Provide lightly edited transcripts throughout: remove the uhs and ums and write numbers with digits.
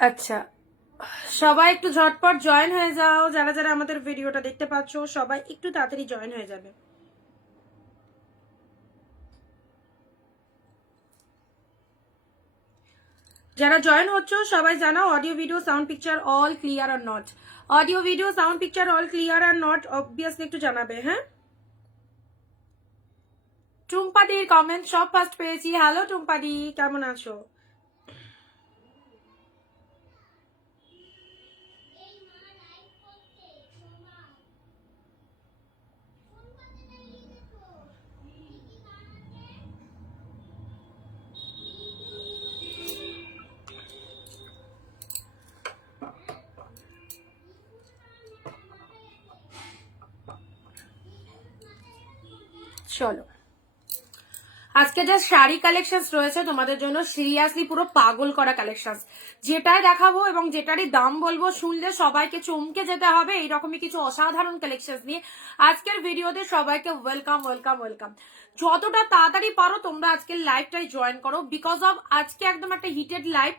আচ্ছা, সবাই একটু ঝটপট জয়েন হয়ে যাও। যারা যারা আমাদের ভিডিওটা দেখতে পাচ্ছ সবাই একটু তাড়াতাড়ি জয়েন হয়ে যাবে। যারা জয়েন হচ্ছ সবাই জানাও audio video sound picture all clear are not. Audio video sound picture all clear are not obviously একটু জানাবে। হ্যাঁ, টুম্পাদির কমেন্ট সব ফার্স্ট পেয়েছি। হ্যালো টুম্পাদি, কেমন আছো? চলো, আজকে যা শাড়ি কালেকশন রয়েছে তোমাদের জন্য সিরিয়াসলি পুরো পাগল করা কালেকশন, যেটাই দেখাবো এবং যেটারই দাম বলবো শুনলে সবাইকে চমকে যেতে হবে। এইরকমই কিছু অসাধারণ কালেকশন নিয়ে আজকের ভিডিওতে সবাইকে ওয়েলকাম ওয়েলকাম ওয়েলকাম। যতটা তাড়াতাড়ি পারো তোমরা আজকের লাইভটাই জয়েন করো, বিকজ অফ আজকে একদম একটা হিটেড লাইভ।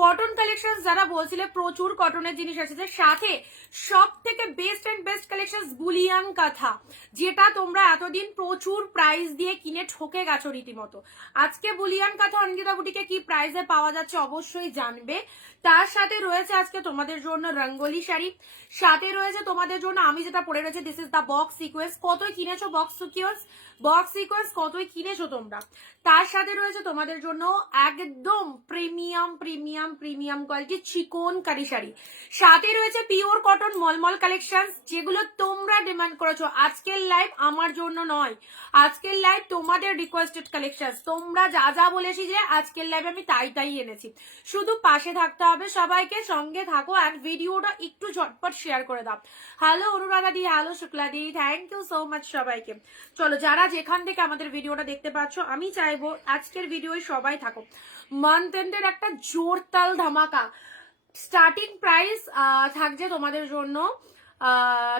কটন কালেকশন যারা বলছিলে প্রচুর কটনের জিনিস এসেছে, সাথে সব থেকে বেস্ট এন্ড বেস্ট কালেকশন বুলিয়ান কাঁথা, যেটা তোমরা এতদিন প্রচুর প্রাইস দিয়ে কিনে ঠকে গেছো রীতিমতো। আজকে বুলিয়ান কাঁথা অনিন্দিতা বুটিকে কি প্রাইসে পাওয়া যাচ্ছে অবশ্যই জানবে। তার সাথে রয়েছে আজকে তোমাদের জন্য রঙ্গোলি শাড়ি, সাথে রয়েছে তোমাদের জন্য আমি যেটা পরে রয়েছে this is the box sequence. কতই কিনেছো বক্স সিকোয়েন্স, বক্স সিকোয়েন্স কতই কিনেছো তোমরা। তার সাথে রয়েছে তোমাদের জন্য একদম প্রিমিয়াম প্রিমিয়াম প্রিমিয়াম কোয়ালিটি চিকন কারি শাড়ি, সাথে রয়েছে পিওর কটন মলমল কালেকশন, যেগুলো তোমরা ডিমান্ড করেছো। আজকের লাইভ আমার জন্য নয়, আজকের লাইভ তোমাদের রিকোয়েস্টেড কালেকশন। তোমরা যা যা বলেছি যে আজকের লাইভ আমি তাই তাই এনেছি, শুধু পাশে থাকতে হবে সবাইকে, সঙ্গে থাকো অ্যান্ড ভিডিওটা একটু ঝটপট শেয়ার করে দাও। Hello Anuradha di, hello Shukla di, thank you so much সবাইকে। চলো, যারা যেখান থেকে আমাদের ভিডিওটা দেখতে পাচ্ছ আমি চাইবো আজকের ভিডিও সবাই থাকো। মান্থ এন্ডের একটা জোরতাল ধামাকা স্টার্টিং প্রাইস থাকছে তোমাদের জন্য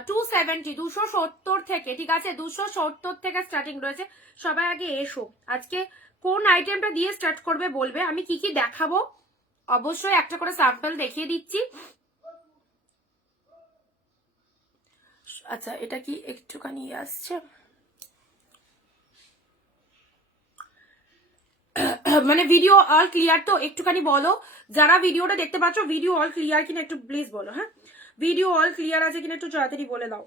270, 270 থেকে, ঠিক আছে 270 থেকে স্টার্টিং রয়েছে। সবাই আগে এসো, আজকে কোন আইটেমটা দিয়ে স্টার্ট করবে বলবে, আমি কি কি দেখাবো অবশ্যই একটা করে স্যাম্পল দেখিয়ে দিচ্ছি। আচ্ছা, এটা কি একটুখানি আসছে, মানে ভিডিও অল ক্লিয়ার তো? একটুখানি বলো যারা ভিডিওটা দেখতে পাচ্ছ ভিডিও অল ক্লিয়ার কিনা একটু প্লিজ বলো। হ্যাঁ, ভিডিও অল ক্লিয়ার আছে কিনা একটু তাড়াতাড়ি বলে দাও।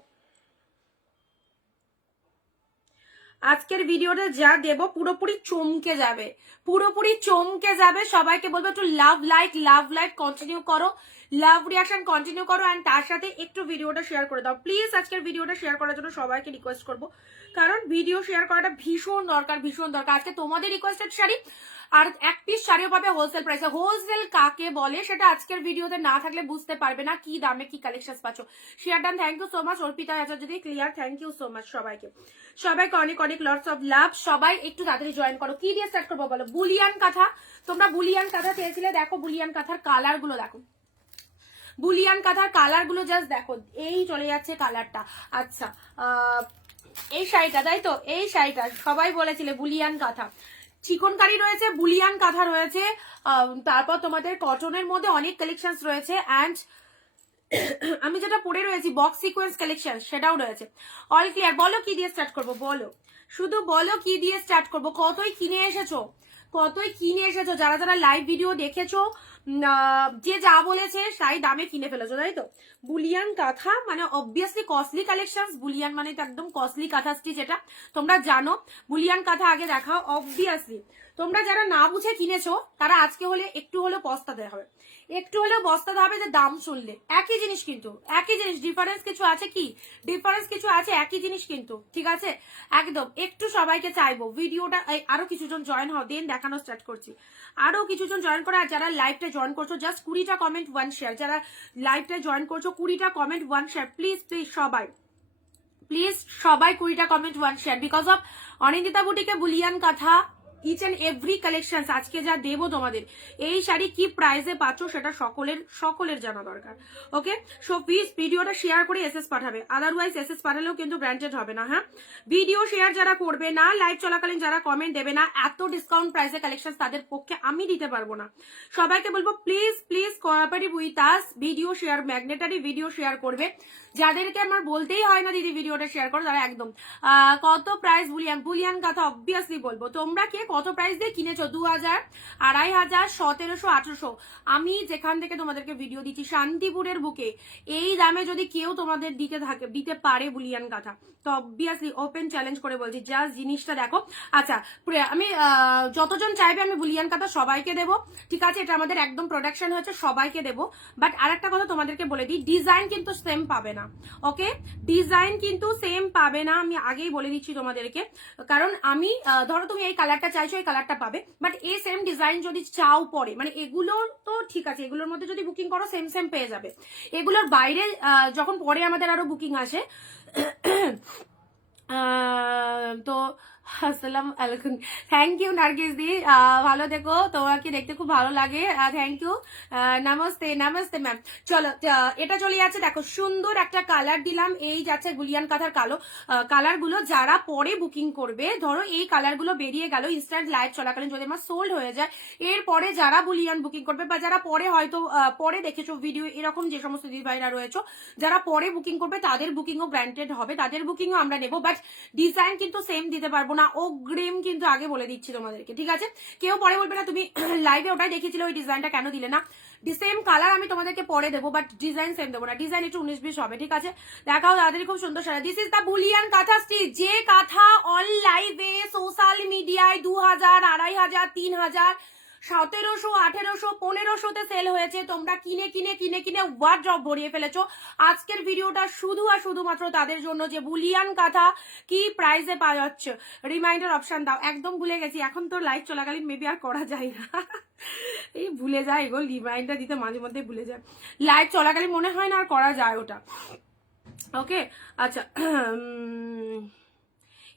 আজকের ভিডিওটা যা দেব পুরোপুরি চমকে যাবে, পুরোপুরি চমকে যাবে। সবাইকে বলবো একটু লাভ লাইক কন্টিনিউ করো, লাভ রিয়াকশন কন্টিনিউ করো, অ্যান্ড তার সাথে একটু ভিডিওটা শেয়ার করে দাও প্লিজ। আজকের ভিডিওটা শেয়ার করার জন্য সবাইকে রিকোয়েস্ট করবো, কারণ ভিডিও শেয়ার করাটা ভীষণ দরকার, ভীষণ দরকার। আজকে তোমাদের রিকোয়েস্টেড শাড়ি, আর এক পিস শাড়িও পাবে হোলসেল প্রাইসে। হোলসেল কাকে বলে সেটা আজকের ভিডিওতে না থাকলে বুঝতে পারবে না কি দামে কি কালেকশন পাচ্ছ। Share done, thank you so much. Arpita Acharya যদি clear, thank you so much সবাইকে, সবাইকে অনেক অনেক লটস অফ লাভ। সবাই একটু তাড়াতাড়ি জয়েন করো। কি দিয়ে স্টার্ট করবো বলো? বুলিয়ান কাঁথা, তোমরা বুলিয়ান কাঁথা চেয়েছিলে, দেখো বুলিয়ান কাঁথার কালার গুলো দেখো, বুলিয়ান কাঁথার কালার গুলো জাস্ট দেখো, এই চলে যাচ্ছে কালারটা। আচ্ছা, এই শাড়িটা, তাই তো, এই শাড়িটা সবাই বলেছিলে বুলিয়ান কাঁথা, চিকনকারি রয়েছে, বুলিয়ান কাঁথা রয়েছে, তারপর তোমাদের কটনের মধ্যে অনেক কালেকশন রয়েছে, অ্যান্ড আমি যেটা পরে রয়েছি বক্স সিকোয়েন্স কালেকশন সেটাও রয়েছে। অল ক্লিয়ার, বলো কি দিয়ে স্টার্ট করবো, বলো শুধু বলো কি দিয়ে স্টার্ট করবো। কতই কিনে এসেছো, কতই কিনে এসেছো, যারা যারা লাইভ ভিডিও দেখেছো যে যা বলেছে তাই দামে কিনে ফেলেছো, তাই তো। বুলিয়ান কাঁথা মানে অবভিয়াসলি কস্টলি কালেকশন, বুলিয়ান মানে তো একদম কস্টলি কাঁথা স্টিচ, এটা তোমরা জানো। বুলিয়ান কাঁথা আগে দেখাও। অবভিয়াসলি তোমরা যারা না বুঝে কিনেছো তারা আজকে হলে একটু হলেও পস্তাতে হবে, একটু হলেও বস্তাতে হবে, যে দাম শুনলে একই জিনিস, কিন্তু একই জিনিস, ডিফারেন্স কিছু আছে কি? ডিফারেন্স কিছু আছে? একই জিনিস কিন্তু, ঠিক আছে একদম। একটু সবাইকে চাইবো ভিডিওটা আরো কিছুজন জয়েন হও, দেন দেখানো স্টার্ট করছি। আরো কিছুজন জয়েন করে, আর যারা লাইভটা জয়েন করছো জাস্ট 20টা কমেন্ট 1 শেয়ার, যারা লাইভটা জয়েন করছো 20টা কমেন্ট 1 শেয়ার প্লিজ প্লিজ সবাই, প্লিজ সবাই 20টা comment 1 share, because of Anindita বুটিকে বুলিয়ান কাঁথা ইচ অ্যান্ড এভরি কালেকশন আজকে যা দেবো তোমাদের, এই শাড়ি কি প্রাইসে পাচ্ছ সেটা সকলের জানা দরকার। ওকে, সো প্লিজ ভিডিওটা শেয়ার করে এসএস পাঠাবে, আদারওয়াইজ এসএস পাঠালেও কিন্তু গ্রান্টেড হবে না। হ্যাঁ, ভিডিও শেয়ার যারা করবে না, লাইভ চলাকালীন যারা কমেন্ট দেবে না, এত ডিসকাউন্ট প্রাইসে কালেকশন তাদের পক্ষে আমি দিতে পারবো না। সবাইকে বলবো please please cooperative with us, video share, ম্যাগনেটারি ভিডিও শেয়ার করবে। যাদেরকে আমার বলতেই হয় না দিদি ভিডিওটা শেয়ার করো, তারা একদম কত প্রাইস বুলিয়ান কথা অবভিয়াসলি বলবো। তোমরা কে কত প্রাইস দিয়ে কিনেছো? 2000, 2500, 1700, 1800। আমি যেখান থেকে তোমাদেরকে ভিডিও দিচ্ছি শান্তিপুরের বুকে, এই দামে যদি কেউ তোমাদের দিতে পারে বুলিয়ান কথা, তো অবভিয়াসলি ওপেন চ্যালেঞ্জ করে বলছি, জাস্ট জিনিসটা দেখো। আচ্ছা, আমি যতজন চাইবে আমি বুলিয়ান কথা সবাইকে দেবো, ঠিক আছে? এটা আমাদের একদম প্রোডাকশন হচ্ছে, সবাইকে দেবো। বাট আরেকটা কথা তোমাদেরকে বলে দিই, ডিজাইন কিন্তু সেম পাবে না। ওকে, ডিজাইন কিন্তু সেম পাবে না, আমি আগেই বলে দিচ্ছি তোমাদেরকে। কারণ আমি ধরো তুমি এই কালারটা চাইছো, এই কালারটা পাবে, বাট এই সেম ডিজাইন যদি চাও পরে, মানে এগুলো তো ঠিক আছে, এগুলোর মধ্যে যদি বুকিং করো সেম সেম পেয়ে যাবে। এগুলোর বাইরে যখন পরে আমাদের আরো বুকিং আসে তো আসসালাম আলাইকুম, থ্যাংক ইউ নার্গিস দি, ভালো দেখো, তোমাকে দেখতে খুব ভালো লাগে, thank you, namaste namaste ma'am. চলো, এটা চলে যাচ্ছে, দেখো সুন্দর একটা কালার দিলাম, এই যাচ্ছে বুলিয়ান কাঁথার কালো কালার গুলো। যারা পরে বুকিং করবে, ধরো এই কালার গুলো বেরিয়ে গেল ইনস্ট্যান্ট লাইভ চলাকালীন যদি আমার সোল্ড হয়ে যায়, এরপরে যারা বুলিয়ান বুকিং করবে বা যারা পরে হয়তো পরে দেখেছো ভিডিও, এরকম যে সমস্ত দিদি ভাইরা রয়েছে যারা পরে বুকিং করবে তাদের বুকিংও গ্রান্টেড হবে, তাদের বুকিংও আমরা নেবো। বাট ডিজাইন কিন্তু সেম দিতে পারবো না, অগ্রিম কিন্তু আগে বলে দিচ্ছি তোমাদেরকে, ঠিক আছে? কেউ পরে বলবে না তুমি লাইভে ওটাই দেখিয়েছিলে, ওই ডিজাইনটা কেন দিলে না? সেম কালার আমি তোমাদেরকে পরে দেবো, বাট ডিজাইন সেম দেবো না, ডিজাইন একটু 19-20 হবে, ঠিক আছে? দেখাও তাড়াতাড়ি, খুব সুন্দর সারা। দিস ইজ দ্য বুলিয়ান কাঁথা স্টিচ, যে কাঁথা অল লাইভে সোশ্যাল মিডিয়ায় 2000, 2500, 3000, 1700, 1800, 1500-তে সেল হয়েছে। তোমরা কিনে কিনে কিনে কিনে ওয়ার্ড্রপ ভরিয়ে ফেলেছো। আজকের ভিডিওটা শুধু আর শুধুমাত্র তাদের জন্য যে বুলিয়ান কাঁথা কি প্রাইসে পাওয়া যাচ্ছে। রিমাইন্ডার অপশন দাও, একদম ভুলে গেছি, এখন তো লাইভ চলাকালীন মেবি আর করা যায় না, এই ভুলে যায় এগুলো, রিমাইন্ডার দিতে মাঝে মধ্যে ভুলে যায়, লাইভ চলাকালীন মনে হয় না আর করা যায় ওটা। ওকে, আচ্ছা,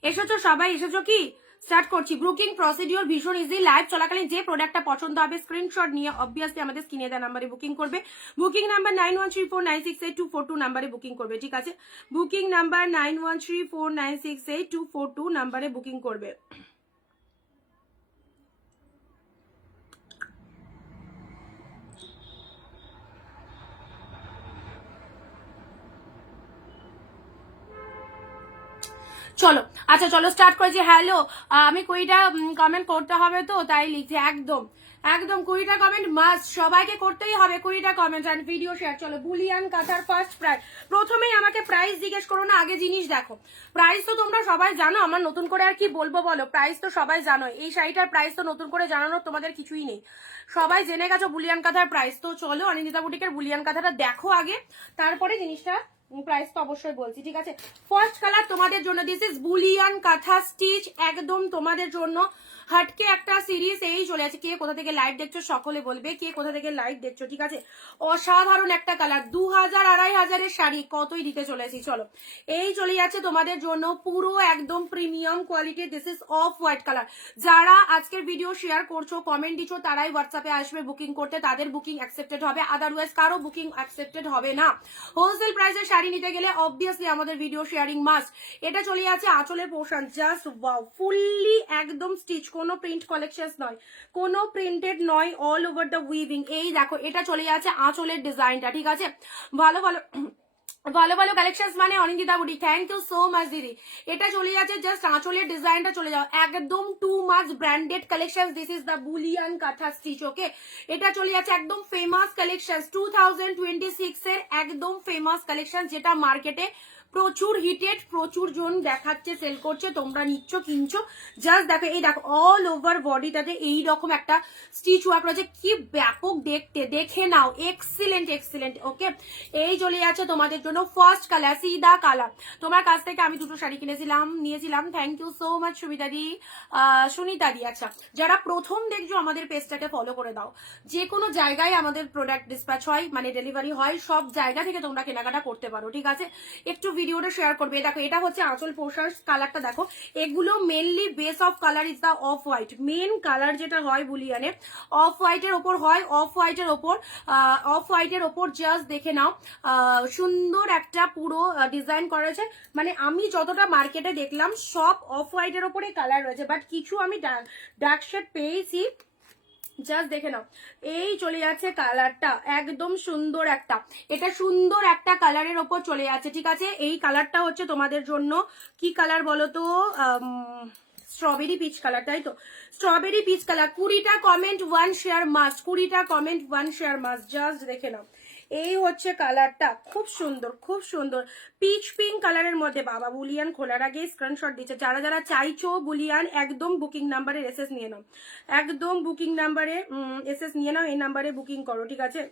এসেছো সবাই, এসেছো কি? স্টার্ট করছি। বুকিং প্রসিডিওর ভীষণ ইজি, লাইভ চলাকালীন যে প্রোডাক্টটা পছন্দ হবে স্ক্রিনশট নিয়ে অবভিয়াসলি আমাদের স্ক্রিনে দেওয়া নাম্বারে বুকিং করবে। বুকিং নাম্বার 9134968242 নাম্বারে বুকিং করবে, ঠিক আছে? বুকিং নাম্বার 9134968242 নাম্বারে বুকিং করবে। চলো, আচ্ছা চলো স্টার্ট করেছি। হ্যালো, আমি 20টা কমেন্ট করতে হবে তো তাই লিখছি, একদম একদম 20টা কমেন্ট মাস্ট, সবাইকে করতেই হবে 20টা কমেন্ট অ্যান্ড ভিডিও শেয়ার। চলো, বুলিয়ান কাঁথার ফার্স্ট প্রাইস, প্রথমেই আমাকে প্রাইস জিজ্ঞেস করো না, আগে জিনিস দেখো। প্রাইস তো তোমরা সবাই জানো, আমার নতুন করে আর কি বলবো বলো, প্রাইস তো সবাই জানো, এই শাড়িটার প্রাইস তো নতুন করে জানানোর তোমাদের কিছুই নেই, সবাই জেনে গেছো বুলিয়ান কাঁথার প্রাইস। তো চলো অনিন্দিতা বুটিকের বুলিয়ান কাঁথাটা দেখো আগে, তারপরে জিনিসটা প্রাইস তো অবশ্যই বলছি, ঠিক আছে? ফার্স্ট কালার তোমাদের জন্য, দিস ইজ বুলিয়ান কাঁথা স্টিচ, একদম তোমাদের জন্য হাটকে একটা সিরিজ এই চলে আছে। কে কোথা থেকে লাইভ দেখছো সকলে বলবে, কে কোথা থেকে লাইভ দেখছো, ঠিক আছে? অসাধারণ একটা কালার, 2000, 2500-এর শাড়ি কতই দিতে চলেছি। চলো, এই চলে যাচ্ছে তোমাদের জন্য পুরো একদম premium quality, this is of white colour. যারা আজকের ভিডিও শেয়ার করছো, কমেন্ট দিচ্ছ, তারাই হোয়াটসঅ্যাপে আসবে বুকিং করতে, তাদের বুকিং অ্যাকসেপ্টেড হবে, আদারওয়াইজ কারো বুকিং অ্যাকসেপ্টেড হবে না। হোলসেল প্রাইসে শাড়ি নিতে গেলে অবভিয়াসলি আমাদের ভিডিও শেয়ারিং মাস্ট। এটা চলে যাচ্ছে আঁচলের পোর্শন, জাস্ট ওয়াও, ফুললি একদম স্টিচ, কোনো প্রিন্ট কালেকশন নয়, কোনো প্রিন্টেড নয়, অল ওভার দ্য উইভিং। এই দেখো, এটা চলে যাচ্ছে আঁচলের ডিজাইনটা, ঠিক আছে? ভালো ভালো ভালো ভালো কালেকশন মানে অনিন্দিতা বুটি, থ্যাংক ইউ সো মাচ দিদি। এটা চলে যাচ্ছে জাস্ট আঁচলের ডিজাইনটা, চলে যাও একদম too much branded collection. This is the Boolean কাঁথা স্টিচ, ওকে? এটা চলে যাচ্ছে একদম ফেমাস কালেকশন, 2026-এর একদম ফেমাস কালেকশন, যেটা মার্কেটে প্রচুর হিটেড, প্রচুর জন দেখাচ্ছে, সেল করছে, তোমরা নিচ্ছ, কিনছো। জাস্ট দেখো, এই দেখো অল ওভার বডিটাতে এইরকম একটা স্টিচ ওয়ার্ক রয়েছে, কি ব্যাপক দেখতে, দেখে নাও, এক্সিলেন্ট এক্সিলেন্ট। ওকে, এই চলে যাচ্ছে তোমাদের জন্য ফার্স্ট কালার, সিদা কালার। তোমার কাছ থেকে আমি দুটো শাড়ি নিয়েছিলাম, thank you so much Sumita দি, সুনিতা দি। আচ্ছা, যারা প্রথম দেখছো আমাদের পেজটাকে ফলো করে দাও, যে কোনো জায়গায় আমাদের প্রোডাক্ট ডিসপ্যাচ হয়, মানে ডেলিভারি হয়, সব জায়গা থেকে তোমরা কেনাকাটা করতে পারো, ঠিক আছে? একটু ভিডিওটা শেয়ার করবে। দেখো এটা হচ্ছে আঁচল পোর্শন, কালারটা দেখো। এগুলো mainly base of colour is the off white. Main colour যেটা হয় বুলিয়ানে অফ হোয়াইটের ওপর হয়, অফ হোয়াইটের ওপর জাস্ট দেখে নাও সুন্দর একটা পুরো ডিজাইন করেছে। মানে আমি যতটা মার্কেটে দেখলাম সব অফ হোয়াইটের ওপরে কালার রয়েছে, বাট কিছু আমি ডার্ক শেড পেয়েছি, জাস্ট দেখে নাও। এই চলে যাচ্ছে কালারটা, একদম সুন্দর একটা, এটা সুন্দর একটা কালারের ওপর চলে যাচ্ছে, ঠিক আছে। এই কালারটা হচ্ছে তোমাদের জন্য কি কালার বলো তো, স্ট্রবেরি পিচ কালার, তাই তো, স্ট্রবেরি পিচ কালার। 20টা কমেন্ট 1 শেয়ার মাস্ট, 20টা কমেন্ট 1 শেয়ার মাস্ট, জাস্ট দেখে নাও। এই হচ্ছে কালারটা, খুব সুন্দর, খুব সুন্দর পিচ পিঙ্ক কালারের মধ্যে। বাবা বুলিয়ান খোলার আগে স্ক্রিনশট দিচ্ছে। যারা যারা চাইছো বুলিয়ান, একদম বুকিং নাম্বারে এসএস নিয়ে নাও, একদম বুকিং নাম্বারে এসএস নিয়ে নাও, এই নাম্বারে বুকিং করো, ঠিক আছে।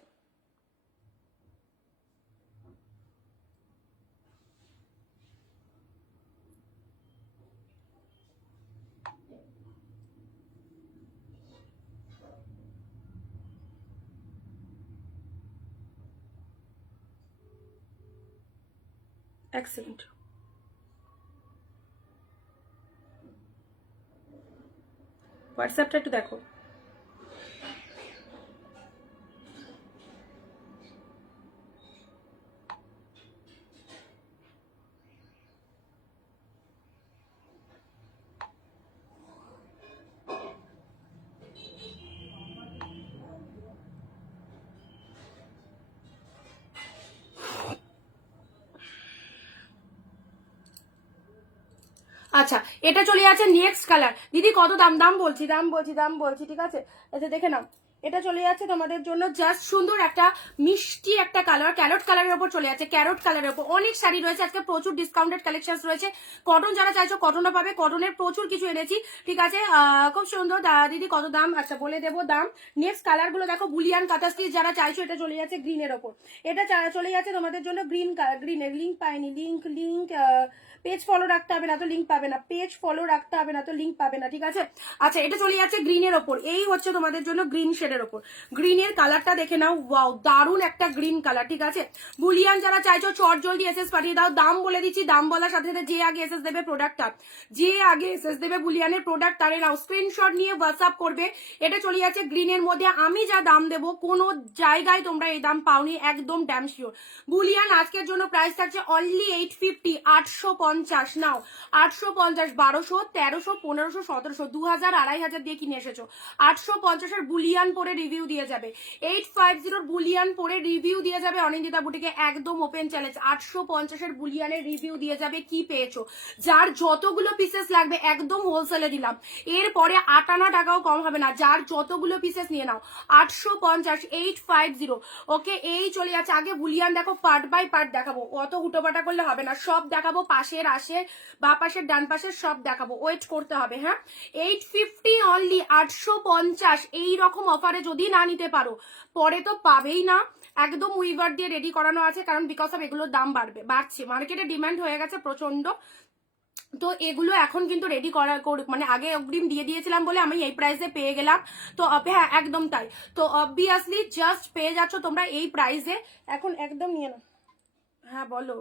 এক্সেলেন্ট। হোয়াটসঅ্যাপটা একটু দেখো। আচ্ছা এটা চলে যাচ্ছে নেক্সট কালার। দিদি কত দাম? দাম বলছি, ঠিক আছে। আচ্ছা দেখে নাও, এটা চলে যাচ্ছে তোমাদের জন্য জাস্ট সুন্দর একটা মিষ্টি একটা কালার, ক্যারট কালারের উপর চলে যাচ্ছে, ক্যারট কালারের উপর অনেক শাড়ি রয়েছে আজকে, প্রচুর ডিসকাউন্টেড কালেকশন রয়েছে। কটন যারা চাইছো কটনও পাবে, কটনের প্রচুর কিছু এনেছি, ঠিক আছে। খুব সুন্দর। দিদি কত দাম? আচ্ছা বলে দেবো দাম। নেক্সট কালার গুলো দেখো, বুলিয়ান কাঁথা স্টিচ যারা চাইছো, এটা চলে যাচ্ছে গ্রিনের ওপর, এটা চলে যাচ্ছে তোমাদের জন্য গ্রিনের। লিঙ্ক পাইনি, লিঙ্ক পেজ ফলো রাখতে হবে না তো লিঙ্ক পাবে না, পেজ ফলো রাখতে হবে না তো লিঙ্ক পাবে না, ঠিক আছে। আচ্ছা এটা চলে যাচ্ছে গ্রিনের ওপর, এই হচ্ছে তোমাদের জন্য গ্রিন শেডের ওপর। গ্রিনের কালারটা দেখে নাও, ওয়াও দারুণ একটা গ্রিন কালার, ঠিক আছে। বুলিয়ান যারা চাইছো চট জলদি এসএস পাঠিয়ে দাও। দাম বলে দিচ্ছি, দাম বলার সাথে সাথে যে আগে এসএস দেবে প্রোডাক্টটা, যে আগে এসএস দেবে বুলিয়ানের প্রোডাক্ট তারে নাও স্ক্রিনশট নিয়ে হোয়াটসঅ্যাপ করবে। এটা চলে যাচ্ছে গ্রিনের মধ্যে। আমি যা দাম দেবো কোনো জায়গায় তোমরা এই দাম পাওনি, একদম ড্যাম শিওর। বুলিয়ান আজকের জন্য প্রাইস থাকছে অনলি 850, 850 নাও, 850, 1200, 1300, 1500, 1700, 2000, 2500 দিয়ে কিনে এসেছো। 850 বুলিয়ান পরে রিভিউ দিয়ে যাবে, 850 বুলিয়ান পরে রিভিউ দিয়ে যাবে অনিন্দিতা বুটিকে, একদম ওপেন চ্যালেঞ্জ। 850 বুলিয়ানের রিভিউ দিয়ে যাবে কি পেয়েছো। যার যতগুলো পিসেস লাগবে একদম হোলসেলে দিলাম, এরপরে 58 টাকাও কম হবে না। যার যতগুলো পিসেস নিয়ে নাও, 850, 850। ওকে এই চলে যাচ্ছে। আগে বুলিয়ান দেখো, পার্ট বাই পার্ট দেখাবো, অত হুটোপাটা করলে হবে না, সব দেখাবো, পাশের আসে বা পাশের ডান পাশের সব দেখাবো, ওয়েট করতে হবে। হ্যাঁ 850 অনলি, 850। এইরকম অফারে যদি না নিতে পারো পরে তো পাবেই না। একদম উইভার দিয়ে রেডি করানো আছে, কারণ বিকজ অফ এগুলোর দাম বাড়ছে, মার্কেটে ডিমান্ড হয়ে গেছে প্রচন্ড। তো এগুলো এখন কিন্তু রেডি মানে আগে অগ্রিম দিয়ে দিয়েছিলাম বলে আমি এই প্রাইসে পেয়ে গেলাম। তো হ্যাঁ একদম তাই। তো অবভিয়াসলি জাস্ট পেয়ে যাচ্ছ তোমরা এই প্রাইসে, এখন একদম নিয়ে নাও। হ্যাঁ বলো,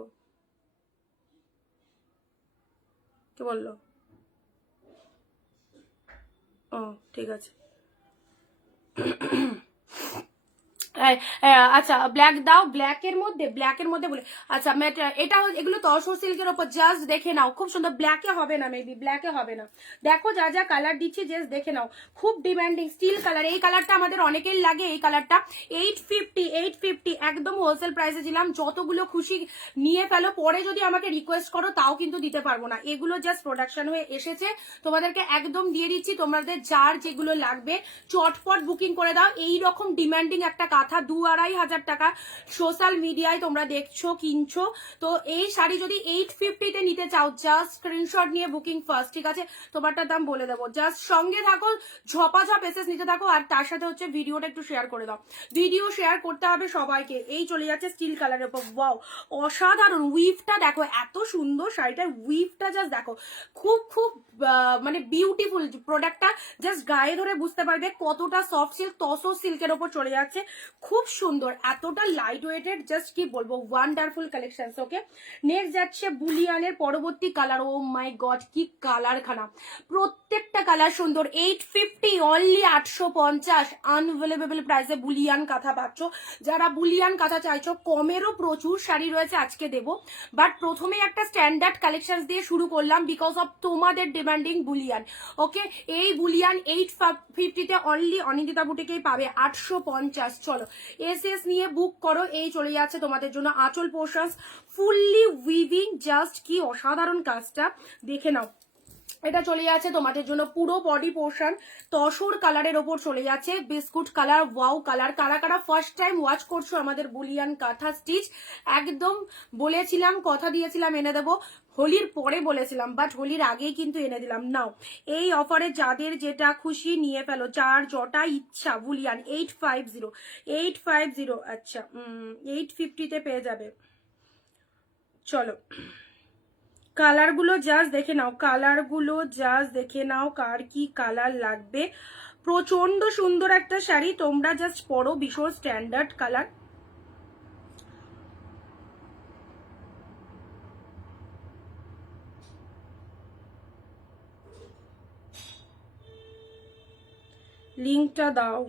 কি বললো? ও ঠিক আছে। আচ্ছা ব্ল্যাক দাও, ব্ল্যাকের মধ্যে বলে। আচ্ছা এটা এগুলো তসর সিল্কের ওপর, জাস্ট দেখে নাও, খুব সুন্দর। ব্ল্যাকে হবে না, মেবি ব্ল্যাকে হবে না। দেখো যা যা কালার দিচ্ছি জাস্ট দেখে নাও, খুব ডিমান্ডিং স্টিল কালার। এই কালারটা আমাদের অনেকের লাগে, এই কালারটা 850 একদম হোলসেল প্রাইসে দিলাম। যতগুলো খুশি নিয়ে ফেলো, পরে যদি আমাকে রিকোয়েস্ট করো তাও কিন্তু দিতে পারবো না, এগুলো জাস্ট প্রোডাকশন হয়ে এসেছে, তোমাদেরকে একদম দিয়ে দিচ্ছি। তোমাদের যার যেগুলো লাগবে চটপট বুকিং করে দাও। এই রকম ডিমান্ডিং একটা কাঁথা 2-2500 টাকা সোশ্যাল মিডিয়ায় তোমরা দেখছো কিনছো। তো এই শাড়ি যদি 850-তে নিতে চাও জাস্ট স্ক্রিনশট নিয়ে বুকিং ফার্স্ট, ঠিক আছে। তোমারটার দাম বলে দেবো, জাস্ট সঙ্গে থাকো, ঝপাঝপ এসএস নিতে থাকো, আর তার সাথে হচ্ছে ভিডিওটা একটু শেয়ার করে দাও। ভিডিও শেয়ার করতে হবে সবাইকে, এই চলে যাচ্ছে স্টিল কালারের উপর। ওয়াও, অসাধারণ উইভটা দেখো, এত সুন্দর শাড়িটার উইভটা জাস্ট দেখো, খুব খুব মানে বিউটিফুল প্রোডাক্টটা। জাস্ট গায়ে ধরে বুঝতে পারবে কতটা সফট সিল্ক, তসর সিল্কের ওপর চলে যাচ্ছে, খুব সুন্দর, এতটা লাইট ওয়েটেড, জাস্ট কি বলবো, ওয়ান্ডারফুল কালেকশন। ওকে, নেক্সট যাচ্ছে বুলিয়ানের পরবর্তী কালার। ও মাই গড, কি কালার খানা, প্রত্যেকটা কালার সুন্দর। 850 অনলি, 850 আনভেলেবেল প্রাইসে বুলিয়ান কাঁথা পাচ্ছ। যারা বুলিয়ান কাঁথা চাইছো, কমেরও প্রচুর শাড়ি রয়েছে, আজকে দেবো, বাট প্রথমে একটা স্ট্যান্ডার্ড কালেকশন দিয়ে শুরু করলাম বিকজ অফ তোমাদের ডিমান্ডিং বুলিয়ান। ওকে, এই বুলিয়ান 850-তে অনলি অনিন্দিতা বুটিকেই পাবে 850। চলো এস নিয়ে বুক করো। এই চলে যাচ্ছে তোমাদের জন্য আঁচল পোর্শনস, ফুললি উইভিং, জাস্ট কি অসাধারণ কাজটা, দেখে নাও। এটা চলে যাচ্ছে তোমাদের জন্য পুরো বডি পোর্শন, তসর কালারের ওপর চলে যাচ্ছে, বিস্কুট কালার, ওয়াও কালার। কারা কারা ফার্স্ট টাইম ওয়াচ করছো আমাদের বুলিয়ান কাঁথা স্টিচ, একদম বলেছিলাম, কথা দিয়েছিলাম এনে দেবো, হোলির পরে বলেছিলাম, বাট হোলির আগেই কিন্তু এনে দিলাম। নাও এই অফারে যাদের যেটা খুশি নিয়ে ফেলো, যার যটা ইচ্ছা। বুলিয়ান 850, আচ্ছা 850-তে পেয়ে যাবে। চলো কালারগুলো জাস্ট দেখে নাও, কালারগুলো জাস্ট দেখে নাও, কার কি কালার লাগবে। প্রচন্ড সুন্দর একটা শাড়ি, তোমরা জাস্ট পরো, ভীষণ স্ট্যান্ডার্ড কালার। লিঙ্কটা দাও।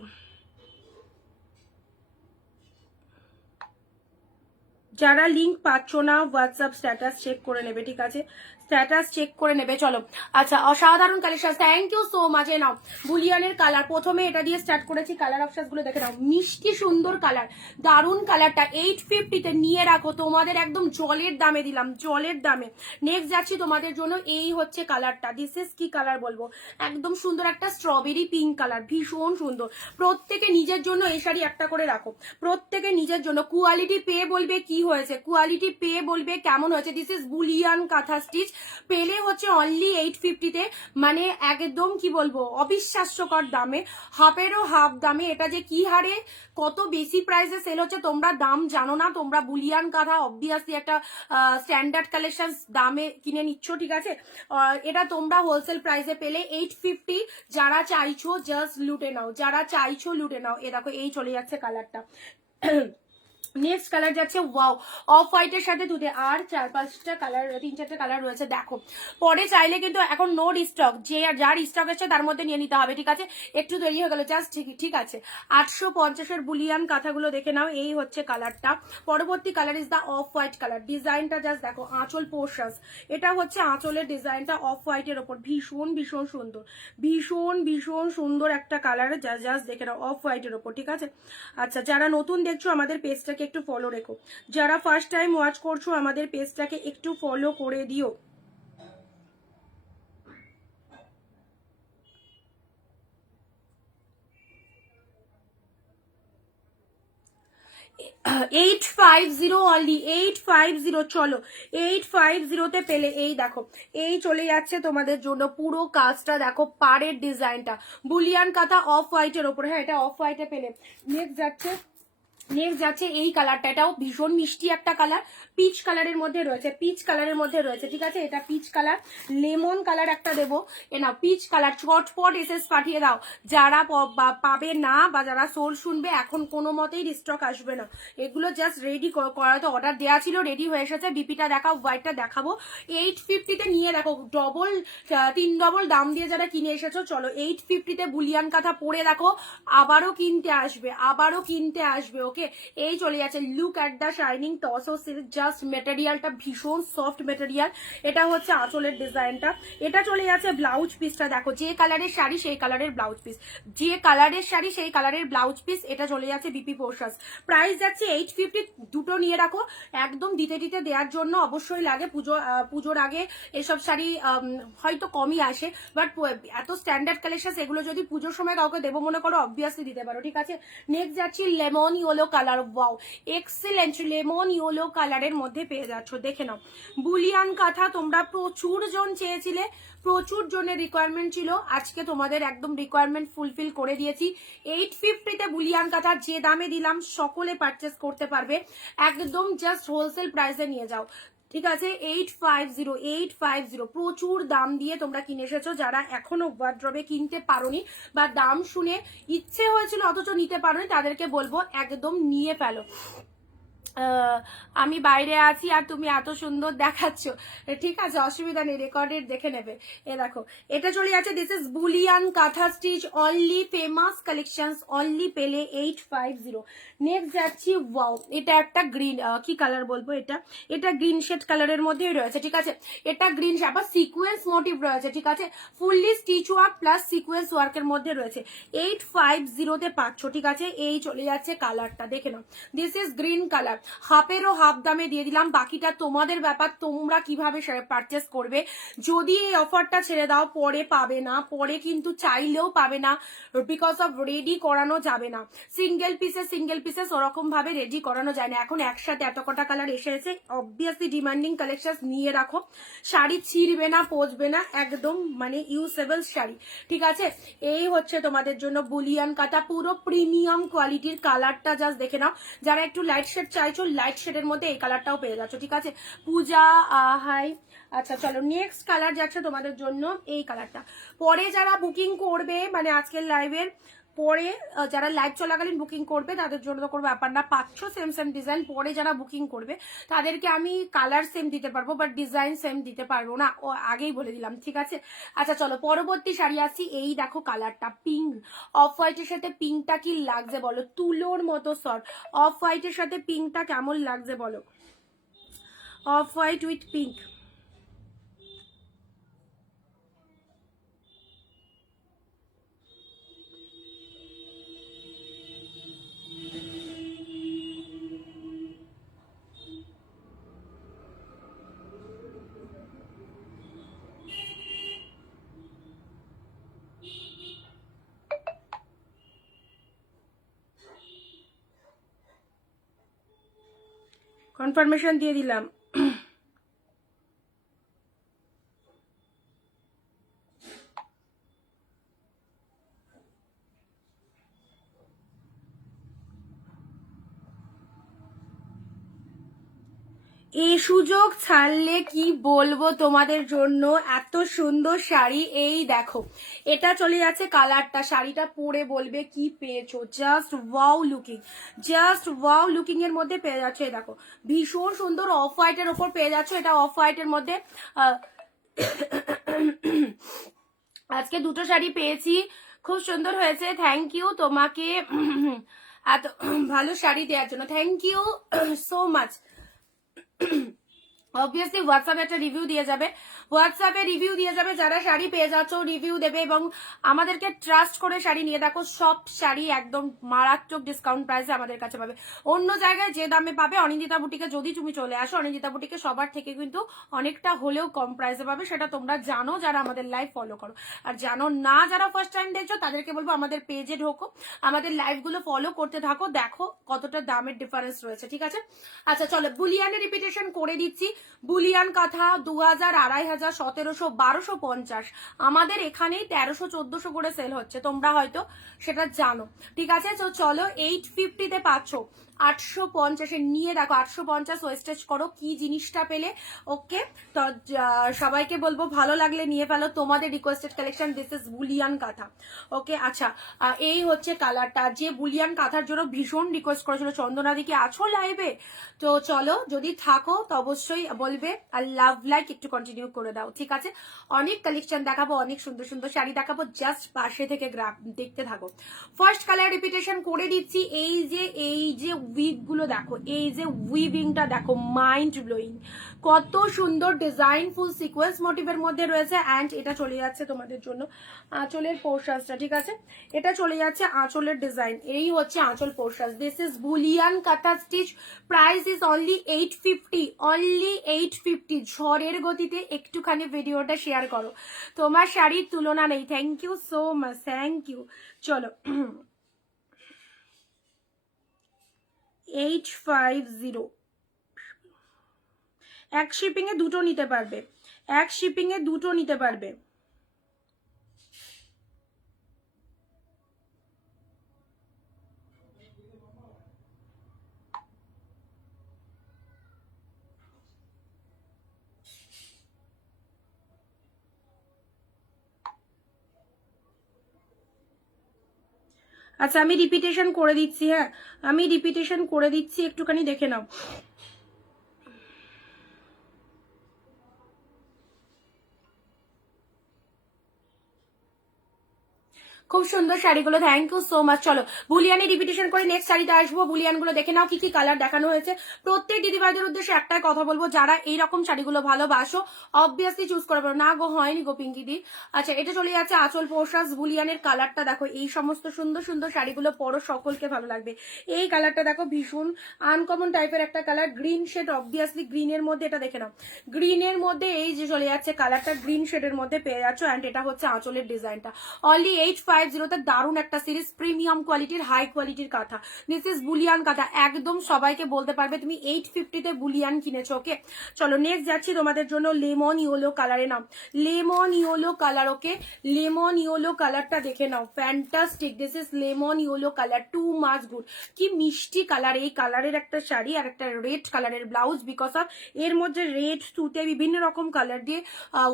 যারা লিঙ্ক পাচ্ছ না, হোয়াটসঅ্যাপ স্ট্যাটাস চেক করে নেবে, ঠিক আছে, স্ট্যাটাস চেক করে নেবে। চলো আচ্ছা, অসাধারণ collection, thank you so much. এ নাও বুলিয়ানের কালার, প্রথমে এটা দিয়ে স্টার্ট করেছি, কালার অপশন গুলো দেখে নাও, মিষ্টি সুন্দর কালার, দারুণ কালারটা। 850-তে নিয়ে রাখো, তোমাদের একদম জলের দামে দিলাম, জলের দামে। নেক্সট যাচ্ছি তোমাদের জন্য, এই হচ্ছে কালারটা, দিস ইজ কি কালার বলবো, একদম সুন্দর একটা স্ট্রবেরি পিঙ্ক কালার, ভীষণ সুন্দর। প্রত্যেকে নিজের জন্য এই শাড়ি একটা করে রাখো, প্রত্যেকে নিজের জন্য। কোয়ালিটি পেয়ে বলবে কি হয়েছে, কোয়ালিটি পেয়ে বলবে কেমন হয়েছে। দিস ইজ বুলিয়ান কাঁথা স্টিচ, পেলে হচ্ছে অনলি 850-তে, মানে একদম কি বলবো, অবিশ্বাস্যকর দামে, হাফেরও হাফ দামে। এটা যে কি হারে কত বেশি প্রাইসে সেল হচ্ছে তোমরা দাম জানো না। তোমরা বুলিয়ান কাঁথা অবভিয়াসলি একটা স্ট্যান্ডার্ড কালেকশন দামে কিনে নিচ্ছ, ঠিক আছে, এটা তোমরা হোলসেল প্রাইসে পেলে 850। যারা চাইছো জাস্ট লুটে নাও, যারা চাইছো লুটে নাও। এ দেখো এই চলে যাচ্ছে কালারটা। নেক্সট কালার যাচ্ছে ওয়াও, অফ হোয়াইটের সাথে দুধে, আর 4-5টা কালার, 3-4টা কালার রয়েছে। দেখো পরে চাইলে কিন্তু এখন নো স্টক, যে যার স্টক আছে তার মধ্যে নিয়ে নিতে হবে, ঠিক আছে, একটু দেরি হয়ে গেল জাস্ট, ঠিক আছে। 850-এর বুলিয়ান কাঁথাগুলো দেখে নাও, এই হচ্ছে কালারটা। পরবর্তী colour is the off white colour, ডিজাইনটা জাস্ট দেখো, আঁচল পোর্শনস, এটা হচ্ছে আঁচলের ডিজাইনটা অফ হোয়াইটের ওপর, ভীষণ ভীষণ সুন্দর, ভীষণ ভীষণ সুন্দর একটা কালার, জাস্ট দেখে নাও, অফ হোয়াইটের ওপর, ঠিক আছে। আচ্ছা, যারা নতুন দেখছো আমাদের পেজটাকে একটু ফলো রেখো, যারা ফার্স্ট টাইম ওয়াচ করছো আমাদের পেজটাকে একটু ফলো করে দিও। অনলি 850। চলো 850-তে পেলে এই দেখো, এই চলে যাচ্ছে তোমাদের জন্য পুরো কাজটা দেখো, পাড়ের ডিজাইনটা বুলিয়ান কাঁথা অফ হোয়াইটের ওপর। হ্যাঁ, এটা অফ হোয়াইটে পেলে। নেক্সট যাচ্ছে এই কালারটা, এটাও ভীষণ মিষ্টি একটা কালার, পিচ কালারের মধ্যে রয়েছে, পিচ কালারের মধ্যে রয়েছে, ঠিক আছে, এটা পিচ কালার। লেমন কালার একটা দেবো, এ না পিচ কালার, চটপট এসএস পাঠিয়ে দাও। যারা পাবে না বা যারা সোল শুনবে, এখন কোনো মতেই রিস্টক আসবে না, এগুলো জাস্ট রেডি করাতে অর্ডার দেওয়া ছিল, রেডি হয়ে এসেছে। বিপিটা দেখাও, হোয়াইটটা দেখাবো। 850-তে নিয়ে রাখো, ডবল 3 ডবল দাম দিয়ে যারা কিনে এসেছো, চলো 850-তে বুলিয়ান কাঁথা পরে দেখো, আবারও কিনতে আসবে, আবারও কিনতে আসবে। ওকে, এই চলে যাচ্ছে, look at the shining tussar silk, just মেটেরিয়ালটা ভীষণ সফট মেটেরিয়াল। এটা হচ্ছে আঁচলের ডিজাইনটা, এটা চলে যাচ্ছে ব্লাউজ পিসটা দেখো, যে কালারের শাড়ি সেই কালারের ব্লাউজ পিস, যে কালারের শাড়ি সেই কালারের ব্লাউজ পিস। এটা চলে যাচ্ছে বিপি পোর্শনস, প্রাইস যাচ্ছে 850। দুটো নিয়ে রাখো, একদম দিতে দেওয়ার জন্য অবশ্যই লাগে, পুজোর আগে এসব শাড়ি হয়তো কমই আসে, বাট এত স্ট্যান্ডার্ড কালেকশন, এগুলো যদি পুজোর সময় কাউকে দেবো মনে করো, অবভিয়াসলি দিতে পারো, ঠিক আছে। নেক্সট যাচ্ছি lemon yellow colour, wow excellent lemon yellow কালারের মধ্যে পেয়ে যাচ্ছ। দেখে নাও বুলিয়ান কাঁথা, তোমরা প্রচুর জন চেয়েছিলে, প্রচুর জনের রিকোয়ারমেন্ট ছিল, আজকে তোমাদের একদম রিকোয়ারমেন্ট ফুলফিল করে দিয়েছি। 850-তে বুলিয়ান কাঁথা যে দামে দিলাম সকলে পারচেস করতে পারবে, একদম জাস্ট হোলসেল প্রাইসে নিয়ে যাও, ঠিক আছে। 850 প্রচুর দাম দিয়ে তোমরা কিনে এসেছো, যারা এখনো ওয়ার্ড্রবে কিনতে পারোনি বা দাম শুনে ইচ্ছে হয়েছিল অথচ নিতে পারোনি, তাদেরকে বলবো একদম নিয়ে ফেলো। আমি বাইরে আছি আর তুমি এত সুন্দর দেখাচ্ছ, ঠিক আছে অসুবিধা নেই, রেকর্ডেড দেখে নেবে। এ দেখো এটা চলে যাচ্ছে, দিস ইজ বুলিয়ান কাঁথা stitch, only famous collections, only পেলে 850। নেক্সট যাচ্ছি, ওয়াও এটা একটা গ্রিন, কি কালার বলবো, এটা গ্রিন শেড কালারের মধ্যেই রয়েছে, ঠিক আছে। এটা গ্রিন আবার সিকোয়েন্স মোটিভ রয়েছে, ঠিক আছে, fully stitch work plus sequence ওয়ার্কের মধ্যে রয়েছে। 850-তে পাচ্ছ, ঠিক আছে। এই চলে যাচ্ছে কালারটা, দেখে নাও, দিস ইজ গ্রিন কালার, হাফেরও হাফ দামে দিয়ে দিলাম, বাকিটা তোমাদের ব্যাপার, তোমরা কিভাবে পারচেস করবে। যদি এই অফারটা ছেড়ে দাও পরে পাবে না, পরে কিন্তু চাইলেও পাবে না, বিকজ অফ রেডি করানো যাবে না, সিঙ্গেল পিসেস ওরকম ভাবে রেডি করানো যায় না। এখন একসাথে এত কটা কালার এসেছে, অবভিয়াসলি ডিমান্ডিং কালেকশন নিয়ে রাখো, শাড়ি ছিঁড়বে না, পচবে না, একদম মানে ইউজেবল শাড়ি, ঠিক আছে। এই হচ্ছে তোমাদের জন্য বুলিয়ান কাঁথা, পুরো প্রিমিয়াম কোয়ালিটির, কালারটা জাস্ট দেখে নাও। যারা একটু লাইট শেড চাইছো, লাইট শেডের মধ্যে এই কালারটাও পেয়ে যাচ্ছ, ঠিক আছে। পূজা হাই, আচ্ছা চলো নেক্সট কালার যাচ্ছে তোমাদের জন্য এই কালারটা। পরে যারা বুকিং করবে, মানে আজকের লাইভের পরে যারা লাইভ চলাকালীন বুকিং করবে তাদের জন্য তো কোনো ব্যাপার না, পাচ্ছ সেম ডিজাইন। পরে যারা বুকিং করবে তাদেরকে আমি কালার সেম দিতে পারবো, বাট ডিজাইন সেম দিতে পারবো না, ও আগেই বলে দিলাম, ঠিক আছে। আচ্ছা চলো পরবর্তী শাড়ি আসছি, এই দেখো কালারটা পিঙ্ক, অফ হোয়াইটের সাথে পিঙ্কটা কি লাগছে বলো, তুলোর মতো সফট, অফ হোয়াইটের সাথে পিঙ্কটা কেমন লাগছে বলো, off white with pink. Confirmation দিয়ে দিলাম। এই সুযোগ ছাড়লে কি বলবো তোমাদের জন্য, এত সুন্দর শাড়ি। এই দেখো এটা চলে যাচ্ছে কালারটা, শাড়িটা পরে বলবে কি পেয়েছো, জাস্ট ওয়াও লুকিং এর মধ্যে পেয়ে যাচ্ছে। এই দেখো ভীষণ সুন্দর অফ হোয়াইটের ওপর পেয়ে যাচ্ছে, এটা অফ হোয়াইটের মধ্যে। আজকে দুটো শাড়ি পেয়েছি, খুব সুন্দর হয়েছে, থ্যাংক ইউ তোমাকে এত ভালো শাড়ি দেওয়ার জন্য, thank you so much. Obviously হোয়াটসঅ্যাপে একটা রিভিউ দিয়ে যাবে, যারা শাড়ি পেয়ে যাচ্ছ রিভিউ দেবে, এবং আমাদেরকে ট্রাস্ট করে শাড়ি নিয়ে দেখো, সব শাড়ি একদম মারাত্মক ডিসকাউন্ট প্রাইসে আমাদের কাছে পাবে। অন্য জায়গায় যে দামে পাবে, অনিন্দিতা বুটিকে যদি তুমি চলে আসো, অনিন্দিতা বুটিকে সবার থেকে কিন্তু অনেকটা হলেও কম প্রাইসে পাবে, সেটা তোমরা জানো যারা আমাদের লাইভ ফলো করো। আর জানো না যারা ফার্স্ট টাইম দেখছো, তাদেরকে বলবো আমাদের পেজে ঢোকো, আমাদের লাইভগুলো ফলো করতে থাকো, দেখো কতটা দামের ডিফারেন্স রয়েছে, ঠিক আছে। আচ্ছা চলো বুলিয়ানের রিপিটেশন করে দিচ্ছি, বুলিয়ান কাঁথা 2000, 2500, 1700, 1250, আমাদের এখানেই 1300-1400 করে সেল হচ্ছে, তোমরা হয়তো সেটা জানো, ঠিক আছে। তো চলো 850-তে পাচ্ছ, 850-এ নিয়ে দেখো, 850 ওয়েস্টেজ করো, কি জিনিসটা পেলে। ওকে তো সবাইকে বলবো ভালো লাগলে নিয়ে ফেলো, তোমাদের রিকোয়েস্টেড কালেকশন, দিস ইজ বুলিয়ান কাঁথা। ওকে আচ্ছা এই হচ্ছে কালারটা, যে বুলিয়ান কাঁথার জন্য ভীষণ রিকোয়েস্ট করেছিল, চন্দনাদি কি আছো লাইভে? তো চলো যদি থাকো তো অবশ্যই বলবে, আর লাভ লাইক একটু কন্টিনিউ করে দাও, ঠিক আছে। অনেক কালেকশন দেখাবো, অনেক সুন্দর সুন্দর শাড়ি দেখাবো, জাস্ট পাশে থেকে দেখতে থাকো। ফার্স্ট কালার রিপিটেশন করে দিচ্ছি, এই যে উইভ গুলো দেখো, এই যে উইভিংটা দেখো, মাইন্ড ব্লোয়িং, কত সুন্দর ডিজাইন, ফুল সিকোয়েন্স মোটিভের মধ্যে রয়েছে। অ্যান্ড এটা চলে যাচ্ছে তোমাদের জন্য আঁচলের পোর্শনটা, ঠিক আছে, এটা চলে যাচ্ছে আঁচলের ডিজাইন, এই হচ্ছে আঁচল পোর্শন। দিস ইজ বুলিয়ান কাঁথা স্টিচ, প্রাইস ইজ অনলি 850, ঝড়ের গতিতে একটুখানি ভিডিওটা শেয়ার করো, তোমার শাড়ির তুলনা নেই, thank you so much, thank you. চলো 850। এক শিপিং এ দুটো নিতে পারবে, এক শিপিং এ দুটো নিতে পারবে। আচ্ছা আমি রিপিটেশন করে দিচ্ছি, হ্যাঁ আমি রিপিটেশন করে দিচ্ছি, একটুখানি দেখে নাও। খুব সুন্দর শাড়িগুলো, থ্যাংক ইউ সো মাচ। চলো বুলিয়ানি রিপিটেশন করে নেক্সট শাড়িতে আসবো। বুলিয়ানগুলো দেখে নাও কি কি কালার দেখানো হয়েছে। প্রত্যেক দিদিভাইদের উদ্দেশ্যে একটাই কথা বলবো, যারা এইরকম শাড়িগুলো ভালোবাসো অবভিয়াসলি চুজ করে পারো। না গো হয়নি গো পিঙ্কি দি। আচ্ছা এটা চলে যাচ্ছে আঁচল পোশাক। বুলিয়ানের কালারটা দেখো, এই সমস্ত সুন্দর সুন্দর শাড়িগুলো পরো, সকলকে ভালো লাগবে। এই কালারটা দেখো, ভীষণ আনকমন টাইপের একটা কালার, গ্রিন শেড, অবভিয়াসলি গ্রিনের মধ্যে, এটা দেখে নাও গ্রিনের মধ্যে এই যে চলে যাচ্ছে কালারটা, গ্রিন শেডের মধ্যে পেয়ে যাচ্ছ। অ্যান্ড এটা হচ্ছে আঁচলের ডিজাইনটা। অনলি 850 দারুণ একটা সিরিজ, প্রিমিয়াম কোয়ালিটির, হাই কোয়ালিটির কাঁথা। দিস ইজ বুলিয়ান কাঁথা, একদম সবাইকে বলতে পারবে তুমি 850 বুলিয়ান কিনেছো। ওকে চলো নেক্সট যাচ্ছি তোমাদের জন্য লেমন ইয়েলো কালারে। নাও lemon yellow colour. Okay lemon yellow কালারটা দেখে নাও, fantastic. This is lemon yellow colour, too much good. কি মিষ্টি কালার, এই কালারের একটা শাড়ি আর একটা রেড কালারের ব্লাউজ, বিকজ অফ এর মধ্যে রেড সুতে বিভিন্ন রকম কালার দিয়ে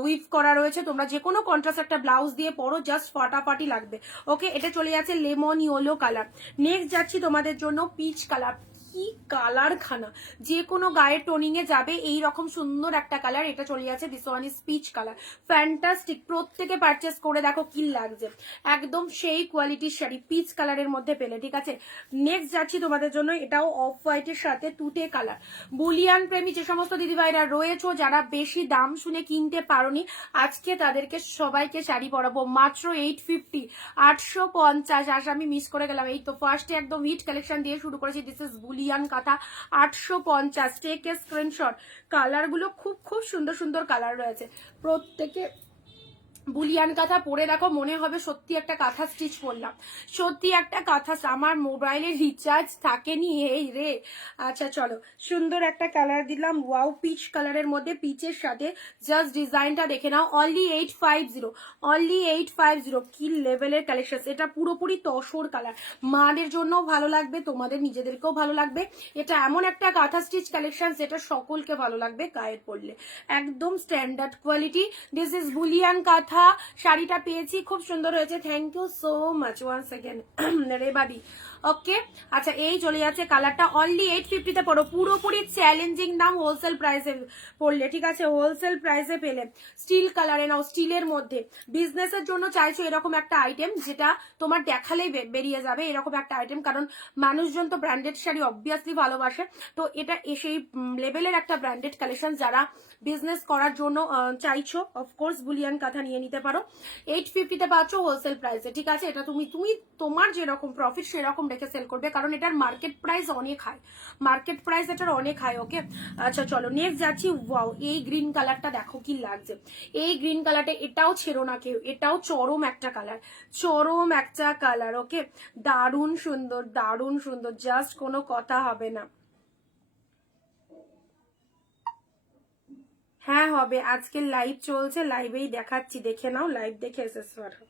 উইভ করা রয়েছে। তোমরা যে কোনো কন্ট্রাস্ট একটা ব্লাউজ দিয়ে পরো, জাস্ট ফাটাফাটি লাগবে। ওকে এটা চলে যাচ্ছে লেমন ইয়েলো কালার। নেক্সট যাচ্ছি তোমাদের জন্য পিচ কালার। কি কালার খানা, যে কোনো গায়ের টোনিং এ যাবে এই রকম সুন্দর একটা কালার। এটা চলে যাচ্ছে this one is peach colour, fantastic. প্রত্যেকে পারচেস করে দেখো কি লাগছে, একদম সেই কোয়ালিটির শাড়ি পিচ কালারের মধ্যে পেলে। ঠিক আছে নেক্সট যাচ্ছি তোমাদের জন্য, এটাও অফ হোয়াইটের সাথে তুতে কালার। বুলিয়ান প্রেমী যে সমস্ত দিদিভাইরা রয়েছো, যারা বেশি দাম শুনে কিনতে পারোনি, আজকে তাদেরকে সবাইকে শাড়ি পরাবো মাত্র 850, 850। আজ আমি মিস করে গেলাম, এই তো ফার্স্টে একদম হিট কালেকশন দিয়ে শুরু করেছি। দিস ইজ বুলিয়ান কাঁথা, 850। Take a screenshot. কালার গুলো খুব খুব সুন্দর সুন্দর কালার রয়েছে। প্রত্যেকে বুলিয়ান কাঁথা পরে দেখো, মনে হবে সত্যি একটা কাঁথা স্টিচ করলাম, সত্যি একটা কাঁথা। আমার মোবাইলে রিচার্জ থাকেনি এই রে। আচ্ছা চলো সুন্দর একটা কালার দিলাম, ওয়াও পিচ কালারের মধ্যে, পিচের সাথে জাস্ট ডিজাইনটা দেখে নাও। Only 850, only 850। কি লেভেলের কালেকশন, এটা পুরোপুরি তসর কালার। মাদের জন্যও ভালো লাগবে, তোমাদের নিজেদেরকেও ভালো লাগবে। এটা এমন একটা কাঁথা স্টিচ কালেকশন যেটা সকলকে ভালো লাগবে গায়ে পরলে, একদম স্ট্যান্ডার্ড কোয়ালিটি। দিস ইজ বুলিয়ান কাঁথা। শাড়িটা পেয়েছি, খুব সুন্দর হয়েছে, thank you so much one second রেবাদি। ওকে আচ্ছা এই চলে যাচ্ছে কালারটা, অনলি 850 পড়ো, পুরোপুরি চ্যালেঞ্জিং দাম, হোলসেল প্রাইসে পড়লে। ঠিক আছে হোলসেল প্রাইসে পেলে। স্টিল কালারে নাও, স্টিলের মধ্যে। বিজনেসের জন্য চাইছো এরকম একটা আইটেম যেটা তোমার দেখালেই বেরিয়ে যাবে, এরকম একটা আইটেম, কারণ মানুষজন তো ব্র্যান্ডেড শাড়ি অবভিয়াসলি ভালোবাসে। তো এটা সেই লেভেলের একটা ব্র্যান্ডেড কালেকশন, যারা বিজনেস করার জন্য চাইছো অফকোর্স বুলিয়ান কাঁথা নিয়ে নিতে পারো। 850 পাচ্ছ হোলসেল প্রাইসে। ঠিক আছে এটা তুমি তোমার যেরকম প্রফিট সেরকম রেখে সেল করবে, কারণ এটার মার্কেট প্রাইস অনেক হাই, মার্কেট প্রাইস এটার অনেক হাই। ওকে আচ্ছা চলো নেক্সট যাচ্ছি। ওয়াও এই গ্রিন কালারটা দেখো কি লাগছে, এই গ্রিন কালারটা, এটাও ছেড়ো না কেউ, এটাও চরম একটা কালার, চরম একটা কালার। ওকে দারুণ সুন্দর, দারুণ সুন্দর, জাস্ট কোনো কথা হবে না। হ্যাঁ হবে, আজকে লাইভ চলছে, লাইভেই দেখাচ্ছি, দেখে নাও, লাইভ দেখে এসেস করো।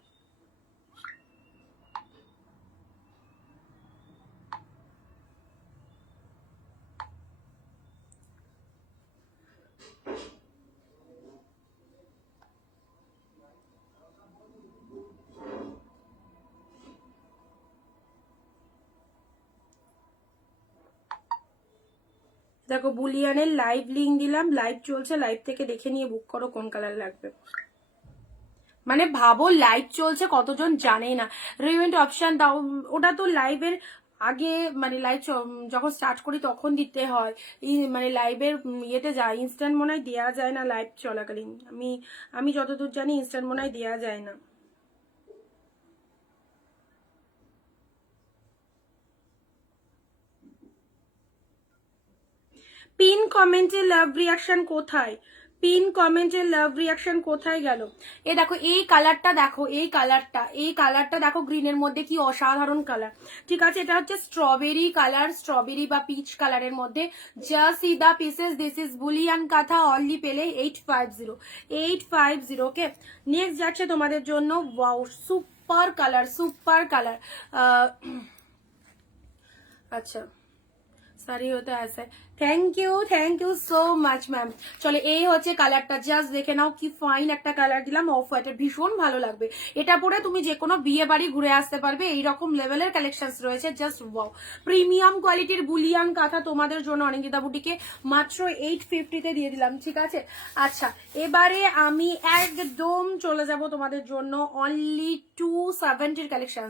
দেখো বুলিয়ানের লাইভ লিঙ্ক দিলাম, লাইভ চলছে, লাইভ থেকে দেখে নিয়ে বুক করো কোন কালার লাগবে। মানে ভাবো লাইভ চলছে, কতজন জানে না। রিওয়েন্ট অপশন দাও, ওটা তো লাইভের আগে, মানে লাইভ যখন স্টার্ট করি তখন দিতে হয়। মানে লাইভের ইয়েতে যায়, ইনস্ট্যান্ট মনে হয় দেওয়া যায় না লাইভ চলাকালীন, আমি যতদূর জানি ইনস্ট্যান্ট মনে হয় দেওয়া যায় না। পিন কমেন্টে লাভ রিয়াকশন কোথায়? পিন কমেন্টের লাভ রিয়াকশন কোথায় গেল? এ দেখো এই কালারটা, দেখো এই কালারটা দেখো, গ্রিনের মধ্যে কি অসাধারণ কালার। ঠিক আছে, এটা হচ্ছে স্ট্রবেরি কালার, স্ট্রবেরি বা পিচ কালারের মধ্যে। Just see the pieces, this is বুলিয়ান কাঁথা, অনলি পেলে 850 ওকে। নেক্সট যাচ্ছে তোমাদের জন্য, ওয়াও সুপার কালার। আচ্ছা সারি হতে আসে, thank you so much ma'am. চলো এই হচ্ছে কালারটা, জাস্ট দেখে নাও কি ফাইন একটা কালার দিলাম, অফ হোয়াইটের, ভীষণ ভালো লাগবে এটা পরে। তুমি যে কোনো বিয়ে বাড়ি ঘুরে আসতে পারবে, এইরকম লেভেলের কালেকশন রয়েছে, জাস্ট ওয়াও। প্রিমিয়াম কোয়ালিটির বুলিয়ান কাঁথা তোমাদের জন্য অনিন্দিতা বুটিকে মাত্র 850-তে দিয়ে দিলাম। ঠিক আছে, আচ্ছা এবারে আমি একদম চলে যাব তোমাদের জন্য অনলি 270-র কালেকশন।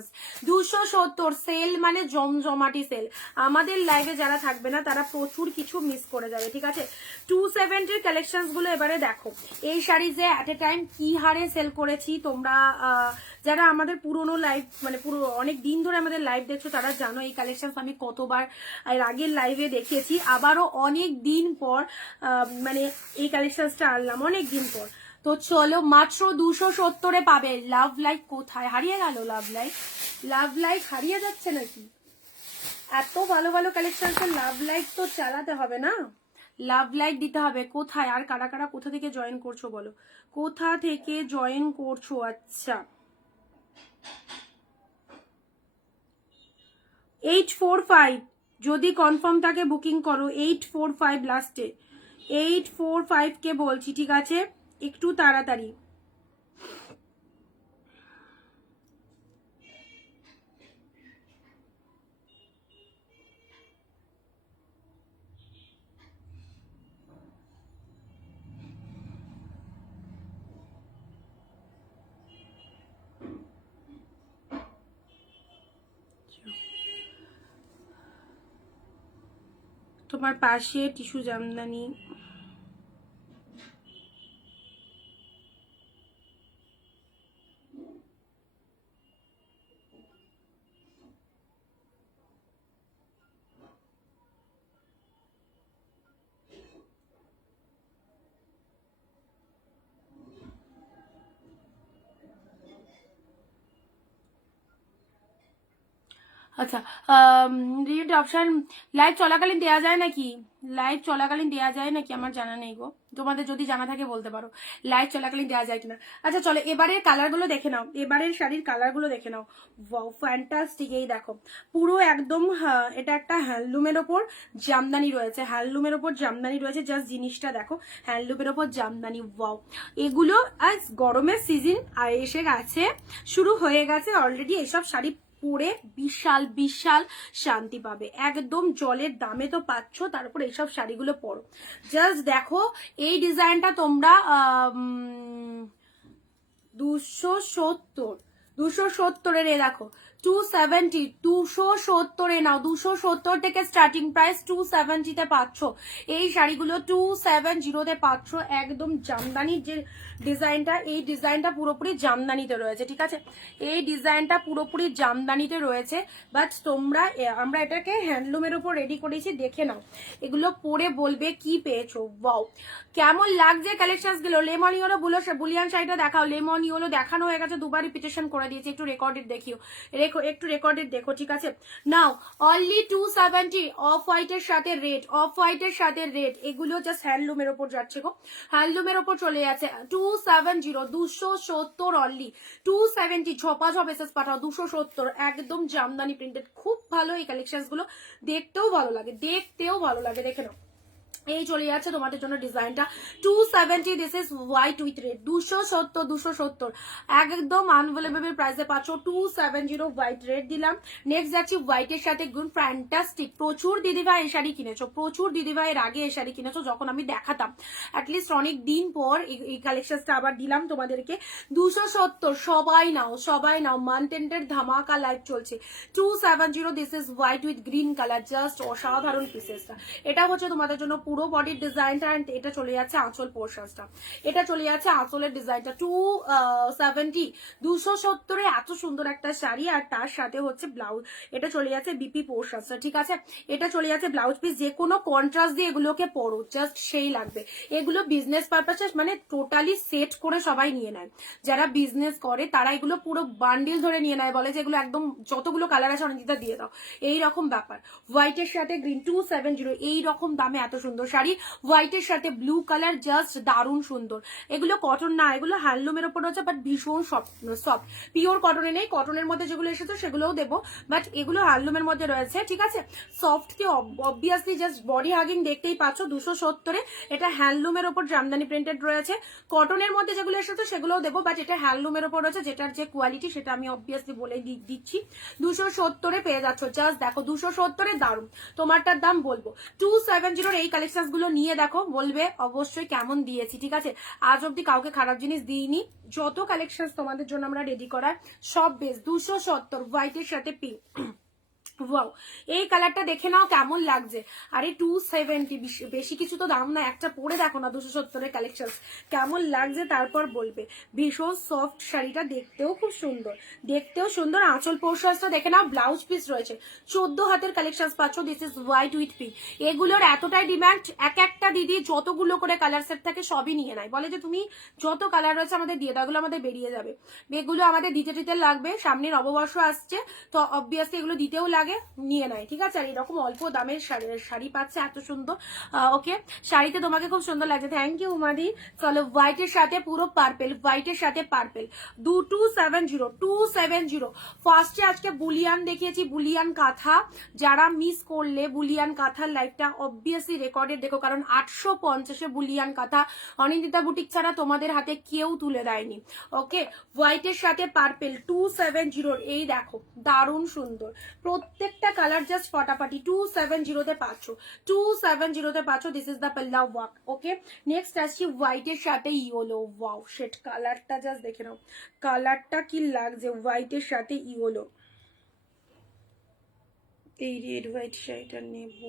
270 সেল মানে জমজমাটি সেল। আমাদের লাইভে যারা থাকবে না তারা প্রচুর কিছু মিস করে যাবে। ঠিক আছে, 270-র কালেকশন গুলো এবারে দেখো। এই শাড়ি যে অ্যাট এ টাইম কি হারে সেল করেছি, তোমরা যারা আমাদের পুরোনো লাইভ মানে পুরো অনেক দিন ধরে আমাদের লাইভ দেখছো তারা জানো এই কালেকশন আমি কতবার এর আগের লাইভে দেখিয়েছি। আবারও অনেক দিন পর মানে এই কালেকশনটা আনলাম, অনেক দিন পর। তো চলো মাত্র 270-এ পাবে। লাভ লাইক কোথায় হারিয়ে গেল? লাভ লাইক হারিয়ে যাচ্ছে নাকি? এত ভালো ভালো কালেকশন, লাভ লাইক তো চালাতে হবে না, লাভ লাইক দিতে হবে। কোথায় আর কারা কারা কোথা থেকে জয়েন করছো বলো, কোথা থেকে জয়েন করছো? আচ্ছা 845 যদি কনফার্ম থাকে বুকিং করো। 845 লাস্টে, 845 কে বলছি। ঠিক আছে, একটু তাড়াতাড়ি। তোমার পাশে টিস্যু জামদানি, আচ্ছা রিড অপশন লাইভ চলাকালীন দেওয়া যায় নাকি? লাইভ চলাকালীন দেওয়া যায় নাকি আমার জানা নেই গো, তোমাদের যদি জানা থাকে বলতে পারো লাইভ চলাকালীন দেওয়া যায় কিনা। আচ্ছা চলো এবারের কালারগুলো দেখে নাও, এবারের শাড়ির কালারগুলো দেখে নাও। Wow fantastic. এই দেখো পুরো একদম এটা একটা হ্যান্ডলুমের ওপর জামদানি রয়েছে, হ্যান্ডলুমের ওপর জামদানি রয়েছে। জাস্ট জিনিসটা দেখো, হ্যান্ডলুমের ওপর জামদানি। ওয়াও, এগুলো আজ গরমের সিজন এসে গেছে, শুরু হয়ে গেছে অলরেডি। এইসব শাড়ি পরে বিশাল শান্তি পাবে, একদম জলের দামে তো পাচ্ছ, তারপর এইসব শাড়িগুলো পরো। জাস্ট দেখো এই ডিজাইনটা তোমরা 270-এর এ দেখো 270, 270-এ নাও। 270 থেকে স্টার্টিং প্রাইস, 270-তে পাচ্ছ এই শাড়িগুলো, 270-তে পাচ্ছ। একদম জামদানির যে ডিজাইনটা, এই ডিজাইনটা পুরোপুরি জামদানিতে রয়েছে। ঠিক আছে, এই ডিজাইনটা পুরোপুরি জামদানিতে রয়েছে। বাট তোমরা আমরা এটাকে হ্যান্ডলুমের উপর রেডি করেছি, দেখে নাও। এগুলো পরে বলবে কি পেয়েছো। ওয়াও, কেমন লাগছে কালেকশন গুলো। লেমন ইয়েলো বুলিয়ান শাড়িটা দেখাও। লেমন ইয়েলো দেখানো হয়ে গেছে, দুবার রিপিটেশন করে দিয়েছি, একটু রেকর্ডেড দেখিও, একটু রেকর্ডেড দেখো। ঠিক আছে, নাও অনলি 270। অফ হোয়াইটের সাথে রেড, অফ হোয়াইটের সাথে রেড, এগুলো জাস্ট হ্যান্ডলুমের ওপর যাচ্ছে গো, হ্যান্ডলুমের ওপর চলে যাচ্ছে। 270, 270 অনলি, 270। ঝপা ঝপ এসএস পাঠাও। 270 একদম জামদানি প্রিন্টেড, খুব ভালো এই কালেকশন গুলো, দেখতেও ভালো লাগে, দেখে নাও। এই চলে যাচ্ছে তোমাদের জন্য ডিজাইনটা 270। This is white with red. 270 একদম আনভেলেবল প্রাইসে পাচ্ছ। 270 হোয়াইট রেড দিলাম। নেক্সট যাচ্ছি হোয়াইটের সাথে গুড ফ্যান্টাস্টিক। প্রচুর দিদিভাই এই শাড়ি কিনেছো, প্রচুর দিদিভাই এর আগে এই শাড়ি কিনেছো, যখন আমি দেখাতাম অ্যাটলিস্ট অনেক দিন পর এই কালেকশনটা আবার দিলাম তোমাদেরকে। 270 সবাই নাও। মান্থ এন্ডের ধামাকা লাইভ চলছে। 270। This is white with green colour, just অসাধারণ পিসেসটা। এটা হচ্ছে তোমাদের জন্য পুরো বডির ডিজাইনটা, অ্যান্ড এটা চলে যাচ্ছে আঁচল পোর্শনসটা, এটা চলে যাচ্ছে আঁচলের ডিজাইনটা। 270 270 এত সুন্দর একটা শাড়ি, আর তার সাথে হচ্ছে ব্লাউজ, এটা চলে যাচ্ছে বিপি পোর্শনসটা, ঠিক আছে। এটা চলে যাচ্ছে ব্লাউজ পিস, যে কোনো কন্ট্রাস্ট দিয়ে এগুলোকে পরো, জাস্ট সেই লাগবে। এগুলো বিজনেস পারপাসে মানে টোটালি সেট করে সবাই নিয়ে নেয়, যারা বিজনেস করে তারা এগুলো পুরো বান্ডিল ধরে নিয়ে নেয়, বলে যে এগুলো একদম যতগুলো কালার আছে অনেকটা দিয়ে দাও, এই রকম ব্যাপার। হোয়াইটের সাথে গ্রিন 270, এই রকম দামে এত সুন্দর শাড়ি, হোয়াইটের সাথে ব্লু কালার, জাস্ট দারুণ সুন্দর। এগুলো কটন না, এগুলো হ্যান্ডলুমের ওপর হচ্ছে, বাট ভীষণ সফট, পিওর কটনে নেই, কটনের মধ্যে যেগুলো এসেছে সেগুলোও দেবো, বাট এগুলো হ্যান্ডলুমের মধ্যে রয়েছে, ঠিক আছে। সফট কি অবভিয়াসলি জাস্ট বডি হাগিং, দেখতেই পাচ্ছ 270, এটা হ্যান্ডলুমের ওপর জামদানি প্রিন্টেড রয়েছে। কটনের মধ্যে যেগুলো এসেছে সেগুলোও দেবো, বাট এটা হ্যান্ডলুমের ওপর রয়েছে, যেটার যে কোয়ালিটি সেটা আমি অবভিয়াসলি বলে দিচ্ছি। 270 পেয়ে যাচ্ছ, জাস্ট দেখো 270 দারুণ। তোমারটার দাম বলবো 270। এই কালেকশন গুলো নিয়ে দেখো, বলবে অবশ্যই কেমন দিয়েছি, ঠিক আছে। আজ অব্দি কাউকে খারাপ জিনিস দিইনি, যত কালেকশন তোমাদের জন্য আমরা রেডি করার সব বেশ। 270 হোয়াইটের সাথে পিঙ্ক, ওয়াও, এই কালারটা দেখে নাও কেমন লাগছে। আরে 270, বেশি কিছু তো দাম না, একটা পরে দেখো না 270 কালেকশন কেমন লাগছে, তারপর বলবে। ভীষণ সফট শাড়িটা, দেখতেও খুব সুন্দর, দেখতেও সুন্দর। আঁচল পোর্শনটা দেখে নাও, ব্লাউজ পিস রয়েছে, 14 হাতের কালেকশন পাচ্ছ। This is white with pink. এগুলোর এতটাই ডিমান্ড, এক একটা দিদি যতগুলো করে কালার সেট থাকে সবই নিয়ে নেয়, বলে যে তুমি যত কালার রয়েছে আমাদের দিয়ে দাও, এগুলো আমাদের বেরিয়ে যাবে, এগুলো আমাদের দিতে লাগবে, সামনে নববর্ষ আসছে তো অবভিয়াসলি এগুলো দিতেও লাগে, নিয়ে নেয়, ঠিক আছে। আর এরকম অল্প দামের শাড়ি পাচ্ছে এত সুন্দর। ওকে, শাড়িতে তোমাকে খুব সুন্দর লাগছে, থ্যাংক ইউ উমাদি। চলো, হোয়াইটের সাথে পুরো পার্পেল, হোয়াইটের সাথে পার্পেল, 270 ফার্স্টে আজকে বুলিয়ান দেখিয়েছি, বুলিয়ান কাঁথা। যারা মিস করলে বুলিয়ান কাঁথার লাইভটা অবভিয়াসলি রেকর্ডেড দেখো, কারণ 850 বুলিয়ান কাঁথা অনিন্দিতা বুটিক ছাড়া তোমাদের হাতে কেউ তুলে দেয়নি। ওকে, হোয়াইটের সাথে পার্পেল 270, এই দেখো দারুণ সুন্দর, প্রত্যেকটা কালার জাস্ট ফটাফটি। 270 পাচ্ছ, 270 পাচ্ছ। দিস ইজ দ্য পাল্লা ওয়ার্ক। ওকে, নেক্সট আসছি হোয়াইটের সাথে ইয়েলো, ওয়াও শেড, কালারটা জাস্ট দেখে নাও, কালারটা কি লাগছে হোয়াইটের সাথে ইয়েলো। এই রেড হোয়াইট শাড়িটা নেব,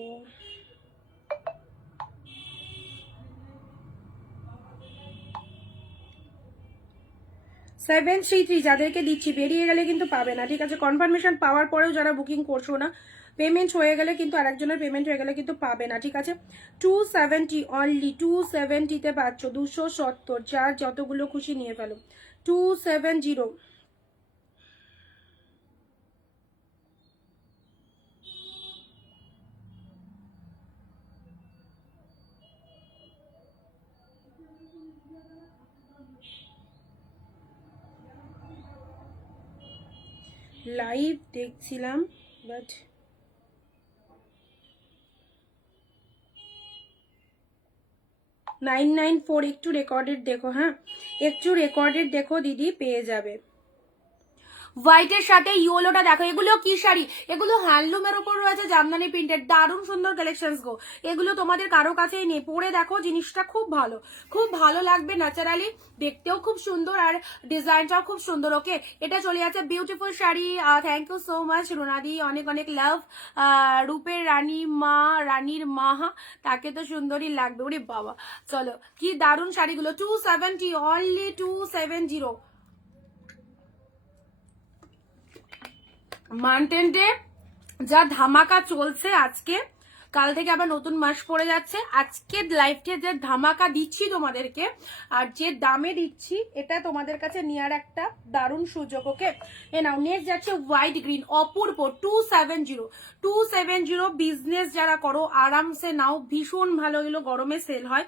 733 যাদেরকে দিচ্ছি, বেরিয়ে গেলে কিন্তু পাবে না, ঠিক আছে। কনফার্মেশন পাওয়ার পরেও যারা বুকিং করছো না, পেমেন্ট হয়ে গেলে কিন্তু আরেকজনের পেমেন্ট হয়ে গেলে কিন্তু পাবে না, ঠিক আছে। 270 অনলি, 270 পাচ্ছ, 270, যার যতগুলো খুশি নিয়ে ফেলো। 270, লাইভ দেখছিলাম বাট নাইন 994, একটু রেকর্ডেড দেখো, হ্যাঁ একটু রেকর্ডেড দেখো দিদি, পেয়ে যাবে। হোয়াইটের সাথে ইয়েলোটা দেখো, এগুলো কি শাড়ি, এগুলো হ্যান্ডলুমের উপর রয়েছে, জামদানি প্রিন্টেড, দারুণ সুন্দর কালেকশনস গো। এগুলো তোমাদের কারো কাছেই নেই, পরে দেখো জিনিসটা খুব ভালো, খুব ভালো লাগবে, ন্যাচারালি দেখতেও খুব সুন্দর, আর ডিজাইনটাও খুব সুন্দর। ওকে, এটা চলে যাচ্ছে beautiful sari. Thank you so much রুনাদি, অনেক অনেক লাভ। রূপের রানীর মা, তাকে তো সুন্দরই লাগবে, ওরে বাবা। চলো, কি দারুণ শাড়িগুলো, 270 অনলি, 270। মান্টেন্টে যা ধামাকা চলছে আজকে, কাল থেকে আবার নতুন মাস পড়ে যাচ্ছে, আজকে লাইফে যে ধামাকা দিচ্ছি তোমাদেরকে, আর যে দামে দিচ্ছি, এটা তোমাদের কাছে নেওয়ার একটা দারুণ সুযোগ। ওকে, এ নাও, নেক্সট যাচ্ছে হোয়াইট গ্রিন, অপূর্ব, 270 বিজনেস যারা করো আরামসে নাও, ভীষণ ভালো, এগুলো গরমে সেল হয়।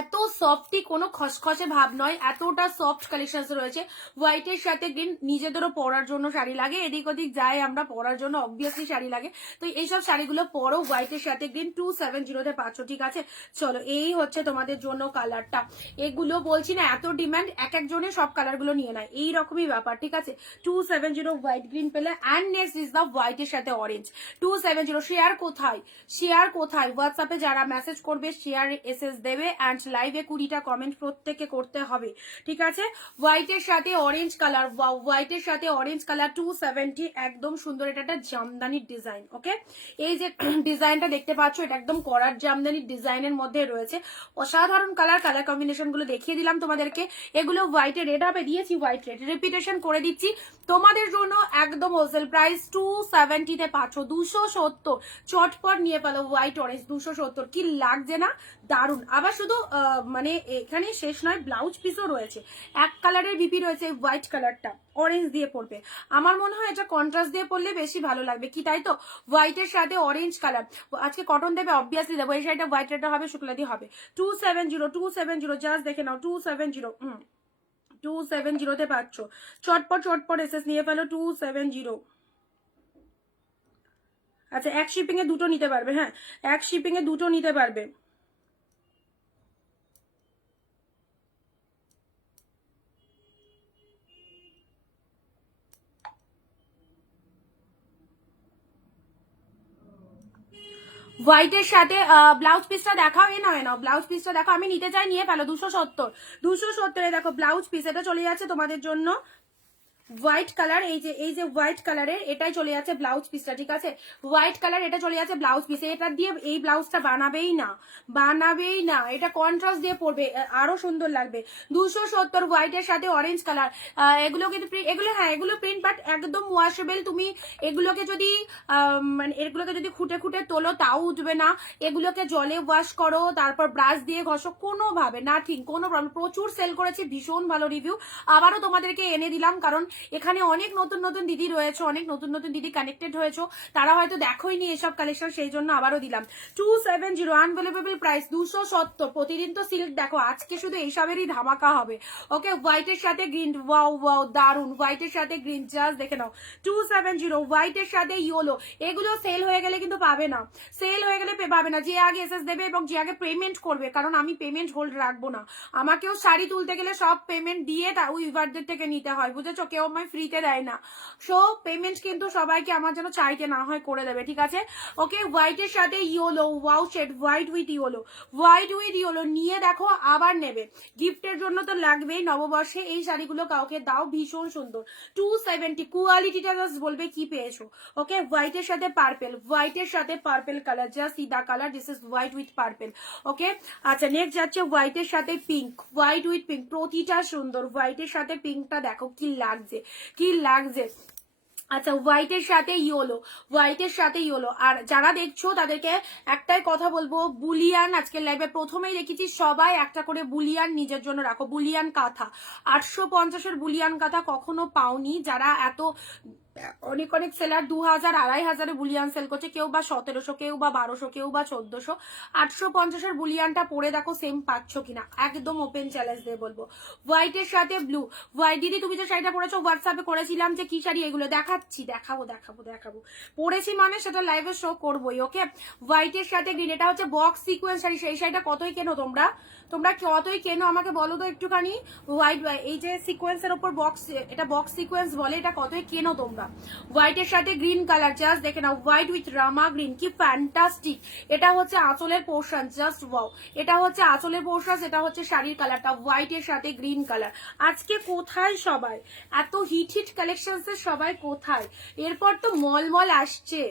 এত সফটি, কোনো খসখসে ভাব নয়, এতটা সফট কালেকশন রয়েছে। হোয়াইটের সাথে গ্রিন, নিজেদেরও পরার জন্য শাড়ি লাগে, এদিক ওদিক যায় আমরা পরার জন্য অবভিয়াসলি শাড়ি লাগে, তো এইসব শাড়িগুলো পরো। হোয়াইটের সাথে গ্রিন 270 পাচ্ছ, ঠিক আছে। চলো, এই হচ্ছে তোমাদের জন্য কালারটা, এগুলো বলছি না এত ডিমান্ড, এক একজনের সব কালারগুলো নিয়ে নেয়, এইরকমই ব্যাপার, ঠিক আছে। 270 হোয়াইট গ্রিন পেলে। অ্যান্ড নেক্সট ইজ দ্য হোয়াইটের সাথে অরেঞ্জ, 270। শেয়ার কোথায় হোয়াটসঅ্যাপে যারা মেসেজ করবে শেয়ার এসএস দেবে, অ্যান্ড অ্যান্ড লাইভে 20টা কমেন্ট প্রত্যেককে করতে হবে, ঠিক আছে? হোয়াইটের সাথে অরেঞ্জ কালার, হোয়াইটের সাথে অরেঞ্জ কালার 270, একদম সুন্দর। এটা একটা জামদানির ডিজাইন, ওকে? এই যে ডিজাইনটা দেখতে পাচ্ছ, এটা একদম করার জামদানির ডিজাইনের মধ্যে রয়েছে। অসাধারণ কালার কম্বিনেশন গুলো দেখিয়ে দিলাম তোমাদেরকে। এগুলো হোয়াইটে রেড হবে, দিয়েছি হোয়াইট রেড, রিপিটেশন করে দিচ্ছি তোমাদের জন্য। একদম হোলসেল প্রাইস 270 পাচ্ছ, 270। চটপট নিয়ে পেলো হোয়াইট অরেঞ্জ 270। কি লাগছে না? দারুন। আবার শুধু মানে এখানে শেষ নয়, ব্লাউজ পিসও রয়েছে। এক কালারের বিপি রয়েছে, হোয়াইট কালারটা অরেঞ্জ দিয়ে পড়বে। আমার মনে হয় এটা কন্ট্রাস্ট দিয়ে পড়লে বেশি ভালো লাগবে, কি তাই তো? হোয়াইটের সাথে অরেঞ্জ কালার। আজকে কটন দেবে, অবভিয়াসলি দেবো। এই শাড়িটা হোয়াইট রেডটা হবে, শুক্লা দিয়ে হবে। 270 জাস্ট দেখে নাও, 270। 270 পাচ্ছ। চটপট চটপট এসএস নিয়ে ফেলো, 270। আচ্ছা, এক শিপিং এ দুটো নিতে পারবে, হ্যাঁ এক শিপিং এ দুটো নিতে পারবে। হোয়াইটের সাথে ব্লাউজ পিসটা দেখাও, এ নাও ব্লাউজ পিসটা দেখো। আমি নিতে চাই, নিয়ে ফেলো। 270, 270 দেখো ব্লাউজ পিস, এটা চলে যাচ্ছে তোমাদের জন্য হোয়াইট কালার। এই যে হোয়াইট কালারের এটাই চলে যাচ্ছে ব্লাউজ পিসটা, ঠিক আছে? হোয়াইট কালার এটা চলে যাচ্ছে ব্লাউজ পিস। এটা দিয়ে এই ব্লাউজটা বানাবেই না, এটা কন্ট্রাস্ট দিয়ে পড়বে, আরো সুন্দর লাগবে। 270 হোয়াইটের সাথে অরেঞ্জ কালার। এগুলো কিন্তু এগুলো, হ্যাঁ এগুলো প্রিন্ট, বাট একদম ওয়াশেবল। তুমি এগুলোকে যদি মানে এগুলোকে যদি খুঁটে খুঁটে তোলো তাও উঠবে না। এগুলোকে জলে ওয়াশ করো, তারপর ব্রাশ দিয়ে ঘষো, কোনোভাবে না, ঠিক কোনো প্রবলেম। প্রচুর সেল করেছি, ভীষণ ভালো রিভিউ। আবারও তোমাদেরকে এনে দিলাম, কারণ এখানে অনেক নতুন নতুন দিদি রয়েছে, অনেক নতুন নতুন দিদি কানেক্টেড হয়েছে, তারা হয়তো দেখোইনি এসব কালেকশন, সেই জন্য আবারও দিলাম। 270 আনভেলেবল প্রাইস 270। প্রতিদিন তো সিল্ক দেখো, আজকে শুধু এইসবেরই ধামাকা হবে, ওকে? হোয়াইটের সাথে গ্রিন, ওয়াও ওয়াও দারুন। হোয়াইটের সাথে গ্রিন, জাস্ট দেখে নাও, 270। হোয়াইটের সাথে ইয়েলো। এগুলো সেল হয়ে গেলে কিন্তু পাবে না, সেল হয়ে গেলে পাবে না। যে আগে এসএস দেবে এবং যে আগে পেমেন্ট করবে, কারণ আমি পেমেন্ট হোল্ড রাখবো না। আমাকেও শাড়ি তুলতে গেলে সব পেমেন্ট দিয়ে উইভারদের থেকে নিতে হয়, বুঝেছো? কেউ আমায় ফ্রিতে দেয় না। সো পেমেন্ট কিন্তু সবাইকে আমার যেন চাইতে না হয় করে দেবে, ঠিক আছে? ওকে, হোয়াইটের সাথে yellow, wow shade, white with yellow নিয়ে দেখো, আবার নেবে। গিফটের জন্য তো লাগবেই, নববর্ষে এই শাড়িগুলো কাউকে দাও, ভীষণ সুন্দর। 270, কোয়ালিটিটা জাস্ট বলবে কি পেয়েছো, ওকে? হোয়াইটের সাথে পার্পেল কালার, জাস্ট সিদা colour, this is white with purple, okay? আচ্ছা, নেক্সট যাচ্ছে হোয়াইটের সাথে পিঙ্ক, হোয়াইট উইথ পিঙ্ক, প্রতিটা সুন্দর। হোয়াইটের সাথে পিঙ্কটা দেখো কি লাগছে, কি লাগছে। আচ্ছা, হোয়াইটের সাথে ইয়েলো। আর যারা দেখছো তাদেরকে একটাই কথা বলবো, বুলিয়ান আজকে লাইভে প্রথমেই দেখেছি, সবাই একটা করে বুলিয়ান নিজের জন্য রাখো। বুলিয়ান কাঁথা 850-এর বুলিয়ান কাঁথা কখনো পাওনি। যারা এত অনেক অনেক সেলার 2000, 2500 বুলিয়ান সেল করছে, কেউ বা 1700, কেউ বা 1200, কেউ বা 1400। 850-এর বুলিয়ানটা পরে দেখো সেম পাচ্ছ কিনা, একদম ওপেন চ্যালেঞ্জ দিয়ে বলবো। হোয়াইটের সাথে ব্লু। হোয়াইট দিদি, তুমি যে শাড়িটা পরেছো হোয়াটসঅ্যাপে করেছিলাম যে কি শাড়ি, এগুলো দেখাচ্ছি, দেখাবো পরেছি মানে সেটা লাইভে শো করবোই, ওকে? হোয়াইটের সাথে গ্রিন, এটা হচ্ছে বক্স সিকোয়েন্স শাড়ি। সেই শাড়িটা কতই কেনো তোমরা কতই কেনো আমাকে বলো তো একটুখানি। হোয়াইট, এই যে সিকোয়েন্সের ওপর বক্স, এটা বক্স সিকোয়েন্স বলে, এটা কতই কেনো তোমরা? হোয়াইটের সাথে গ্রিন কালার, জাস্ট দেখে নাও, হোয়াইট উইথ রামা গ্রিন, কি ফ্যান্টাস্টিক। এটা হচ্ছে আঁচলের পোর্শন, জাস্ট ওয়াও। এটা হচ্ছে আঁচলের পোর্শন, এটা হচ্ছে শাড়ির কালারটা, হোয়াইটের সাথে গ্রিন কালার। আজকে কোথায় সবাই, এত হিট কালেকশন সবাই কোথায়? এরপর তো মলমল আসছে,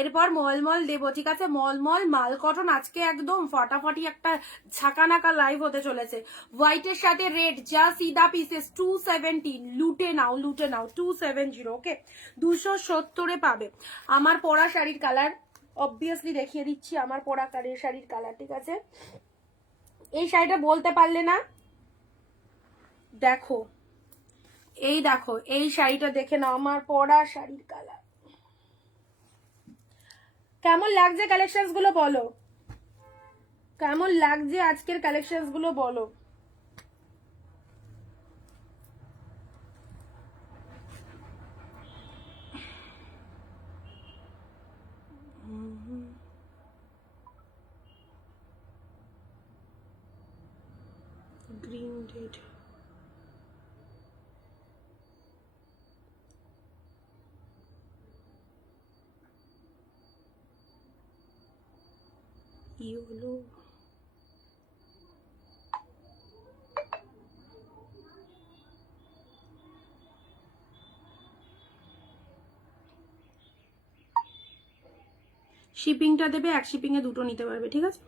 এরপর মলমল দেবো, ঠিক আছে? মলমল মাল কটন আজকে একদম ফাটাফাটি একটা ঝাঁকানাকা লাইভ হতে চলেছে। হোয়াইটের সাথে রেড, যা সিদা পিসেস, 270। লুটে নাও 270, ওকে? 270-এ পাবে। আমার পরা শাড়ির কালার অবভিয়াসলি দেখিয়ে দিচ্ছি, আমার পরা শাড়ির কালার, ঠিক আছে? এই শাড়িটা বলতে পারলে না, দেখো, এই দেখো, এই শাড়িটা দেখে নাও, আমার পরা শাড়ির কালার। কেমন লাগছে কালেকশনস গুলো বলো, কেমন লাগছে আজকের কালেকশনস গুলো বলো। গ্রিন রেড, ইয়েলো, শিপিংটা দেবে, এক শিপিংয়ে দুটো নিতে পারবে, ঠিক আছে?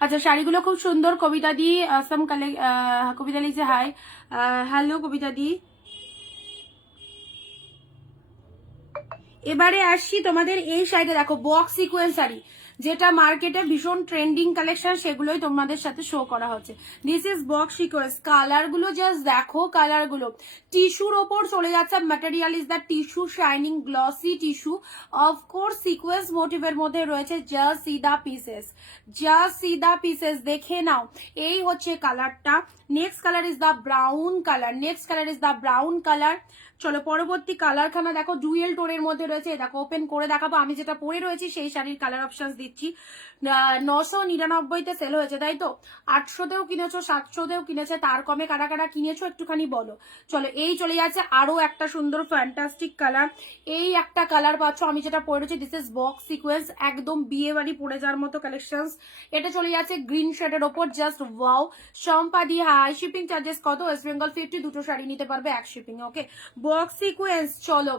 আচ্ছা, শাড়িগুলো খুব সুন্দর। কবিতা দি আসাম কালে, কবিতা লিখছে হাই, হ্যালো কবিতা দি। এবারে আসছি তোমাদের এই শাড়িটা, দেখো বক্স সিকোয়েন্স শাড়ি, যেটা মার্কেটে ভীষণ ট্রেন্ডিং কালেকশন, সেগুলোই তোমাদের সাথে শো করা হচ্ছে। This is box sequence. Colour গুলো জাস্ট দেখো, কালার গুলো টিস্যুর ওপর চলে যাচ্ছে। Material is the tissue, shining glossy tissue, of course sequence মোটিভের মধ্যে রয়েছে। Just see the pieces, just see the pieces, দেখে নাও। এই হচ্ছে কালারটা। Next colour is the brown colour, next colour is the brown colour. চলো পরবর্তী কালারখানা দেখো, ডুয়েল টোনের মধ্যে রয়েছে। দেখো ওপেন করে দেখাবো। আমি যেটা পরে রয়েছি সেই শাড়ির কালার অপশন দিচ্ছি। 999-তে সেল হয়েছে, তাই তো? 800-তেও কিনেছো, 700-তেও কিনেছে, তার কমে কারা কারা কিনেছো একটুখানি বলো। চলো এই চলে যাচ্ছে আরো একটা সুন্দর ফ্যান্টাস্টিক কালার। এই একটা কালার পাচ্ছ, আমি যেটা পরে রয়েছি। দিস ইজ বক্স সিকোয়েন্স, একদম বিয়ে বাড়ি পরে যাওয়ার মতো কালেকশন। এটা চলে যাচ্ছে গ্রিন শেডের ওপর, জাস্ট ওয়াও। সম্পাদি হাই, শিপিং চার্জেস কত? ওয়েস্ট বেঙ্গল 50, দুটো শাড়ি নিতে পারবে এক শিপিং, ওকে। বক্স সিকোয়েন্স, চলো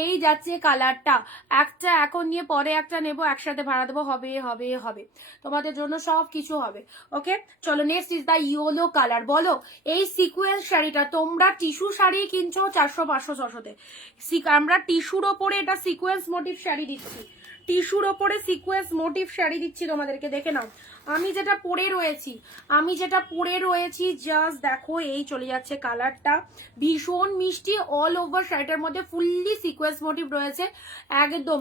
এই যাচ্ছে কালারটা। একটা এখন নিয়ে পরে একটা নেবো, একসাথে ভাড়া দেবো, হবে হবে হবে, তোমাদের জন্য সব কিছু হবে, ওকে। চলো next is the yellow colour. বলো এই সিকোয়েন্স শাড়িটা তোমরা টিস্যু শাড়ি কিনছো 400, 500, 600-তে, আমরা টিস্যুর ওপরে এটা সিকোয়েন্স মোটিভ শাড়ি দিচ্ছি। টিস্যুর ওপরে সিকোয়েন্স মোটিভ শাড়ি দিচ্ছি তোমাদেরকে, দেখে নাও। আমি যেটা পরে রয়েছি জাস্ট দেখো, এই চলে যাচ্ছে কালারটা। ভীষণ মিষ্টি, অল ওভার শাড়িটার মধ্যে ফুললি সিকোয়েন্স মোটিভ রয়েছে। একদম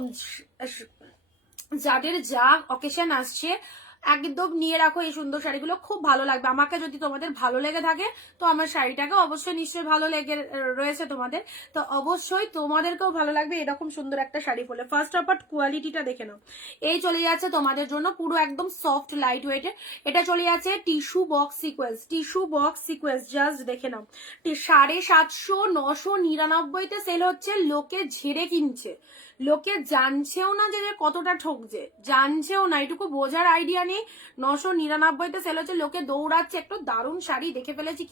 যাদের যা অকেশন আসছে একদম নিয়ে রাখো এই সুন্দর শাড়িগুলো, খুব ভালো লাগবে। আমাকে যদি তোমাদের ভালো লেগে থাকে তো আমার শাড়িটাকে অবশ্যই নিশ্চয়ই ভালো লেগে রয়েছে তোমাদের, তো অবশ্যই তোমাদেরকেও ভালো লাগবে এরকম সুন্দর একটা শাড়ি পরলে। ফার্স্ট অফ অল কোয়ালিটিটা দেখে নাও। এই চলে যাচ্ছে তোমাদের জন্য পুরো একদম সফট লাইট ওয়েটের। এটা চলে যাচ্ছে tissue box sequence, tissue box sequence, just দেখে নাও। 750, 999-তে সেল হচ্ছে, লোকে ঝেড়ে কিনছে, লোকে জানছেও না যে কতটা ঠকছে, জানছেও না, এটুকু বোঝার আইডিয়া নেই। 999-তে সেল হচ্ছে, লোকে দৌড়াচ্ছে, একটু দারুণ শাড়ি দেখে ফেলেছি,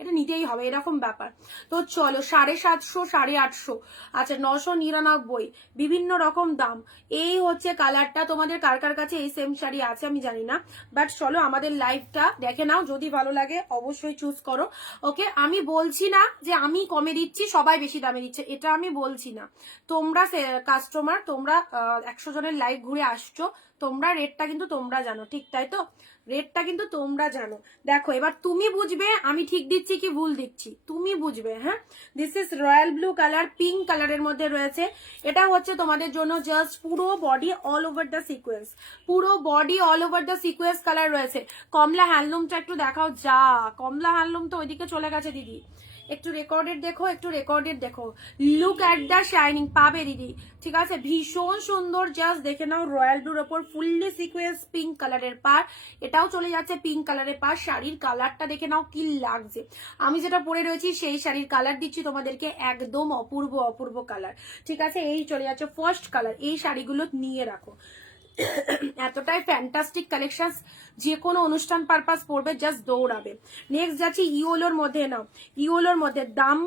এটা নিতেই হবে, এরকম ব্যাপার। তো চলো 750, 850, আচ্ছা 999, বিভিন্ন রকম দাম। এই হচ্ছে কালারটা। তোমাদের কার কার কাছে এই সেম শাড়ি আছে আমি জানি না, বাট চলো আমাদের লাইভটা দেখে নাও, যদি ভালো লাগে অবশ্যই চুজ করো, ওকে। আমি বলছি না যে আমি কমে দিচ্ছি, সবাই বেশি দামে দিচ্ছে, এটা আমি বলছি না। তোমরা কাস্টমার, তোমরা 100 জনের লাইভ ঘুরে আসছো, তোমরা রেটটা কিন্তু তোমরা জানো, ঠিক তাই তো? রেটটা কিন্তু তোমরা জানো। দেখো এবার তুমি বুঝবে আমি ঠিক দিচ্ছি কি ভুল দিচ্ছি, তুমি বুঝবে, হ্যাঁ। This is royal blue colour, pink কালারের মধ্যে রয়েছে। এটা হচ্ছে তোমাদের জন্য জাস্ট পুরো body all over the sequence, পুরো body all over the sequence colour রয়েছে। কমলা হ্যান্ডলুমটা একটু দেখাও, যা কমলা হ্যান্ডলুম তো ওইদিকে চলে গেছে দিদি, একটু রেকর্ডেড দেখো, একটু রেকর্ডেড দেখো। লুক অ্যাট দ্য শাইনিং, পাবে দিদি, ঠিক আছে? ভীষণ সুন্দর, জাস্ট দেখে নাও। রয়্যাল ব্লুর ওপর ফুললি সিকোয়েন্স, পিঙ্ক কালারের পার, এটাও চলে যাচ্ছে পিঙ্ক কালারের পার। শাড়ির কালারটা দেখে নাও কি লাগছে। আমি যেটা পরে রয়েছি সেই শাড়ির কালার দিচ্ছি তোমাদেরকে, একদম অপূর্ব অপূর্ব কালার, ঠিক আছে? এই চলে যাচ্ছে ফার্স্ট কালার। এই শাড়িগুলো নিয়ে রাখো, এতটাই ফ্যান্টাস্টিক কালেকশন, যে কোনো অনুষ্ঠান পারপাস পড়বে জাস্ট দৌড়াবে। নেক্সট যাচ্ছি ইয়োলোর মধ্যে। নাও ইয়োলোর মধ্যে দাম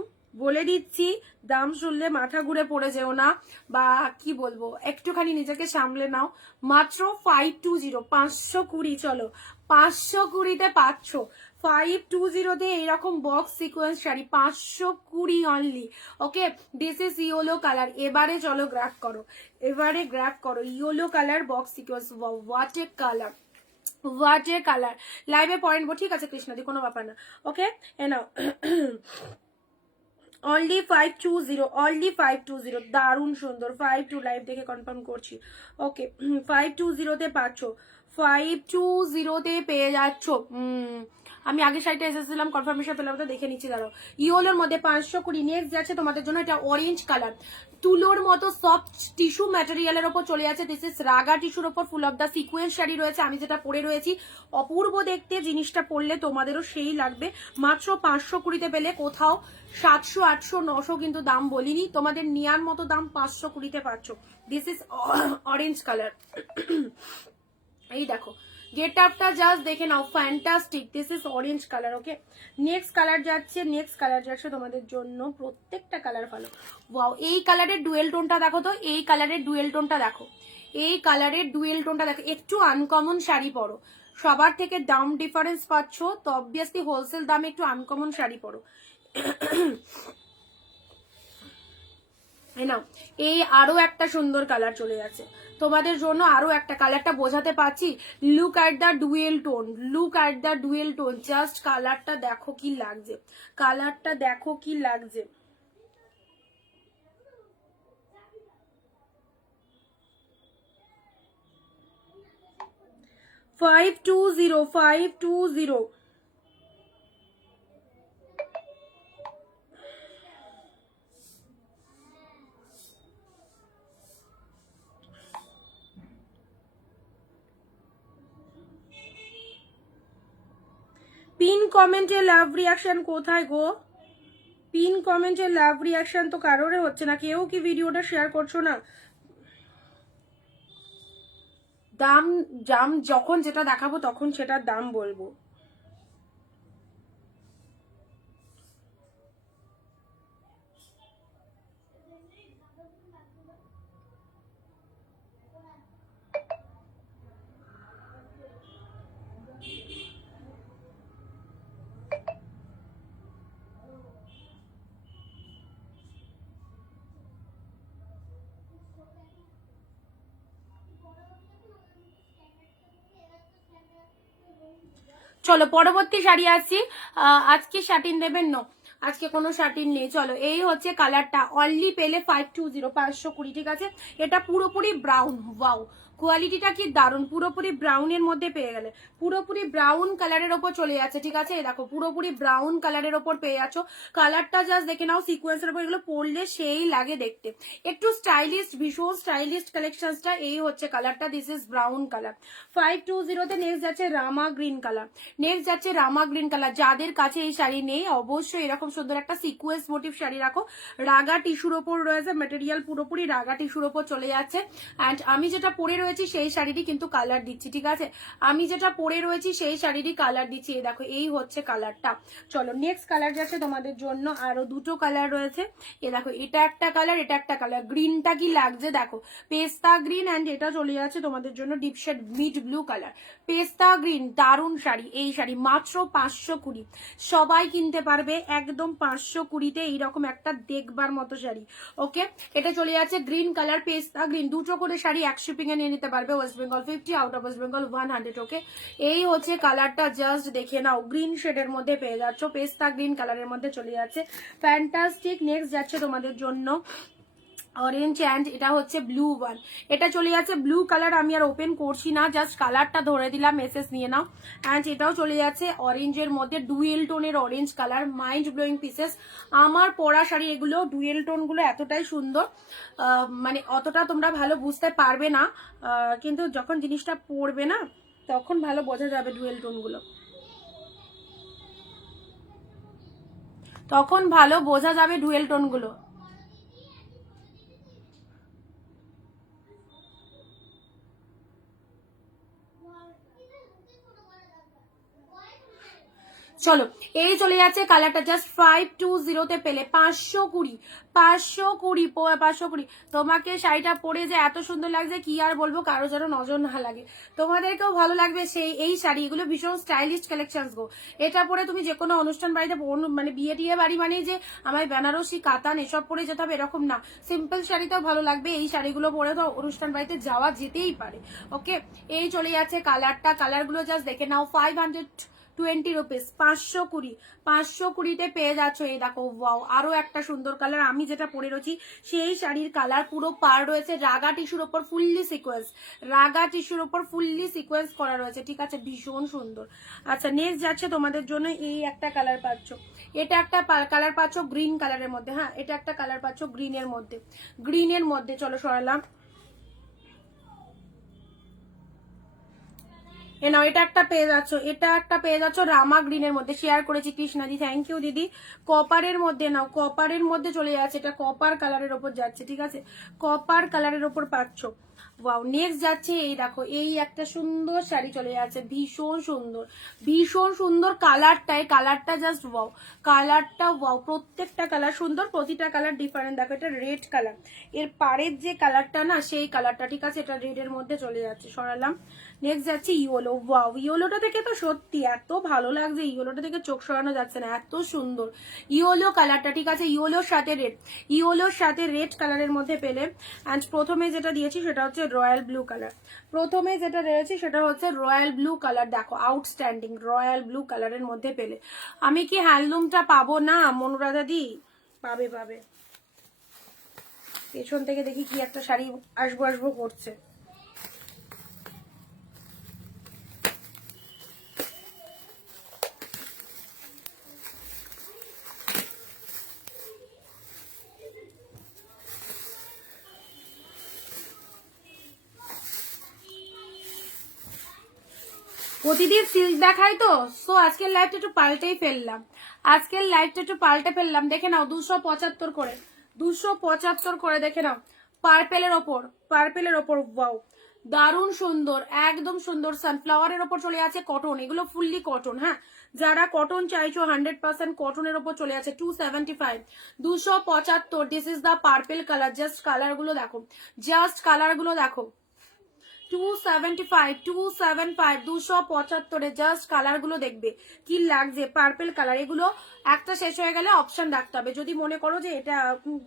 বলে দিচ্ছি, দাম শুনলে মাথা ঘুরে পড়ে যেও না, বা কি বলবো, একটুখানি নিজেকে সামলে নাও। মাত্র 520, 520, চলো 520-তে পাচ্ছ। 520-তে এইরকম box sequence sari 520 only, okay. This is yellow colour. এবারে চলো গ্র্যাব করো, এবারে গ্র্যাব করো yellow colour box sequence. What a colour, what a colour. লাইভে পয়েন্ট বো, ঠিক আছে কৃষ্ণাদি, কোনো ব্যাপার না, ওকে। এ নাও অনলি 520, অনলি 520, দারুণ সুন্দর। 52 লাইভ দেখে কনফার্ম করছি, ওকে। 520-তে পাচ্ছ, 520-তে পেয়ে যাচ্ছ। আমি আগে শাড়িটা এসেছিলাম, কনফার্মেশন পেলাম তো, দেখে নিচ্ছি দাঁড়াও। ইয়েলোর মধ্যে 520। নেক্সট যাচ্ছে তোমাদের জন্য এটা অরেঞ্জ কালার, তুলোর মতো সফট টিস্যু ম্যাটেরিয়ালের ওপর চলে যাচ্ছে। দিস ইজ রাগা টিস্যুর ওপর full of the sequence sari রয়েছে, আমি যেটা পরে রয়েছি অপূর্ব দেখতে। জিনিসটা পরলে তোমাদেরও সেই লাগবে। মাত্র 520-তে পেলে, কোথাও 700, 800, 900 কিন্তু দাম বলিনি, তোমাদের নেওয়ার মতো দাম 520-তে পাচ্ছ। This is orange colour. এই দেখো গেট আপটা জাস্ট দেখে নাও, fantastic. This is orange colour. Okay, next colour যাচ্ছে তোমাদের জন্য, প্রত্যেকটা কালার ভালো। ওয়াও, এই কালারের ডুয়েল টোনটা দেখো তো, এই কালারের ডুয়েল টোনটা দেখো, এই কালারের ডুয়েল টোনটা দেখো। একটু আনকমন শাড়ি পরো, সবার থেকে দাম ডিফারেন্স পাচ্ছ, তো অবভিয়াসলি হোলসেল দামে একটু আনকমন শাড়ি পরো। নাও, এই আরো একটা সুন্দর কালার চলে যাচ্ছে তোমাদের জন্য, আরো একটা কালারটা বোঝাতে পারছি। Look at the dual tone, look at the dual tone, just কালারটা দেখো কি লাগছে, কালারটা দেখো কি লাগছে। $520 পিন কমেন্টে লাভ রিয়াকশন কোথায় গো? পিন কমেন্টে লাভ রিয়াকশন তো কারোর হচ্ছে না, কেউ কি ভিডিওটা শেয়ার করছো না? দাম দাম যখন যেটা দেখাবো তখন সেটার দাম বলবো। চলো পরবর্তী শাড়ি আসছি। আজকে শাটিন দেবেন? না, আজকে কোনো শাটিন নেই। চলো, এই হচ্ছে কালারটা, অনলি পেলে 520, 520, ঠিক আছে। এটা পুরোপুরি ব্রাউন। ওয়াও, কোয়ালিটিটা কি দারুণ, পুরোপুরি ব্রাউনের মধ্যে পেয়ে গেলে, পুরোপুরি ব্রাউন কালারের ওপর চলে যাচ্ছে, ঠিক আছে। দেখো পুরোপুরি ব্রাউন কালারের ওপর পেয়ে যাচ্ছ, কালারটা জাস্ট দেখে নাও, সিকোয়েন্সের উপর এগুলো পরলে সেই লাগে দেখতে, একটু স্টাইলিস্ট, ভীষণ স্টাইলিস্ট কালেকশনসটা। এই হচ্ছে কালারটা, দিস ইজ ব্রাউন কালার 520-তে। নেক্সট যাচ্ছে রামা গ্রিন কালার, নেক্সট যাচ্ছে রামা গ্রিন কালার। যাদের কাছে এই শাড়ি নেই অবশ্যই এরকম সুন্দর একটা সিকোয়েন্স মোটিভ শাড়ি রাখো, রাগা টিস্যুর ওপর রয়েছে, মেটেরিয়াল পুরোপুরি রাগা টিস্যুর ওপর চলে যাচ্ছে। অ্যান্ড আমি যেটা পরে রয়েছি সেই শাড়িটি কিন্তু কালার দিচ্ছি, ঠিক আছে, আমি যেটা পরে রয়েছি সেই শাড়িটি কালার দিচ্ছি। এই দেখো, এই হচ্ছে কালারটা। চলো নেক্সট কালার যাচ্ছে তোমাদের জন্য, আরো দুটো কালার রয়েছে। এ দেখো, এটা একটা কালার, এটা একটা কালার, গ্রিনটা কি লাগছে দেখো, পেস্তা গ্রিন। অ্যান্ড এটা চলে যাচ্ছে তোমাদের জন্য deep shade mid blue colour, পেস্তা গ্রিন, দারুণ শাড়ি। এই শাড়ি মাত্র 520, সবাই কিনতে পারবে একদম 520-তে, এইরকম একটা দেখবার মতো শাড়ি। ওকে, এটা চলে যাচ্ছে গ্রিন কালার, পেস্তা গ্রিন, দুটো করে শাড়ি এক শিপিং এ নিয়ে নিতে পারবে। West Bengal 50, out of West Bengal 100। ওকে, এই হচ্ছে কালারটা, জাস্ট দেখে নাও, গ্রিন শেডের মধ্যে পেয়ে যাচ্ছ, পেস্তা গ্রিন কালারের মধ্যে চলে যাচ্ছে, ফ্যান্টাস্টিক। নেক্সট যাচ্ছে তোমাদের জন্য অরেঞ্জ, অ্যান্ড এটা হচ্ছে ব্লু ওয়ান, এটা চলে যাচ্ছে ব্লু কালার। আমি আর ওপেন করছি না, জাস্ট কালারটা ধরে দিলাম, মেসেজ নিয়ে নাও। অ্যান্ড এটাও চলে যাচ্ছে অরেঞ্জের মধ্যে, ডুয়েল টোনের orange colour, mind blowing pieces. আমার পরা শাড়ি এগুলো, ডুয়েল টোনগুলো এতটাই সুন্দর, মানে অতটা তোমরা ভালো বুঝতে পারবে না, কিন্তু যখন জিনিসটা পরবে না তখন ভালো বোঝা যাবে ডুয়েল টোনগুলো, তখন ভালো বোঝা যাবে ডুয়েল টোনগুলো। চলো, এই চলে যাচ্ছে কালারটা, জাস্ট 520-তে পেলে 520, 520, 520। তোমাকে শাড়িটা পরে যে এত সুন্দর লাগছে কি আর বলবো, কারো যেন নজর না লাগে, তোমাদেরকেও ভালো লাগবে সেই এই শাড়ি। এগুলো ভীষণ স্টাইলিশ কালেকশনস গো, এটা পরে তুমি যে কোনো অনুষ্ঠান বাড়িতে, মানে বিয়ে টিয়ে বাড়ি মানে যে আমার বেনারসি কাতান এসব পরে যেতে হবে এরকম না, সিম্পল শাড়িতেও ভালো লাগবে। এই শাড়িগুলো পরে তো অনুষ্ঠান বাড়িতে যাওয়া যেতেই পারে। ওকে, এই চলে যাচ্ছে কালারটা, কালারগুলো জাস্ট দেখে নাও, 20 রুপিস, 520, 520-তে পেয়ে যাচ্ছ। এই দেখো ওয়াও, আরো একটা সুন্দর কালার, আমি যেটা পরে রয়েছি সেই শাড়ির কালার, পুরো পার রয়েছে রাগা টিস্যুর ওপর ফুললি সিকোয়েন্স, রাগা টিস্যুর ওপর ফুললি সিকোয়েন্স করা রয়েছে, ঠিক আছে, ভীষণ সুন্দর। আচ্ছা নেক্সট যাচ্ছে তোমাদের জন্য, এই একটা কালার পাচ্ছ, এটা একটা কালার পাচ্ছ গ্রিন কালারের মধ্যে, হ্যাঁ এটা একটা কালার পাচ্ছ গ্রিনের মধ্যে, গ্রিনের মধ্যে, চলো সরালাম। এ নাও, এটা একটা পেয়ে যাচ্ছ, এটা একটা পেয়ে যাচ্ছ রামা গ্রিনের মধ্যে, শেয়ার করেছি কৃষ্ণাদি, থ্যাংক ইউ দিদি। কপারের মধ্যে নাও, কপারের মধ্যে চলে যাচ্ছে, এটা কপার কালারের ওপর যাচ্ছে, ঠিক আছে, কপার কালারের ওপর পাচ্ছ। ওয়াও, নেক্সট যাচ্ছে এই দেখো, এই একটা সুন্দর শাড়ি চলে যাচ্ছে, ভীষণ সুন্দর, ভীষণ সুন্দর কালারটাই, কালারটা জাস্ট ওয়াও, কালারটা ওয়াও, প্রত্যেকটা কালার সুন্দর, প্রতিটা কালার ডিফারেন্ট। দেখো এটা রেড কালার, এর পাড়ের যে কালারটা না সেই কালারটা, ঠিক আছে, এটা রেডের মধ্যে চলে যাচ্ছে, সরালাম। নেক্সট যাচ্ছে ইয়েলো, ওয়াও, ইয়েলোটা থেকে তো সত্যি এত ভালো লাগছে, ইয়েলোটা থেকে চোখ সরানো যাচ্ছে না, এত সুন্দর ইয়েলো কালারটা, ঠিক আছে, ইয়েলোর সাথে রেড, ইয়েলোর সাথে রেড কালারের মধ্যে পেলে। অ্যান্ড প্রথমে যেটা দিয়েছি সেটা হচ্ছে রয়্যাল ব্লু কালার, প্রথমে যেটা রয়েছে সেটা হচ্ছে রয়্যাল ব্লু কালার, দেখো আউটস্ট্যান্ডিং রয়্যাল ব্লু কালারের মধ্যে পেলে। আমি কি হ্যান্ডলুমটা পাবো না মনুরাধা দি? পাবে পাবে, পেছন থেকে দেখি কি একটা শাড়ি আসবো আসবো করছে। প্রতিদিন সিল্ক দেখাই তো, সো আজকের লাইভটা একটু পাল্টেই ফেললাম, আজকের লাইভটা একটু পাল্টে ফেললাম। দেখে নাও 275 করে, 275 করে, দেখে নাও পার্পেলের ওপর, পার্পেলের ওপর, ওয়াও দারুণ সুন্দর, একদম সুন্দর। সানফ্লাওয়ারের ওপর চলে আছে কটন, এগুলো ফুললি কটন, হ্যাঁ যারা কটন চাইছো 100% কটনের ওপর চলে আছে। 275, 275, this is the purple colour, just colour গুলো দেখো, জাস্ট কালার গুলো দেখো, 275, 275, 275-এ জাস্ট কালার গুলো দেখবে কি লাগছে, পার্পেল কালার। এগুলো একটা শেষ হয়ে গেলে অপশন রাখতে হবে, যদি মনে করো যে এটা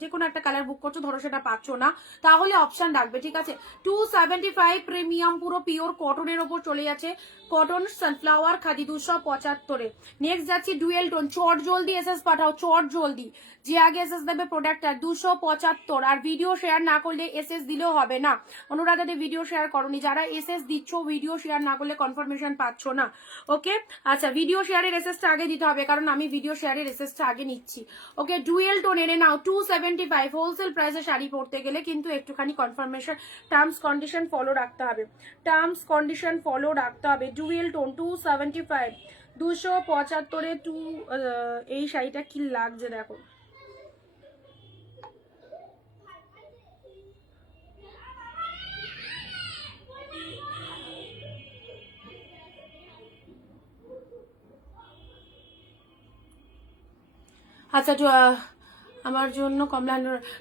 যে কোনো একটা কালার বুক করছো, ধরো সেটা পাচ্ছ না, তাহলে অপশন রাখবে, ঠিক আছে। 275 প্রিমিয়াম পুরো পিওর কটনের ওপর চলে যাচ্ছে, কটন সানফ্লাওয়ার খাদি, 275-এ। নেক্সট যাচ্ছি ডুয়েল টোন, চট জলদি এসএস পাঠাও, চট জলদি, যে আগে এসএস দেবে প্রোডাক্টটা 275। আর ভিডিও শেয়ার না করলে এসএস দিলেও হবে না, অনুরাধাতে ভিডিও শেয়ার করনি, যারা এসএস দিচ্ছ ভিডিও শেয়ার না করলে কনফার্মেশন পাচ্ছ না, ওকে। আচ্ছা ভিডিও শেয়ারের এসএসটা আগে দিতে হবে, কারণ আমি ভিডিও শেয়ারের এসএসটা আগে নিচ্ছি, ওকে। ডুয়েল টোন এনে নাও 275, হোলসেল প্রাইসে শাড়ি পড়তে গেলে কিন্তু একটুখানি কনফার্মেশন, টার্মস কন্ডিশন ফলো রাখতে হবে, টার্মস কন্ডিশন ফলো রাখতে হবে। ডুয়েল টোন 275, 275-এ এই শাড়িটা কি লাগছে দেখো, আচ্ছা আমার জন্য কমলা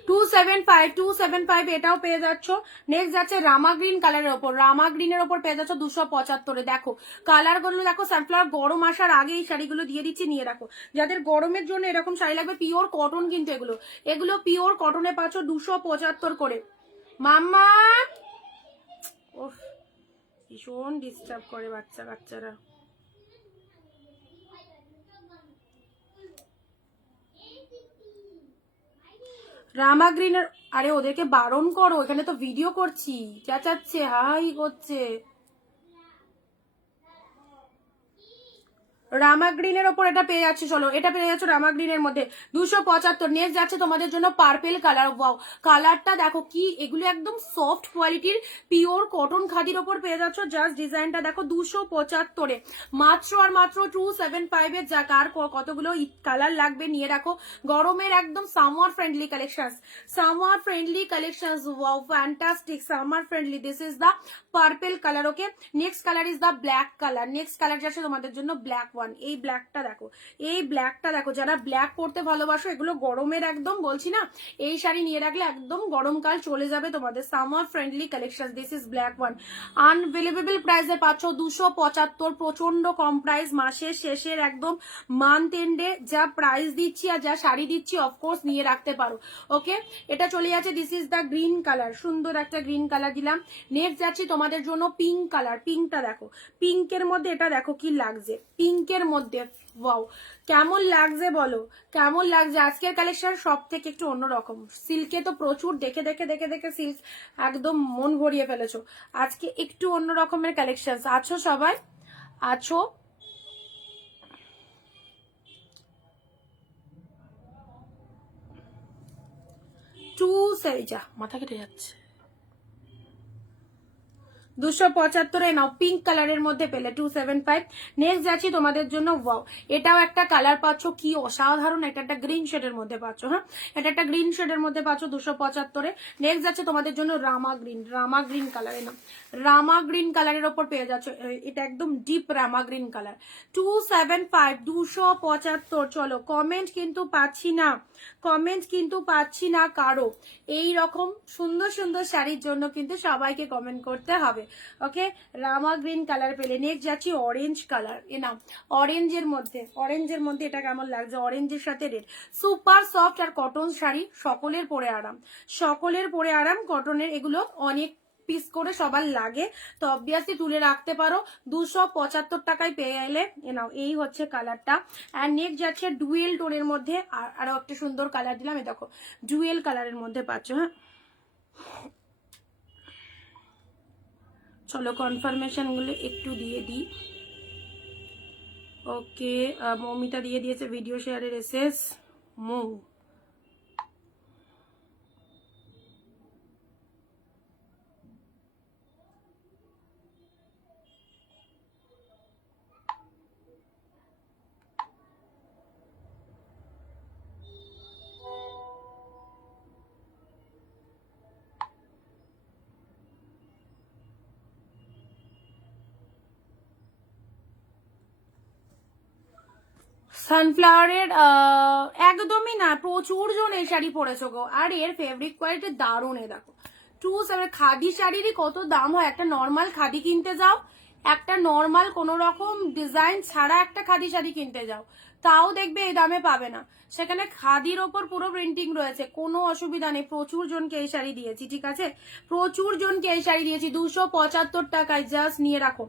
275, 275 এটাও পেয়ে যাচ্ছ। নেক্সট যাচ্ছে রামা গ্রিন কালারের ওপর, রামা গ্রিনের ওপর পেয়ে যাচ্ছ 275-এ। দেখো কালার গুলো দেখো, সানফ্লাওয়ার গরম আসার আগে এই শাড়িগুলো দিয়ে দিচ্ছি, নিয়ে রাখো, যাদের গরমের জন্য এরকম শাড়ি লাগবে, পিওর কটন কিন্তু এগুলো, এগুলো পিওর কটনে পাচ্ছ 275 করে। মাম্মা ওফ, ভীষণ ডিস্টার্ব করে বাচ্চা কাচ্চারা। রামা গ্রিনের, আরে ওদেরকে বারণ করো, এখানে তো ভিডিও করছি, চেঁচাচ্ছে, হাই করছে। রামা গ্রিনের ওপর এটা পেয়ে যাচ্ছে, চলো এটা পেয়ে যাচ্ছে রামা গ্রিনের মধ্যে 275। নেক্সট যাচ্ছে তোমাদের জন্য পার্পেল কালার, ওয়াও কালারটা দেখো কি, এগুলো একদম সফট কোয়ালিটির পিওর কটন খাদির ওপর পেয়ে যাচ্ছ, জাস্ট ডিজাইনটা দেখো 275-এ, মাত্র আর মাত্র 275-এর। যা কার কতগুলো কালার লাগবে নিয়ে রাখো, গরমের একদম summer friendly collection, summer friendly collection, wow fantastic summer friendly. This is the purple colour, okay. Next colour is the black colour, next colour যাচ্ছে তোমাদের জন্য ব্ল্যাক ওয়ান, এই ব্ল্যাকটা দেখো, এই ব্ল্যাকটা দেখো, যারা ব্ল্যাক পরতে ভালোবাসো, এগুলো গরমের একদম বলছি না, এই শাড়ি নিয়ে রাখলে একদম গরমকাল চলে যাবে তোমাদের, summer friendly collection. This is black one, unbelievable প্রাইসে পাচ্ছ 275, প্রচন্ড কম প্রাইস, মাসের শেষের একদম মান্থ এন্ডে যা প্রাইস দিচ্ছি আর যা শাড়ি দিচ্ছি অফকোর্স নিয়ে রাখতে পারো, ওকে। এটা চলে যাচ্ছে, this is the green colour, সুন্দর একটা গ্রিন কালার দিলাম। নেক্সট যাচ্ছি তোমাদের জন্য পিঙ্ক কালার, পিঙ্কটা দেখো, পিঙ্কের মধ্যে এটা দেখো কি লাগছে, পিঙ্কের পিঙ্কের মধ্যে। ওয়াও, কেমন লাগছে বলো, কেমন লাগছে? আজকের কালেকশন সব থেকে একটু অন্যরকম। সিল্কে তো প্রচুর দেখে দেখে দেখে দেখে সিল্ক একদম মন ভরিয়ে ফেলেছো। আজকে একটু অন্য রকমের কালেকশন। আছো সবাই? আছো? মাথা কেটে যাচ্ছে। 275 নাও, পিঙ্ক কালারের মধ্যে পেলে 275। নেক্সট যাচ্ছি তোমাদের জন্য। ওয়াও, এটাও একটা কালার পাচ্ছ, কি অসাধারণ। এটা একটা গ্রিন শেডের মধ্যে পাচ্ছ। হ্যাঁ, এটা একটা গ্রিন শেডের মধ্যে পাচ্ছ 275। নেক্সট যাচ্ছে তোমাদের জন্য রামা গ্রিন। রামা গ্রিন কালারে নাও, রামা গ্রিন কালারের ওপর পেয়ে যাচ্ছ। এটা একদম ডিপ রামা গ্রিন কালার। 275, 275। চলো, কমেন্ট কিন্তু পাচ্ছি না, কমেন্ট কিন্তু পাচ্ছি না কারো। এই রকম সুন্দর সুন্দর শাড়ির জন্য কিন্তু সবাইকে কমেন্ট করতে হবে। ওকে, রামা গ্রিন কালার পেলে। নেক্সট যাচ্ছি অরেঞ্জ কালার। এ নাও, অরেঞ্জের মধ্যে, অরেঞ্জের মধ্যে এটা কেমন লাগছে? অরেঞ্জের সাথে রেড, সুপার সফট আর কটন শাড়ি, সকলের পরে আরাম, সকলের পরে আরাম। কটনের এগুলো অনেক পিস করে সবার লাগে, তো অবভিয়াসলি তুলে রাখতে পারো। 275 টাকায় পেয়ে এলে। এ নাও, এই হচ্ছে কালারটা। আর নেক্সট যাচ্ছে ডুয়েল টোনের মধ্যে, আরো একটা সুন্দর কালার দিলাম। এ দেখো, ডুয়েল কালারের মধ্যে পাচ্ছ। হ্যাঁ, চলো কনফার্মেশন গুলো একটু দিয়ে দিই। ওকে, মৌমিতা দিয়ে দিয়েছে ভিডিও শেয়ারের এসএস। মৌ, সানফ্লাওয়ারের একদমই না, প্রচুর জন এই শাড়ি পরেছো গো। আর এর ফেব্রিক কোয়ালিটি দারুণ। এ দেখো, 27। খাদি শাড়িরই কত দাম হয়। একটা নর্মাল খাদি কিনতে যাও, একটা নর্মাল কোনো রকম ডিজাইন ছাড়া একটা খাদি শাড়ি কিনতে যাও, তাও দেখবে এই দামে পাবে না। সেখানে খাদির ওপর পুরো প্রিন্টিং রয়েছে, কোনো অসুবিধা নেই। প্রচুর জনকে এই শাড়ি দিয়েছি, ঠিক আছে, প্রচুর জনকে এই শাড়ি দিয়েছি 275 টাকায়। জাস্ট নিয়ে রাখো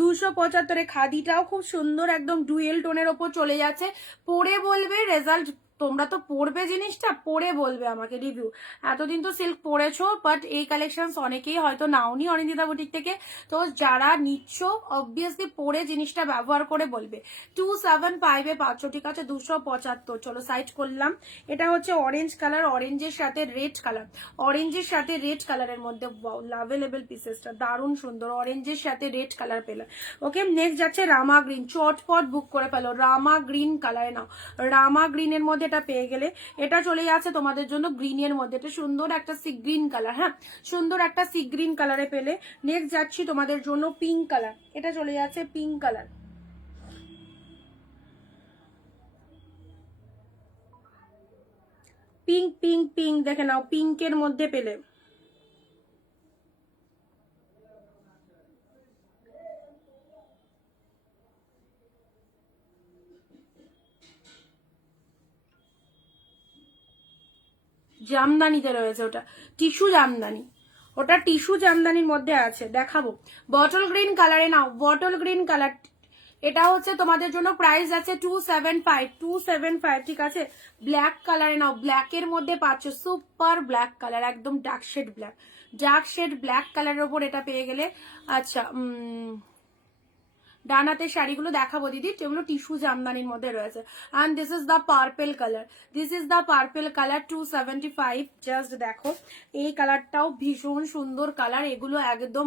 275। খাদিটাও খুব সুন্দর, একদম ডুয়েল টোনের ওপর চলে যাচ্ছে। পরে বলবে রেজাল্ট, তোমরা তো পরবে জিনিসটা, পরে বলবে আমাকে রিভিউ। এতদিন তো সিল্ক পরেছো, বাট এই কালেকশন অনেকেই হয়তো নাওনি অনিন্দিতা বুটিক থেকে, তো যারা নিচ্ছ অবভিয়াসলি পরে জিনিসটা ব্যবহার করে বলবে। 275 এ পাচ্ছ, ঠিক আছে, 275। চলো সাইড করলাম। এটা হচ্ছে অরেঞ্জ কালার, অরেঞ্জের সাথে রেড কালার, অরেঞ্জের সাথে রেড কালারের মধ্যে। ওয়াও, লাভেলেবল পিসেসটা দারুণ সুন্দর, অরেঞ্জের সাথে রেড কালার পেলে। ওকে, নেক্সট যাচ্ছে রামা গ্রিন। চটপট বুক করে ফেলো, রামা গ্রিন কালারে নাও। রামা গ্রিনের মধ্যে এটা পেয়ে গেলে। এটা চলে যাচ্ছে তোমাদের জন্য গ্রিনের মধ্যে, এটা সুন্দর একটা সি গ্রিন কালার। হ্যাঁ, সুন্দর একটা সি গ্রিন কালারে পেলে। নেক্সট যাচ্ছি তোমাদের জন্য পিঙ্ক কালার। এটা চলে যাচ্ছে pink colour. Pink pink pink দেখে নাও, পিঙ্কের মধ্যে পেলে। জামদানিতে রয়েছে, ওটা টিস্যু জামদানি, ওটা টিস্যু জামদানির মধ্যে আছে, দেখাবো। বটল গ্রিন কালারে নাও, বটল গ্রিন কালার। এটা হচ্ছে তোমাদের জন্য প্রাইস আছে 275, 275, ঠিক আছে। ব্ল্যাক কালারে নাও, ব্ল্যাকের মধ্যে পাচ্ছ সুপার ব্ল্যাক কালার, একদম dark shade black, dark shade black কালারের ওপর এটা পেয়ে গেলে। আচ্ছা, ডানাতে শাড়িগুলো দেখাবো দিদি, যেগুলো টিস্যু জামদানির মধ্যে রয়েছে। And this is the purple colour, this is the purple colour 275। Just দেখো, এই কালারটাও ভীষণ সুন্দর কালার। এগুলো একদম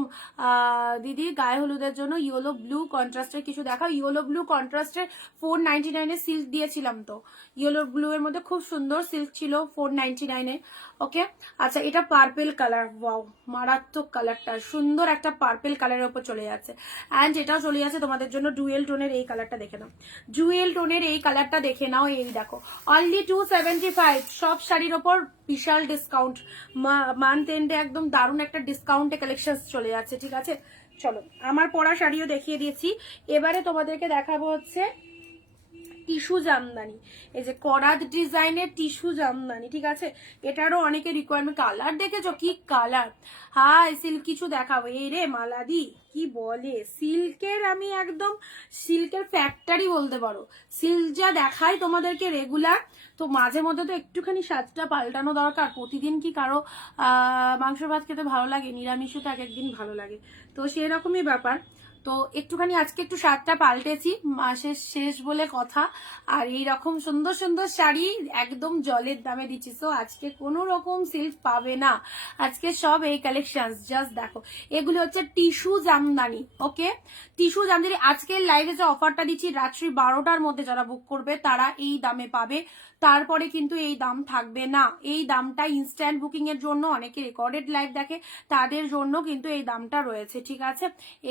দিদি গায়ে হলুদের জন্য ইয়েলো ব্লু কন্ট্রাস্টের কিছু দেখাও। ইয়েলো ব্লু কন্ট্রাস্টের 499 সিল্ক দিয়েছিলাম, তো ইয়েলো ব্লু এর মধ্যে খুব সুন্দর সিল্ক ছিল 499। ওকে, আচ্ছা, এটা পার্পেল কালার। ওয়াও, মারাত্মক কালারটা, সুন্দর একটা পার্পেল কালারের উপর চলে যাচ্ছে। অ্যান্ড এটাও চলে যাচ্ছে তোমাদের জন্য ডুয়েল টোনের এই কালারটা দেখে নাও, ডুয়েল টোনের এই কালারটা দেখে নাও। এই দেখো, অনলি 275। সব শাড়ির ওপর বিশাল ডিসকাউন্ট, মান্থ এন্ডে একদম দারুণ একটা ডিসকাউন্টে কালেকশন চলে যাচ্ছে, ঠিক আছে। চলো, আমার পরা শাড়িও দেখিয়ে দিয়েছি, এবারে তোমাদেরকে দেখাবো হচ্ছে টিস্যু জামদানি, এই যে করাত ডিজাইনের টিস্যু জামদানি, ঠিক আছে। এটারও অনেকে রিকোয়ারমেন্ট। কালার দেখেছো কি কালার, হাই সিল্ক কিছু দেখাবো। এই রে মালাদি কি বলে, সিল্কের আমি একদম সিল্কের ফ্যাক্টরি বলতে পারো। সিল্ক যা দেখাই তোমাদেরকে রেগুলার, তো মাঝে মধ্যে তো একটুখানি সাজটা পাল্টানো দরকার। প্রতিদিন কি কারো মাংস ভাত খেতে ভালো লাগে, নিরামিষও তো এক একদিন ভালো লাগে, তো সেরকমই ব্যাপার। তো একটুখানি আজকে একটু শাড়িটা পাল্টেছি, মাসের শেষ বলে কথা। আর এইরকম সুন্দর সুন্দর শাড়ি একদম জলের দামে দিচ্ছি। তো আজকে কোনো রকম সিল্ক পাবে না, আজকে সব এই কালেকশন। জাস্ট দেখো, এগুলো হচ্ছে টিস্যু জামদানি। ওকে, টিস্যু জামদানি আজকের লাইভে যে অফারটা দিচ্ছি, রাত্রি 12টার মধ্যে যারা বুক করবে তারা এই দামে পাবে। তারপরে কিন্তু এই দাম থাকবে না। এই দামটা ইনস্ট্যান্ট বুকিং এর জন্য, অনেকে রেকর্ডেড লাইভ দেখে তাদের জন্য কিন্তু এই দামটা রয়েছে, ঠিক আছে।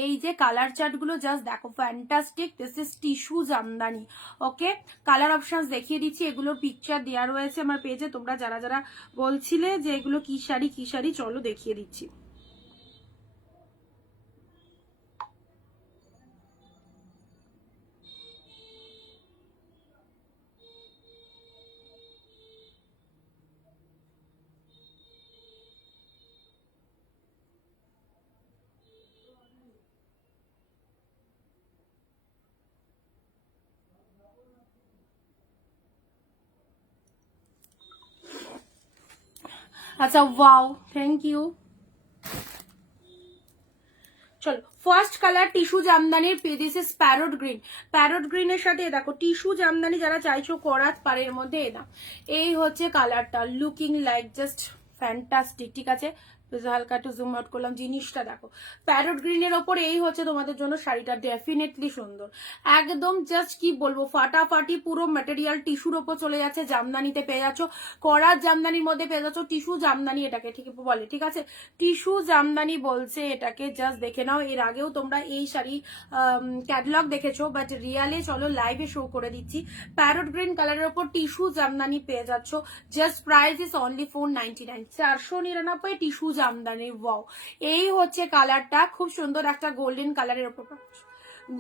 এই যে কালার চার্ট গুলো জাস্ট দেখো, fantastic. This is tissue Jamdani. Okay, colour options দেখিয়ে দিচ্ছি, এগুলোর পিকচার দেওয়া রয়েছে আমার পেজে। তোমরা যারা যারা বলছিলে যে এগুলো কি শাড়ি চলো দেখিয়ে দিচ্ছি। আচ্ছা, ওয়াও, থ্যাংক ইউ। চলো, ফার্স্ট কালার টিস্যু জামদানির, this is parrot green. Parrot গ্রিনের সাথে দেখো টিস্যু জামদানি যারা চাইছো করাত পাড়ের মধ্যে, এনা এই হচ্ছে কালারটা, লুকিং লাইক জাস্ট ফ্যান্টাস্টিক, ঠিক আছে। হালকা একটু জুম আউট করলাম, জিনিসটা দেখো। প্যারট গ্রিনের ওপর এই হচ্ছে তোমাদের জন্য শাড়িটা, ডেফিনেটলি সুন্দর একদম। জাস্ট কি বলবো, ফাটাফাটি পুরো ম্যাটেরিয়াল টিস্যুর ওপর চলে যাচ্ছে, জামদানিতে পেয়ে যাচ্ছ, করাত জামদানির মধ্যে পেয়ে যাচ্ছ টিস্যু জামদানি, এটাকে ঠিক বলে, ঠিক আছে। টিস্যু জামদানি বলছে এটাকে, জাস্ট দেখে নাও। এর আগেও তোমরা এই শাড়ি ক্যাটালগ দেখেছো, বাট রিয়ালে চলো লাইভে শো করে দিচ্ছি। প্যারট গ্রিন কালারের ওপর টিস্যু জামদানি পেয়ে যাচ্ছ, just price is only 499, 499 tissue Jamdani. Wow, এই হচ্ছে কালারটা, খুব সুন্দর একটা গোল্ডেন কালারের ওপর,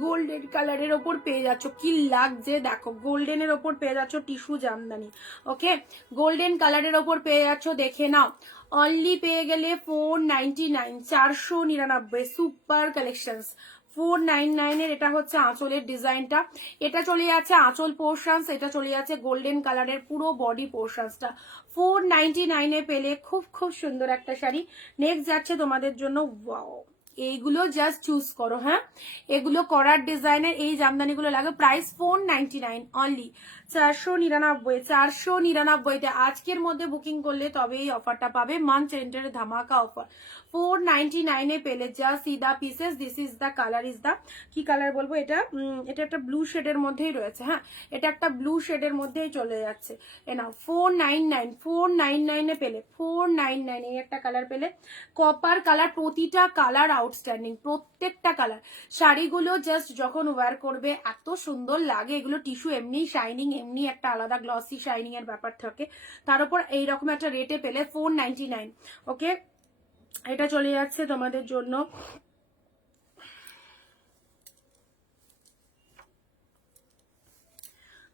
গোল্ডেন কালারের ওপর পেয়ে যাচ্ছ, কি লাগছে দেখো, গোল্ডেনের ওপর পেয়ে যাচ্ছ টিস্যু জামদানি। ওকে, গোল্ডেন কালারের ওপর পেয়ে যাচ্ছ, দেখে নাও। অনলি পেয়ে গেলে 499, 499, সুপার কালেকশনস। 499 এর এটা হচ্ছে আঁচলের ডিজাইনটা, এটা চলে যাচ্ছে আঁচল পোর্শনস, এটা চলে যাচ্ছে গোল্ডেন কালারের পুরো বডি পোর্শনসটা। 499 এ পেলে খুব খুব সুন্দর একটা শাড়ি। নেক্সট যাচ্ছে তোমাদের জন্য, ওয়াও, এইগুলো জাস্ট চুজ করো। হ্যাঁ, এগুলো করার ডিজাইনের এই জামদানিগুলো লাগে। প্রাইস 499 অনলি, 499, 499-তে আজকের মধ্যে বুকিং করলে তবে এই অফারটা পাবে। মান্থ এন্ডের ধামাকা অফার, 499 এ পেলে। Just see the pieces, this is the colour, is the কি কালার বলবো, এটা এটা একটা ব্লু শেডের মধ্যেই রয়েছে। হ্যাঁ, এটা একটা ব্লু শেডের মধ্যেই চলে যাচ্ছে। এ নাও 499 এ পেলে, 499 এই একটা কালার পেলে, কপার কালার। প্রতিটা কালার আউটস্ট্যান্ডিং, প্রত্যেকটা কালার। শাড়িগুলো জাস্ট যখন ওয়্যার করবে এত সুন্দর লাগে। এগুলো টিস্যু এমনি শাইনিং, এমনি একটা আলাদা গ্লসি শাইনিং এর ব্যাপার থাকে, তার উপর এইরকম একটা রেটে পেলে 499। ওকে, এটা চলে যাচ্ছে তোমাদের জন্য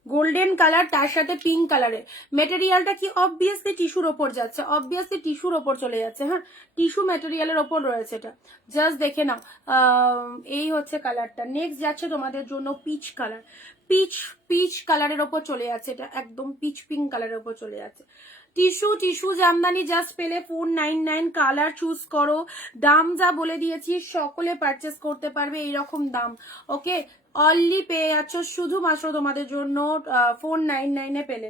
গোল্ডেন কালার, তার সাথে পিঙ্ক কালারের। মেটেরিয়ালটা কি অবভিয়াসলি টিস্যুর ওপর যাচ্ছে, অবভিয়াসলি টিস্যুর ওপর চলে যাচ্ছে। হ্যাঁ, টিস্যু মেটেরিয়ালের ওপর রয়েছে এটা, জাস্ট দেখে নাও। এই হচ্ছে কালারটা। নেক্সট যাচ্ছে তোমাদের জন্য পিচ কালার, পিচ কালারের ওপর চলে যাচ্ছে, এটা একদম পিচ পিঙ্ক কালারের ওপর চলে যাচ্ছে। টিস্যু জামদানি জাস্ট পেলে 499। কালার চুজ করো, দাম যা বলে দিয়েছি সকলে পারচেস করতে পারবে এইরকম দাম। ওকে, অনলি পেয়ে যাচ্ছ শুধুমাত্র তোমাদের জন্য 499 এ পেলে।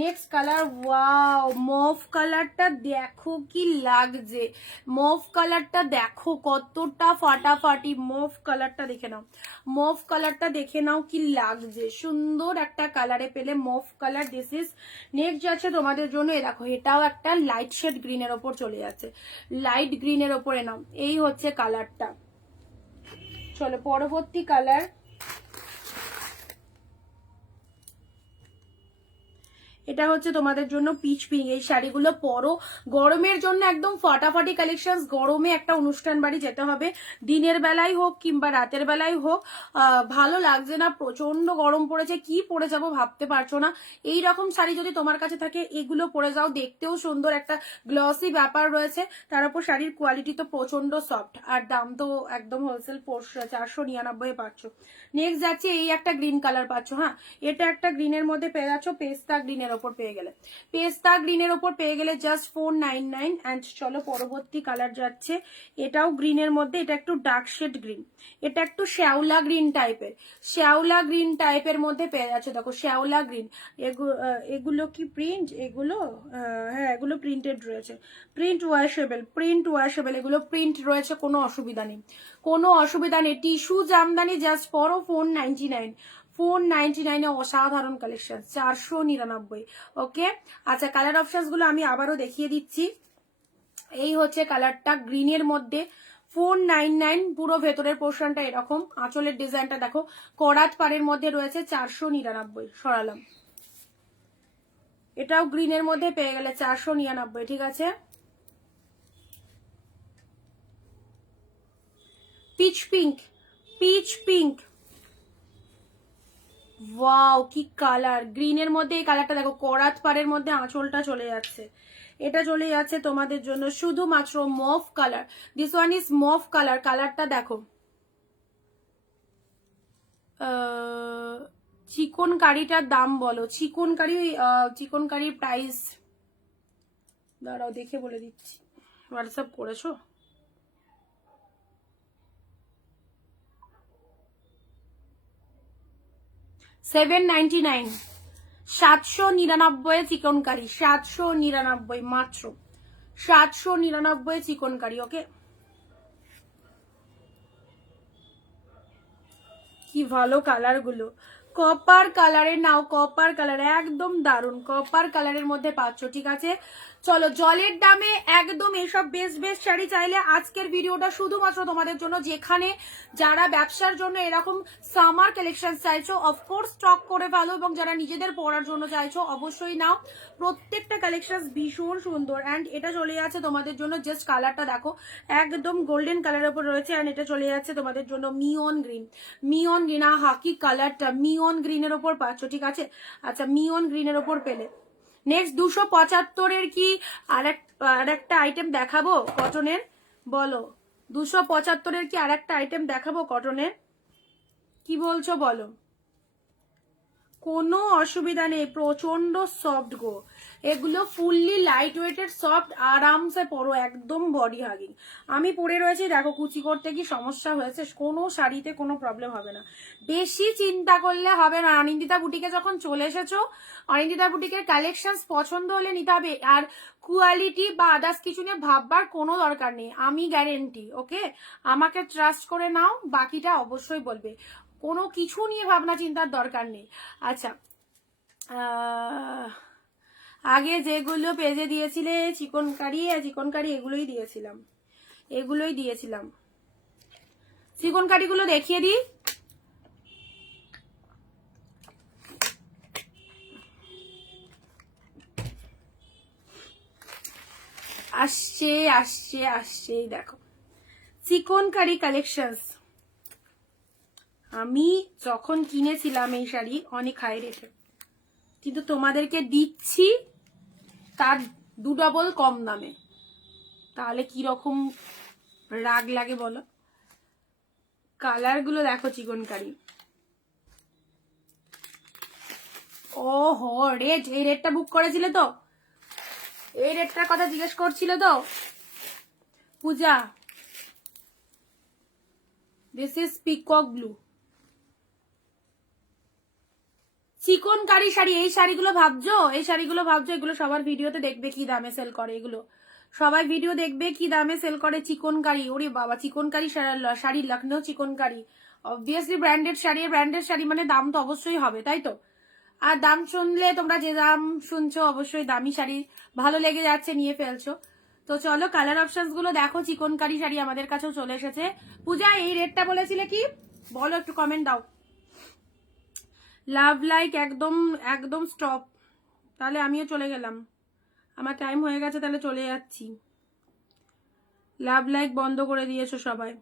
নেক্সট কালার, ওয়াও, মভ কালারটা দেখো কি লাগছে, মভ কালারটা দেখো কতটা ফাটাফাটি। মভ কালারটা দেখে নাও, মভ কালারটা দেখে নাও কি লাগছে, সুন্দর একটা কালারে পেলে mauve colour. This is next যাচ্ছে তোমাদের জন্য, এ দেখো, এটাও একটা লাইট শেড গ্রিনের ওপর চলে যাচ্ছে, লাইট গ্রিনের ওপরে নাও। এই হচ্ছে কালারটা। চলো পরবর্তী কালার, এটা হচ্ছে তোমাদের জন্য পিচ পিঙ্ক। এই শাড়িগুলো পরো, গরমের জন্য একদম ফাটাফাটি কালেকশন। গরমে একটা অনুষ্ঠান বাড়ি যেতে হবে, দিনের বেলায় হোক কিংবা রাতের বেলায় হোক, ভালো লাগছে না, প্রচন্ড গরম পড়েছে, কি পরে যাবো ভাবতে পারছো না। এই রকম শাড়ি যদি তোমার কাছে থাকে এগুলো পরে যাও, দেখতেও সুন্দর, একটা গ্লসি ব্যাপার রয়েছে, তার উপর শাড়ির কোয়ালিটি তো প্রচন্ড সফট, আর দাম তো একদম হোলসেল 499 পাচ্ছ। নেক্সট যাচ্ছে, এই একটা গ্রিন কালার পাচ্ছ। হ্যাঁ, এটা একটা গ্রিনের মধ্যে পেয়ে যাচ্ছ, পেস্তা গ্রিনের ওপর পেয়ে গেলে, পেস্তা গ্রিনের ওপর পেয়ে গেলে জাস্ট 499। অ্যান্ড চলো পরবর্তী কালার যাচ্ছে, এটাও গ্রিনের মধ্যে, এটা একটু ডার্ক শেড গ্রিন, এটা একটু শ্যাওলা গ্রিন টাইপের, শ্যাওলা গ্রিন টাইপের মধ্যে পেয়ে যাচ্ছে। দেখো শ্যাওলা গ্রিন, এগুলো কি প্রিন্ট? এগুলো হ্যাঁ, এগুলো প্রিন্টেড রয়েছে, প্রিন্ট ওয়াশেবল, প্রিন্ট ওয়াশেবল, এগুলো প্রিন্ট রয়েছে, কোনো অসুবিধা নেই, কোনো অসুবিধা নেই। টিস্যু জামদানি জাস্ট পরো 499, 499 অসাধারণ কালেকশন, 499। ওকে, আচ্ছা কালার অপশনস গুলো আমি আবারও দেখিয়ে দিচ্ছি। এই হচ্ছে কালারটা গ্রিনের মধ্যে, 499, পুরো ভেতরের পোর্শনটা এরকম, আঁচলের ডিজাইনটা দেখো করাত পাড়ের মধ্যে রয়েছে, 499। সরালাম, এটাও গ্রিনের মধ্যে পেয়ে গেলে 499, ঠিক আছে। Pitch pink, pitch pink, wow কি কালার, গ্রিনের মধ্যে এই কালারটা দেখো, করাত পাড়ের মধ্যে আঁচলটা চলে যাচ্ছে, এটা চলে যাচ্ছে তোমাদের জন্য শুধুমাত্র মফ colour. This one is মফ colour, কালারটা দেখো। চিকন কারিটার দাম বলো, চিকন কারি, চিকন কারির প্রাইস দাঁড়াও দেখে বলে দিচ্ছি। হোয়াটসঅ্যাপ করেছো? $799, 799 চিকন কারি, 799 মাত্র, 799 চিকন কারি। ওকে, কি ভালো কালার গুলো, কপার কালারের নাও, কপার কালার একদম দারুন, কপার কালারের মধ্যে পাচ্ছ, ঠিক আছে। চলো, জলের দামে একদম এইসব বেস্ট বেস্ট শাড়ি চাইলে আজকের ভিডিওটা শুধুমাত্র তোমাদের জন্য, যেখানে যারা ব্যবসার জন্য এরকম সামার কালেকশন চাইছো অফকোর্স স্টক করে ফেলো, এবং যারা নিজেদের পরার জন্য চাইছো অবশ্যই নাও, প্রত্যেকটা কালেকশন ভীষণ সুন্দর। অ্যান্ড এটা চলে যাচ্ছে তোমাদের জন্য, জাস্ট কালারটা দেখো একদম গোল্ডেন কালারের উপর রয়েছে, অ্যান্ড এটা চলে যাচ্ছে তোমাদের জন্য মিয়ন গ্রিন, মিয়ন গ্রিন, আহা কি কালারটা, মিয়ন গ্রিনের ওপর পাচ্ছ, ঠিক আছে। আচ্ছা, মিয়ন গ্রিনের ওপর পেলে নেক্সট 275 কি আর একটা আইটেম দেখাবো কটনের, বলো 275 কি আর একটা আইটেম দেখাবো কটনের, কি বলছো বলো? কোনো অসুবিধা নেই, প্রচন্ড সফট গো, এগুলো ফুললি লাইট ওয়েটেড সফট, আরামসে পরো, একদম বডি হাগিং। আমি পরে রয়েছি দেখো, কুচি করতে কি সমস্যা হয়েছে, কোনো শাড়িতে কোনো প্রবলেম হবে না, বেশি চিন্তা করলে হবে না। অনিন্দিতা বুটিকে যখন চলে এসেছো, অনিন্দিতা বুটিকের কালেকশন পছন্দ হলে নিতে হবে, আর কোয়ালিটি বা আদার্স কিছু নিয়ে ভাববার কোনো দরকার নেই, আমি গ্যারেন্টি। ওকে, আমাকে ট্রাস্ট করে নাও, বাকিটা অবশ্যই বলবে, কোনো কিছু নিয়ে ভাবনা চিন্তার দরকার নেই। আচ্ছা, আগে যেগুলো পেজে দিয়েছিলে চিকন কারি এগুলোই দিয়েছিলাম, চিকন কারিগুলো দেখিয়ে দিই। আসছে আসছে আসছে, দেখো চিকন কারি কালেকশনস। আমি যখন কিনেছিলাম এই শাড়ি অনেক হাই রেটে, কিন্তু তোমাদেরকে দিচ্ছি তার 2 ডবল কম দামে, তাহলে কি রকম রাগ লাগে বলো। কালার গুলো দেখো চিকন কারি, ও হো রেট, এই রেটটা বুক করেছিলে তো, এই রেটটার কথা জিজ্ঞেস করছিল তো পূজা। দিস ইজ পিকক ব্লু, চিকন কারি শাড়ি, এই শাড়িগুলো ভাবছো, এগুলো সবার ভিডিওতে দেখবে কি দামে সেল করে, এগুলো সবাই ভিডিও দেখবে কি দামে সেল করে চিকন কারি। ওরে বাবা, চিকন কারি শাড়ি, লখনৌ চিকন কারি, obviously branded sari, branded sari মানে দাম তো অবশ্যই হবে, তাই তো। আর দাম শুনলে তোমরা যে দাম শুনছো অবশ্যই দামি শাড়ি, ভালো লেগে যাচ্ছে নিয়ে ফেলছো। তো চলো কালার অপশনস গুলো দেখো, চিকন কারি শাড়ি আমাদের কাছেও চলে এসেছে। পূজা এই রেটটা বলেছিলে কি বলো, একটু কমেন্ট দাও। লাভ লাইক একদম একদম স্টপ, তাহলে আমিও চলে গেলাম, আমার টাইম হয়ে গেছে, তাহলে চলে যাচ্ছি। লাভ লাইক বন্ধ করে দিয়েছো সবাই।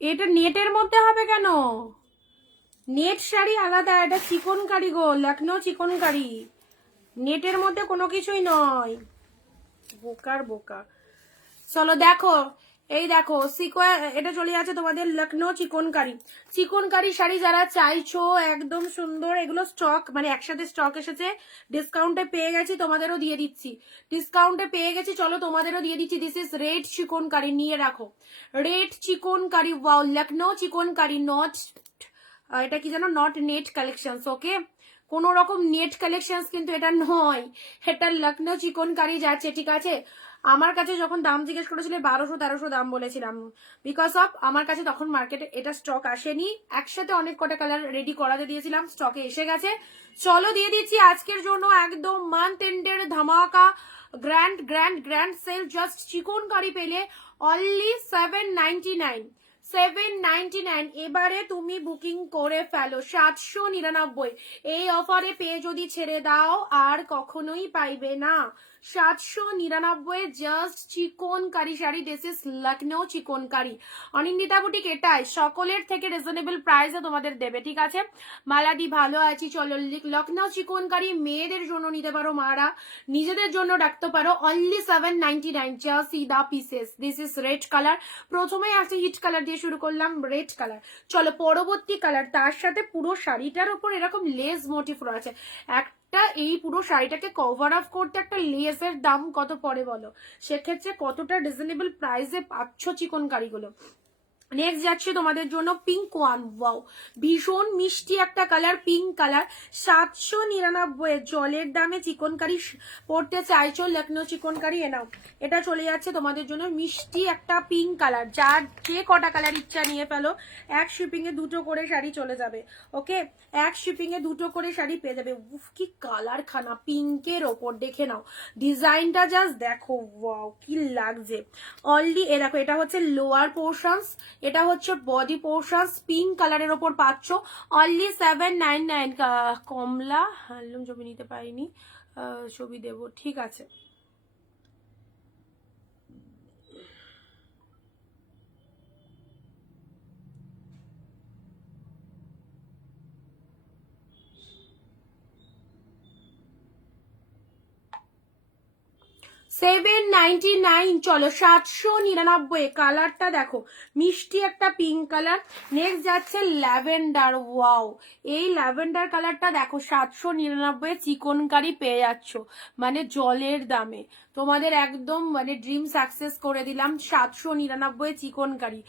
এটা নেটের মধ্যে হবে কেন? নেট শাড়ি আলাদা, এটা চিকনকারি গো, লখনৌ চিকনকারি, নেটের মধ্যে কোনো কিছুই নয়। বোকার বোকা। চলো দেখো, এই দেখো সিকোয়া, এটা চলে যাচ্ছে তোমাদের লখনৌ চিকনকারি। চিকনকারি শাড়ি যারা চাইছো একদম সুন্দর, এগুলো স্টক মানে একসাথে স্টক এসেছে, ডিসকাউন্টে পেয়ে গেছি, তোমাদেরও দিয়ে দিচ্ছি, ডিসকাউন্টে পেয়ে গেছি, চলো তোমাদেরও দিয়ে দিচ্ছি। দিস ইজ রেড চিকনকারি, নিয়ে রাখো, red chikankari, wow Lucknow chikankari, not এটা কি জানো, নট নেট কালেকশনস, ওকে, কোন রকম নেট কালেকশনস কিন্তু এটা নয়, এটা লখনৌ চিকনকারি যাচ্ছে, ঠিক আছে। আমার কাছে যখন দাম জিজ্ঞেস করেছিল 1200-1300 দাম বলেছিলাম, বিকজ অফ আমার কাছে তখন মার্কেটে এটা স্টক আসেনি, একসাথে অনেক কটা কালার রেডি করাতে দিয়েছিলাম, স্টকে এসে গেছে। চলো দিয়ে দিচ্ছি আজকের জন্য একদম মান্থ এন্ডের ধামাকা grand grand grand sale, just chikankari পেলে অনলি 799, 799। এবারে তুমি বুকিং করে ফেলো, 799। এই অফারে পেয়ে যদি ছেড়ে দাও আর কখনোই পাইবে না। 799 just chikankari sari, this is Lucknow chikankari. Anindita boutique এটাই সকলের থেকে রিজনেবল প্রাইসে তোমাদের দেবে, ঠিক আছে। মালাদি ভালো আছি, চলো লখনৌ চিকনকারি মেয়েদের জন্য নিতে পারো, মারা নিজেদের জন্য রাখতে পারো, only 799, just see the pieces. This is red colour, প্রথমেই আছে হিট কালার দিয়ে শুরু করলাম, রেড কালার। চলো পরবর্তী কালার, তার সাথে পুরো শাড়িটার উপর এরকম লেস মোটিভ রয়েছে। একটা এই পুরো শাড়িটাকে কভার আপ করতে একটা লেসের দাম কত পড়ে বলো, সেক্ষেত্রে কতটা রিজনেবল প্রাইসে পাচ্ছ চিকনকারিগুলো। নেক্সট যাচ্ছে তোমাদের জন্য পিঙ্ক ওয়ান, ওয়াও ভীষণ মিষ্টি একটা কালার, পিঙ্ক কালার, 799 জলের দামে চিকনকারি পড়তে চাইছো, লখনৌ চিকনকারি এনাও, এটা চলে যাচ্ছে তোমাদের জন্য মিষ্টি একটা পিঙ্ক কালার, যার যে কটা কালার ইচ্ছা নিয়ে ফেলো, এক শিপিং এ দুটো করে শাড়ি চলে যাবে, ওকে, এক শিপিং এ দুটো করে শাড়ি পেয়ে যাবে। উফ কি কালার খানা, পিঙ্কের ওপর দেখে নাও ডিজাইনটা, জাস্ট দেখো ওয়াও কি লাগছে। অলরেডি এ দেখো, এটা হচ্ছে লোয়ার পোর্শনস, এটা হচ্ছে বডি পোর্শনস, পিঙ্ক কালারের ওপর পাচ্ছ অনলি 799। কমলা হ্যান্ডলুম ছবি নিতে পারিনি, ছবি দেব, ঠিক আছে। 799, চলো 799। কালারটা দেখো মিষ্টি একটা পিঙ্ক কালার। নেক্সট যাচ্ছে ল্যাভেন্ডার, ওয়াও এই ল্যাভেন্ডার কালারটা দেখো 799 চিকনকারি পেয়ে যাচ্ছ, মানে জলের দামে তোমাদের একদম মানে ড্রিম সাকসেস করে দিলাম, 799 চিকনকারি।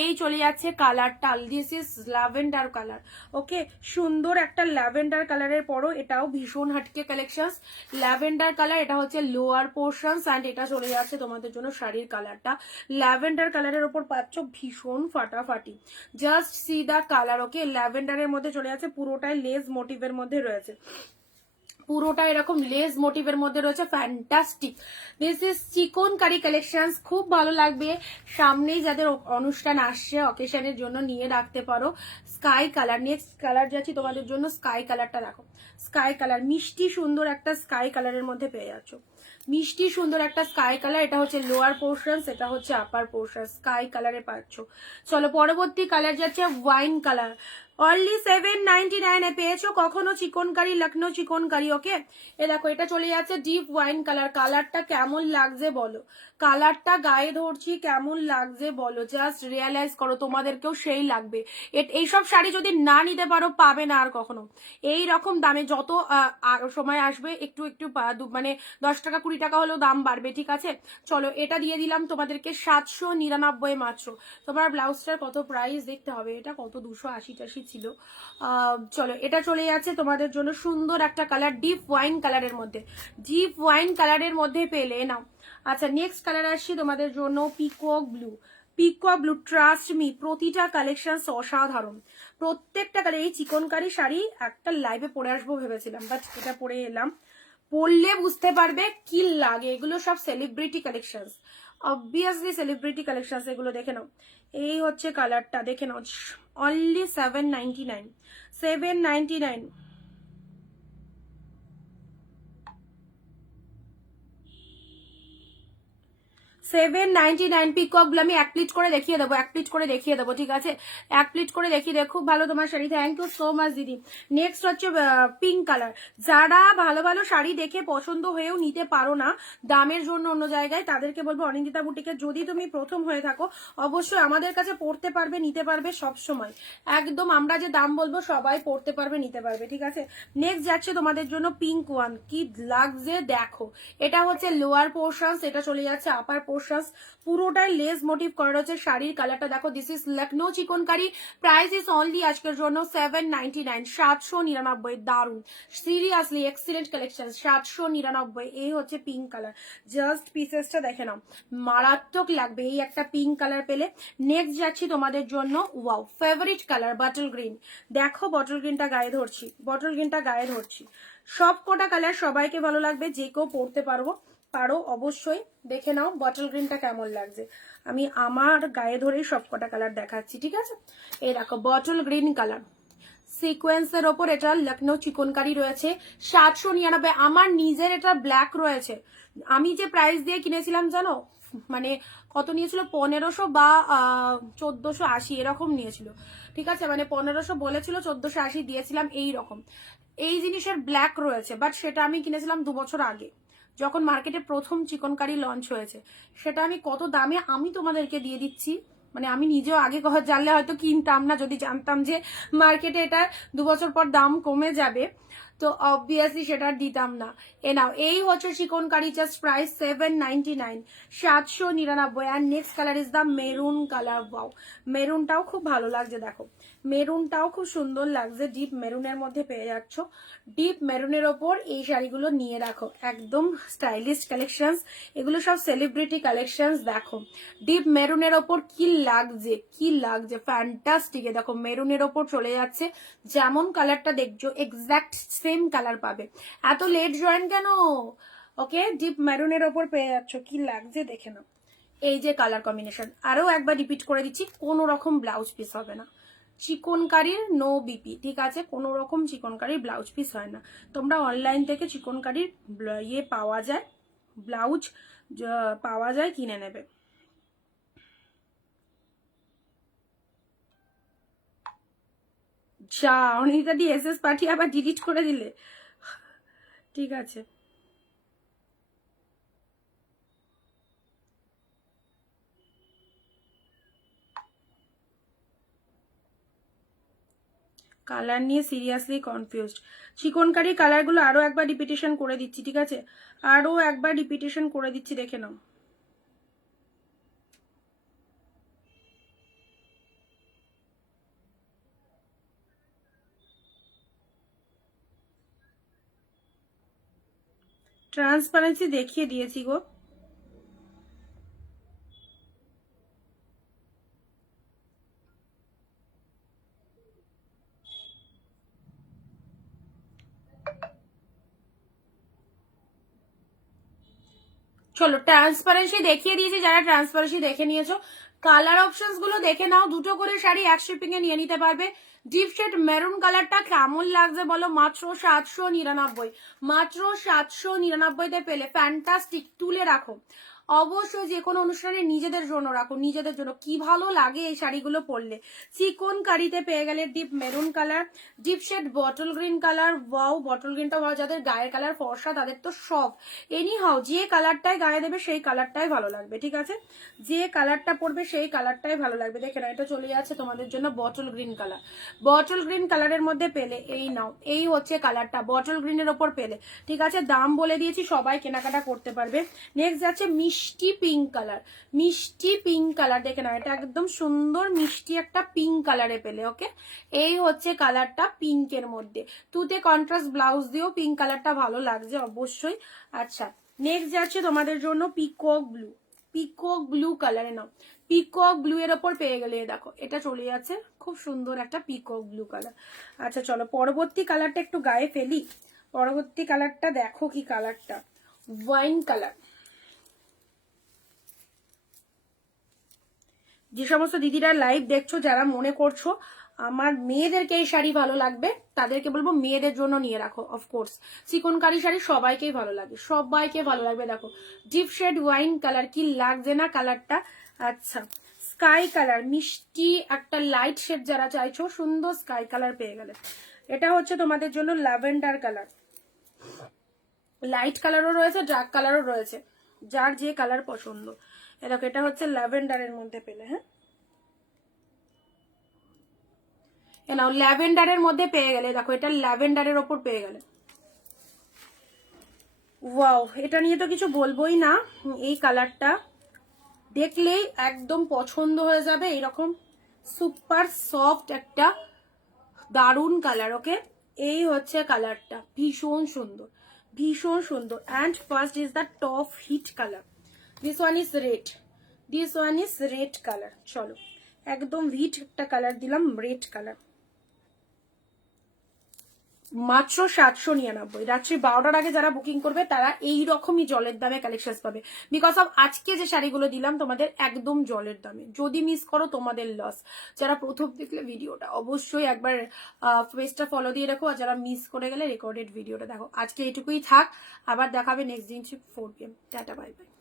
এই চলে যাচ্ছে কালারটা, দিস ইজ ল্যাভেন্ডার কালার, ওকে, সুন্দর একটা ল্যাভেন্ডার কালারের পরও, এটাও ভীষণ হাটকে কালেকশন, ল্যাভেন্ডার কালার, এটা হচ্ছে লোয়ার পোর্শন অ্যান্ড এটা চলে যাচ্ছে তোমাদের জন্য শাড়ির কালারটা, ল্যাভেন্ডার কালারের ওপর পাচ্ছ ভীষণ ফাটাফাটি, জাস্ট সি দা কালার, ওকে, ল্যাভেন্ডারের মধ্যে চলে যাচ্ছে, পুরোটাই লেস মোটিভের মধ্যে রয়েছে, পুরোটা এরকম লেস মোটিভের মধ্যে রয়েছে, fantastic. This is chikankari collections, খুব ভালো লাগবে, সামনেই যাদের অনুষ্ঠান আসছে অকেশনের জন্য নিয়ে রাখতে পারো। স্কাই কালার, নেক্সট কালার যাচ্ছি তোমাদের জন্য, স্কাই কালারটা দেখো, স্কাই কালার মিষ্টি সুন্দর একটা স্কাই কালারের মধ্যে পেয়ে যাচ্ছ, মিষ্টি সুন্দর একটা স্কাই কালার, এটা হচ্ছে লোয়ার পোর্শন, এটা হচ্ছে আপার পোর্শন, স্কাই কালারে পাচ্ছ। চলো পরবর্তী কালার যাচ্ছে ওয়াইন কালার, অনলি 799 এ পেয়েছো কখনো চিকনকারি, লখনৌ চিকনকারি। ওকে, এ দেখো এটা চলে যাচ্ছে ডিপ ওয়াইন কালার। কালারটা কেমন লাগছে বলো, কালারটা গায়ে ধরছি কেমন লাগছে বলো, জাস্ট রিয়ালাইজ করো, তোমাদেরকেও সেই লাগবে। এইসব শাড়ি যদি না নিতে পারো পাবে না আর কখনো এই রকম দামে। যত সময় আসবে একটু একটু মানে 10 টাকা 20 টাকা হলেও দাম বাড়বে, ঠিক আছে। চলো এটা দিয়ে দিলাম তোমাদেরকে 799 মাত্র। তোমার ব্লাউজটার কত প্রাইস দেখতে হবে, এটা কত 280 ছিল। চলো এটা চলে যাচ্ছে তোমাদের জন্য সুন্দর একটা কালার, ডিপ ওয়াইন কালারের মধ্যে, ডিপ ওয়াইন কালারের মধ্যে পেলে নাও। আচ্ছা নেক্সট কালার আসছি তোমাদের জন্য peacock blue. Peacock blue, trust me, প্রতিটা কালেকশন অসাধারণ, প্রত্যেকটা কালার। এই চিকনকারি শাড়ি একটা লাইভে পরে আসবো ভেবেছিলাম, বাট এটা পরে এলাম, পরলে বুঝতে পারবে কি লাগে। এগুলো সব celebrity collection, obviously celebrity collection. এগুলো দেখে নাও, এই হচ্ছে কালারটা দেখে নাও, অনলি 799, 799। 799 পিকক গুলো আমি এক প্লিট করে দেখিয়ে দেবো, এক প্লিট করে দেখিয়ে দেবো, ঠিক আছে, এক প্লিট করে দেখিয়ে দেবো। খুব ভালো তোমার sari, thank you so much দিদি। নেক্সট হচ্ছে পিঙ্ক কালার। যারা ভালো ভালো শাড়ি দেখে পছন্দ হয়েও নিতে পারো না দামের জন্য অন্য জায়গায়, তাদেরকে বলবো অনিন্দিতা বুটিকে যদি তুমি প্রথম হয়ে থাকো অবশ্যই আমাদের কাছে পড়তে পারবে, নিতে পারবে সব সময়। একদম আমরা যে দাম বলবো সবাই পড়তে পারবে, নিতে পারবে, ঠিক আছে। নেক্সট যাচ্ছে তোমাদের জন্য পিঙ্ক ওয়ান, কি লাগছে দেখো। এটা হচ্ছে লোয়ার পোর্শন, এটা চলে যাচ্ছে আপার পোর্শন, পুরোটাই লেস মোটিভ করা রয়েছে। শাড়ির কালারটা দেখো, this is Lucknow chikankari. Price is only আজকের জন্য 799, 799। দারুন, সিরিয়াসলি এক্সিলেন্ট কালেকশন, 799। এই হচ্ছে পিঙ্ক কালার, জাস্ট পিসেসটা দেখে নাও, মারাত্মক লাগবে এই একটা পিঙ্ক কালার পেলে। নেক্সট যাচ্ছি তোমাদের জন্য, wow favourite colour bottle green. দেখো বটল গ্রিনটা গায়ে ধরছি, বটল গ্রিনটা গায়ে ধরছি। সব কটা কালার সবাইকে ভালো লাগবে, যে কেউ পরতে পারো অবশ্যই। দেখে নাও বটল গ্রিনটা কেমন লাগছে, আমি আমার গায়ে ধরেই সব কটা কালার দেখাচ্ছি, ঠিক আছে। এই দেখো বটল গ্রিন কালার, সিকোয়েন্সের ওপর এটা লখনৌ চিকনকারি রয়েছে, 799। আমার নিজের এটা ব্ল্যাক রয়েছে, আমি যে প্রাইস দিয়ে কিনেছিলাম জানো, মানে কত নিয়েছিল, 1500 বা 1480 এরকম নিয়েছিল, ঠিক আছে। মানে 1500 বলেছিল, 1480 দিয়েছিলাম এই রকম। এই জিনিসের ব্ল্যাক রয়েছে, বাট সেটা আমি কিনেছিলাম 2 বছর আগে, যখন মার্কেটে প্রথম চিকনকারি লঞ্চ হয়েছে। সেটা আমি কত দামে আমি তোমাদেরকে দিয়ে দিচ্ছি, মানে আমি নিজেও আগে জানলে হয়তো কিনতাম না, যদি জানতাম যে মার্কেটে এটা 2 বছর পর দাম কমে যাবে, তো অবভিয়াসলি সেটা দিতাম না। এ নাও, এই হচ্ছে chikankari, just price 799, 799। And next colour is the maroon colour. Wow, মেরুনটাও খুব ভালো লাগছে, দেখো মেরুনটাও খুব সুন্দর লাগছে, ডিপ মেরুনের মধ্যে পেয়ে যাচ্ছ। ডিপ মেরুনের ওপর এই শাড়িগুলো নিয়ে রাখো, একদম স্টাইলিশ কালেকশনস, এগুলো সব সেলিব্রিটি কালেকশনস। দেখো ডিপ মেরুনের ওপর কি লাগছে, কি লাগছে, ফ্যান্টাস্টিক। দেখো মেরুনের ওপর চলে যাচ্ছে, যেমন কালারটা দেখছো এক্সাক্ট সেম কালার পাবে। এত লেট জয়েন কেন? ওকে, ডিপ মেরুনের ওপর পেয়ে যাচ্ছ, কি লাগছে দেখে নাও। এই যে কালার কম্বিনেশন, আরো একবার রিপিট করে দিচ্ছি, কোনো রকম ব্লাউজ পিস হবে না, চিকনকারির নো বিপি, ঠিক আছে, কোনো রকম চিকনকারির ব্লাউজ পিস হয় না। তোমরা অনলাইন থেকে চিকনকারির ইয়ে পাওয়া যায়, ব্লাউজ পাওয়া যায়, কিনে নেবে। যা অনিতা দি এসএস পাঠিয়ে আবার ডিলিট করে দিলে, ঠিক আছে। কালার নিয়ে সিরিয়াসলি কনফিউজড। চিকনকারি কালারগুলো আরো একবার রিপিটেশন করে দিচ্ছি, ঠিক আছে, আরো একবার রিপিটেশন করে দিচ্ছি, দেখে নাও। ট্রান্সপারেন্সি দেখিয়ে দিয়েছি গো। চলো ট্রান্সপারেন্সি দেখিয়ে দিয়েছি, যারা ট্রান্সপারেন্সি দেখে নিয়েছো কালার অপশনস গুলো দেখে নাও। দুটো করে শাড়ি এক শিপিং এ নিয়ে নিতে পারবে। ডিপ শেড মেরুন কালারটা কেমন লাগছে বলো, মাত্র 799, মাত্র 799 পেলে, ফ্যান্টাস্টিক, তুলে রাখো। অবশ্যই যে কোনো অনুষ্ঠানে নিজেদের জন্য রাখো, নিজেদের জন্য। কি ভালো লাগে এই শাড়িগুলো পরলে। চিকন কারিতে পেয়ে গেলে deep maroon colour, deep shade bottle green colour. Wow, bottle গ্রিনটা ভালো, যাদের গায়ের কালার ফর্সা তাদের তো সব। এনি হাও যে কালারটাই গায়ে দেবে সেই কালারটাই ভালো লাগবে, ঠিক আছে? যে কালারটা পরবে সেই কালারটাই ভালো লাগবে। দেখে না, এটা চলে যাচ্ছে তোমাদের জন্য bottle green colour. Bottle green কালারের মধ্যে পেলে এই নাও, এই হচ্ছে কালারটা বটল গ্রিনের ওপর পেলে, ঠিক আছে? দাম বলে দিয়েছি, সবাই কেনাকাটা করতে পারবে। নেক্সট যাচ্ছে মিষ্টি পিঙ্ক কালার। মিষ্টি পিঙ্ক কালার দেখে নাও, এটা একদম সুন্দর মিষ্টি একটা পিঙ্ক কালারে পেলে। ওকে, এই হচ্ছে কালারটা পিঙ্কের মধ্যে। তুতে কন্ট্রাস্ট ব্লাউজ দিয়েও পিঙ্ক কালারটা ভালো লাগছে অবশ্যই। আচ্ছা, নেক্সট যাচ্ছে তোমাদের জন্য পিকক ব্লু। পিকক ব্লু কালারে নাও, পিকক ব্লু এর ওপর পেয়ে গেলে দেখো এটা চলে যাচ্ছে, খুব সুন্দর একটা পিকক ব্লু কালার। আচ্ছা চলো পরবর্তী কালারটা একটু গায়ে ফেলি। পরবর্তী কালারটা দেখো কি কালারটা, ওয়াইন কালার। যে সমস্ত দিদিরা লাইভ দেখছো, যারা মনে করছো আমার মেয়েদেরকে এই শাড়ি ভালো লাগবে, তাদেরকে বলবো মেয়েদের জন্য নিয়ে রাখো। অফকোর্স চিকনকারি শাড়ি সবাইকেই ভালো লাগে, সবাইকে ভালো লাগবে। দেখো ডিপ শেড ওয়াইন কালার, কি লাগছে না কালারটা? আচ্ছা, স্কাই কালার, মিষ্টি একটা লাইট শেড যারা চাইছো, সুন্দর স্কাই কালার পেয়ে গেলে। এটা হচ্ছে তোমাদের জন্য ল্যাভেন্ডার কালার। লাইট কালারও রয়েছে, ডার্ক কালারও রয়েছে, যার যে কালার পছন্দ। দেখো এটা হচ্ছে ল্যাভেন্ডারের মধ্যে পেলে। হ্যাঁ, নাও ল্যাভেন্ডারের মধ্যে পেয়ে গেলে। দেখো এটা ল্যাভেন্ডারের ওপর পেয়ে গেলে। ওয়াও, এটা নিয়ে তো কিছু বলবোই না। এই কালারটা দেখলেই একদম পছন্দ হয়ে যাবে। এরকম সুপার সফট একটা দারুন কালার। ওকে, এই হচ্ছে কালারটা, ভীষণ সুন্দর, ভীষণ সুন্দর। And first is the top hit colour. This one is red, this one is red colour. চলো একদম হিট একটা কালার দিলাম, রেড কালার। মাত্র 799। রাত্রি 12টার আগে যারা বুকিং করবে তারা এইরকমই জলের দামে কালেকশন পাবে। বিকজ অফ আজকে যে শাড়িগুলো দিলাম তোমাদের একদম জলের দামে। যদি মিস করো তোমাদের লস। যারা প্রথম দেখলে ভিডিওটা অবশ্যই একবার পেজটা ফলো দিয়ে রাখো, আর যারা মিস করে গেলে রেকর্ডেড ভিডিওটা দেখো। আজকে এটুকুই থাক, আবার দেখাবে নেক্সট দিন 4 PM। Tata, bye bye.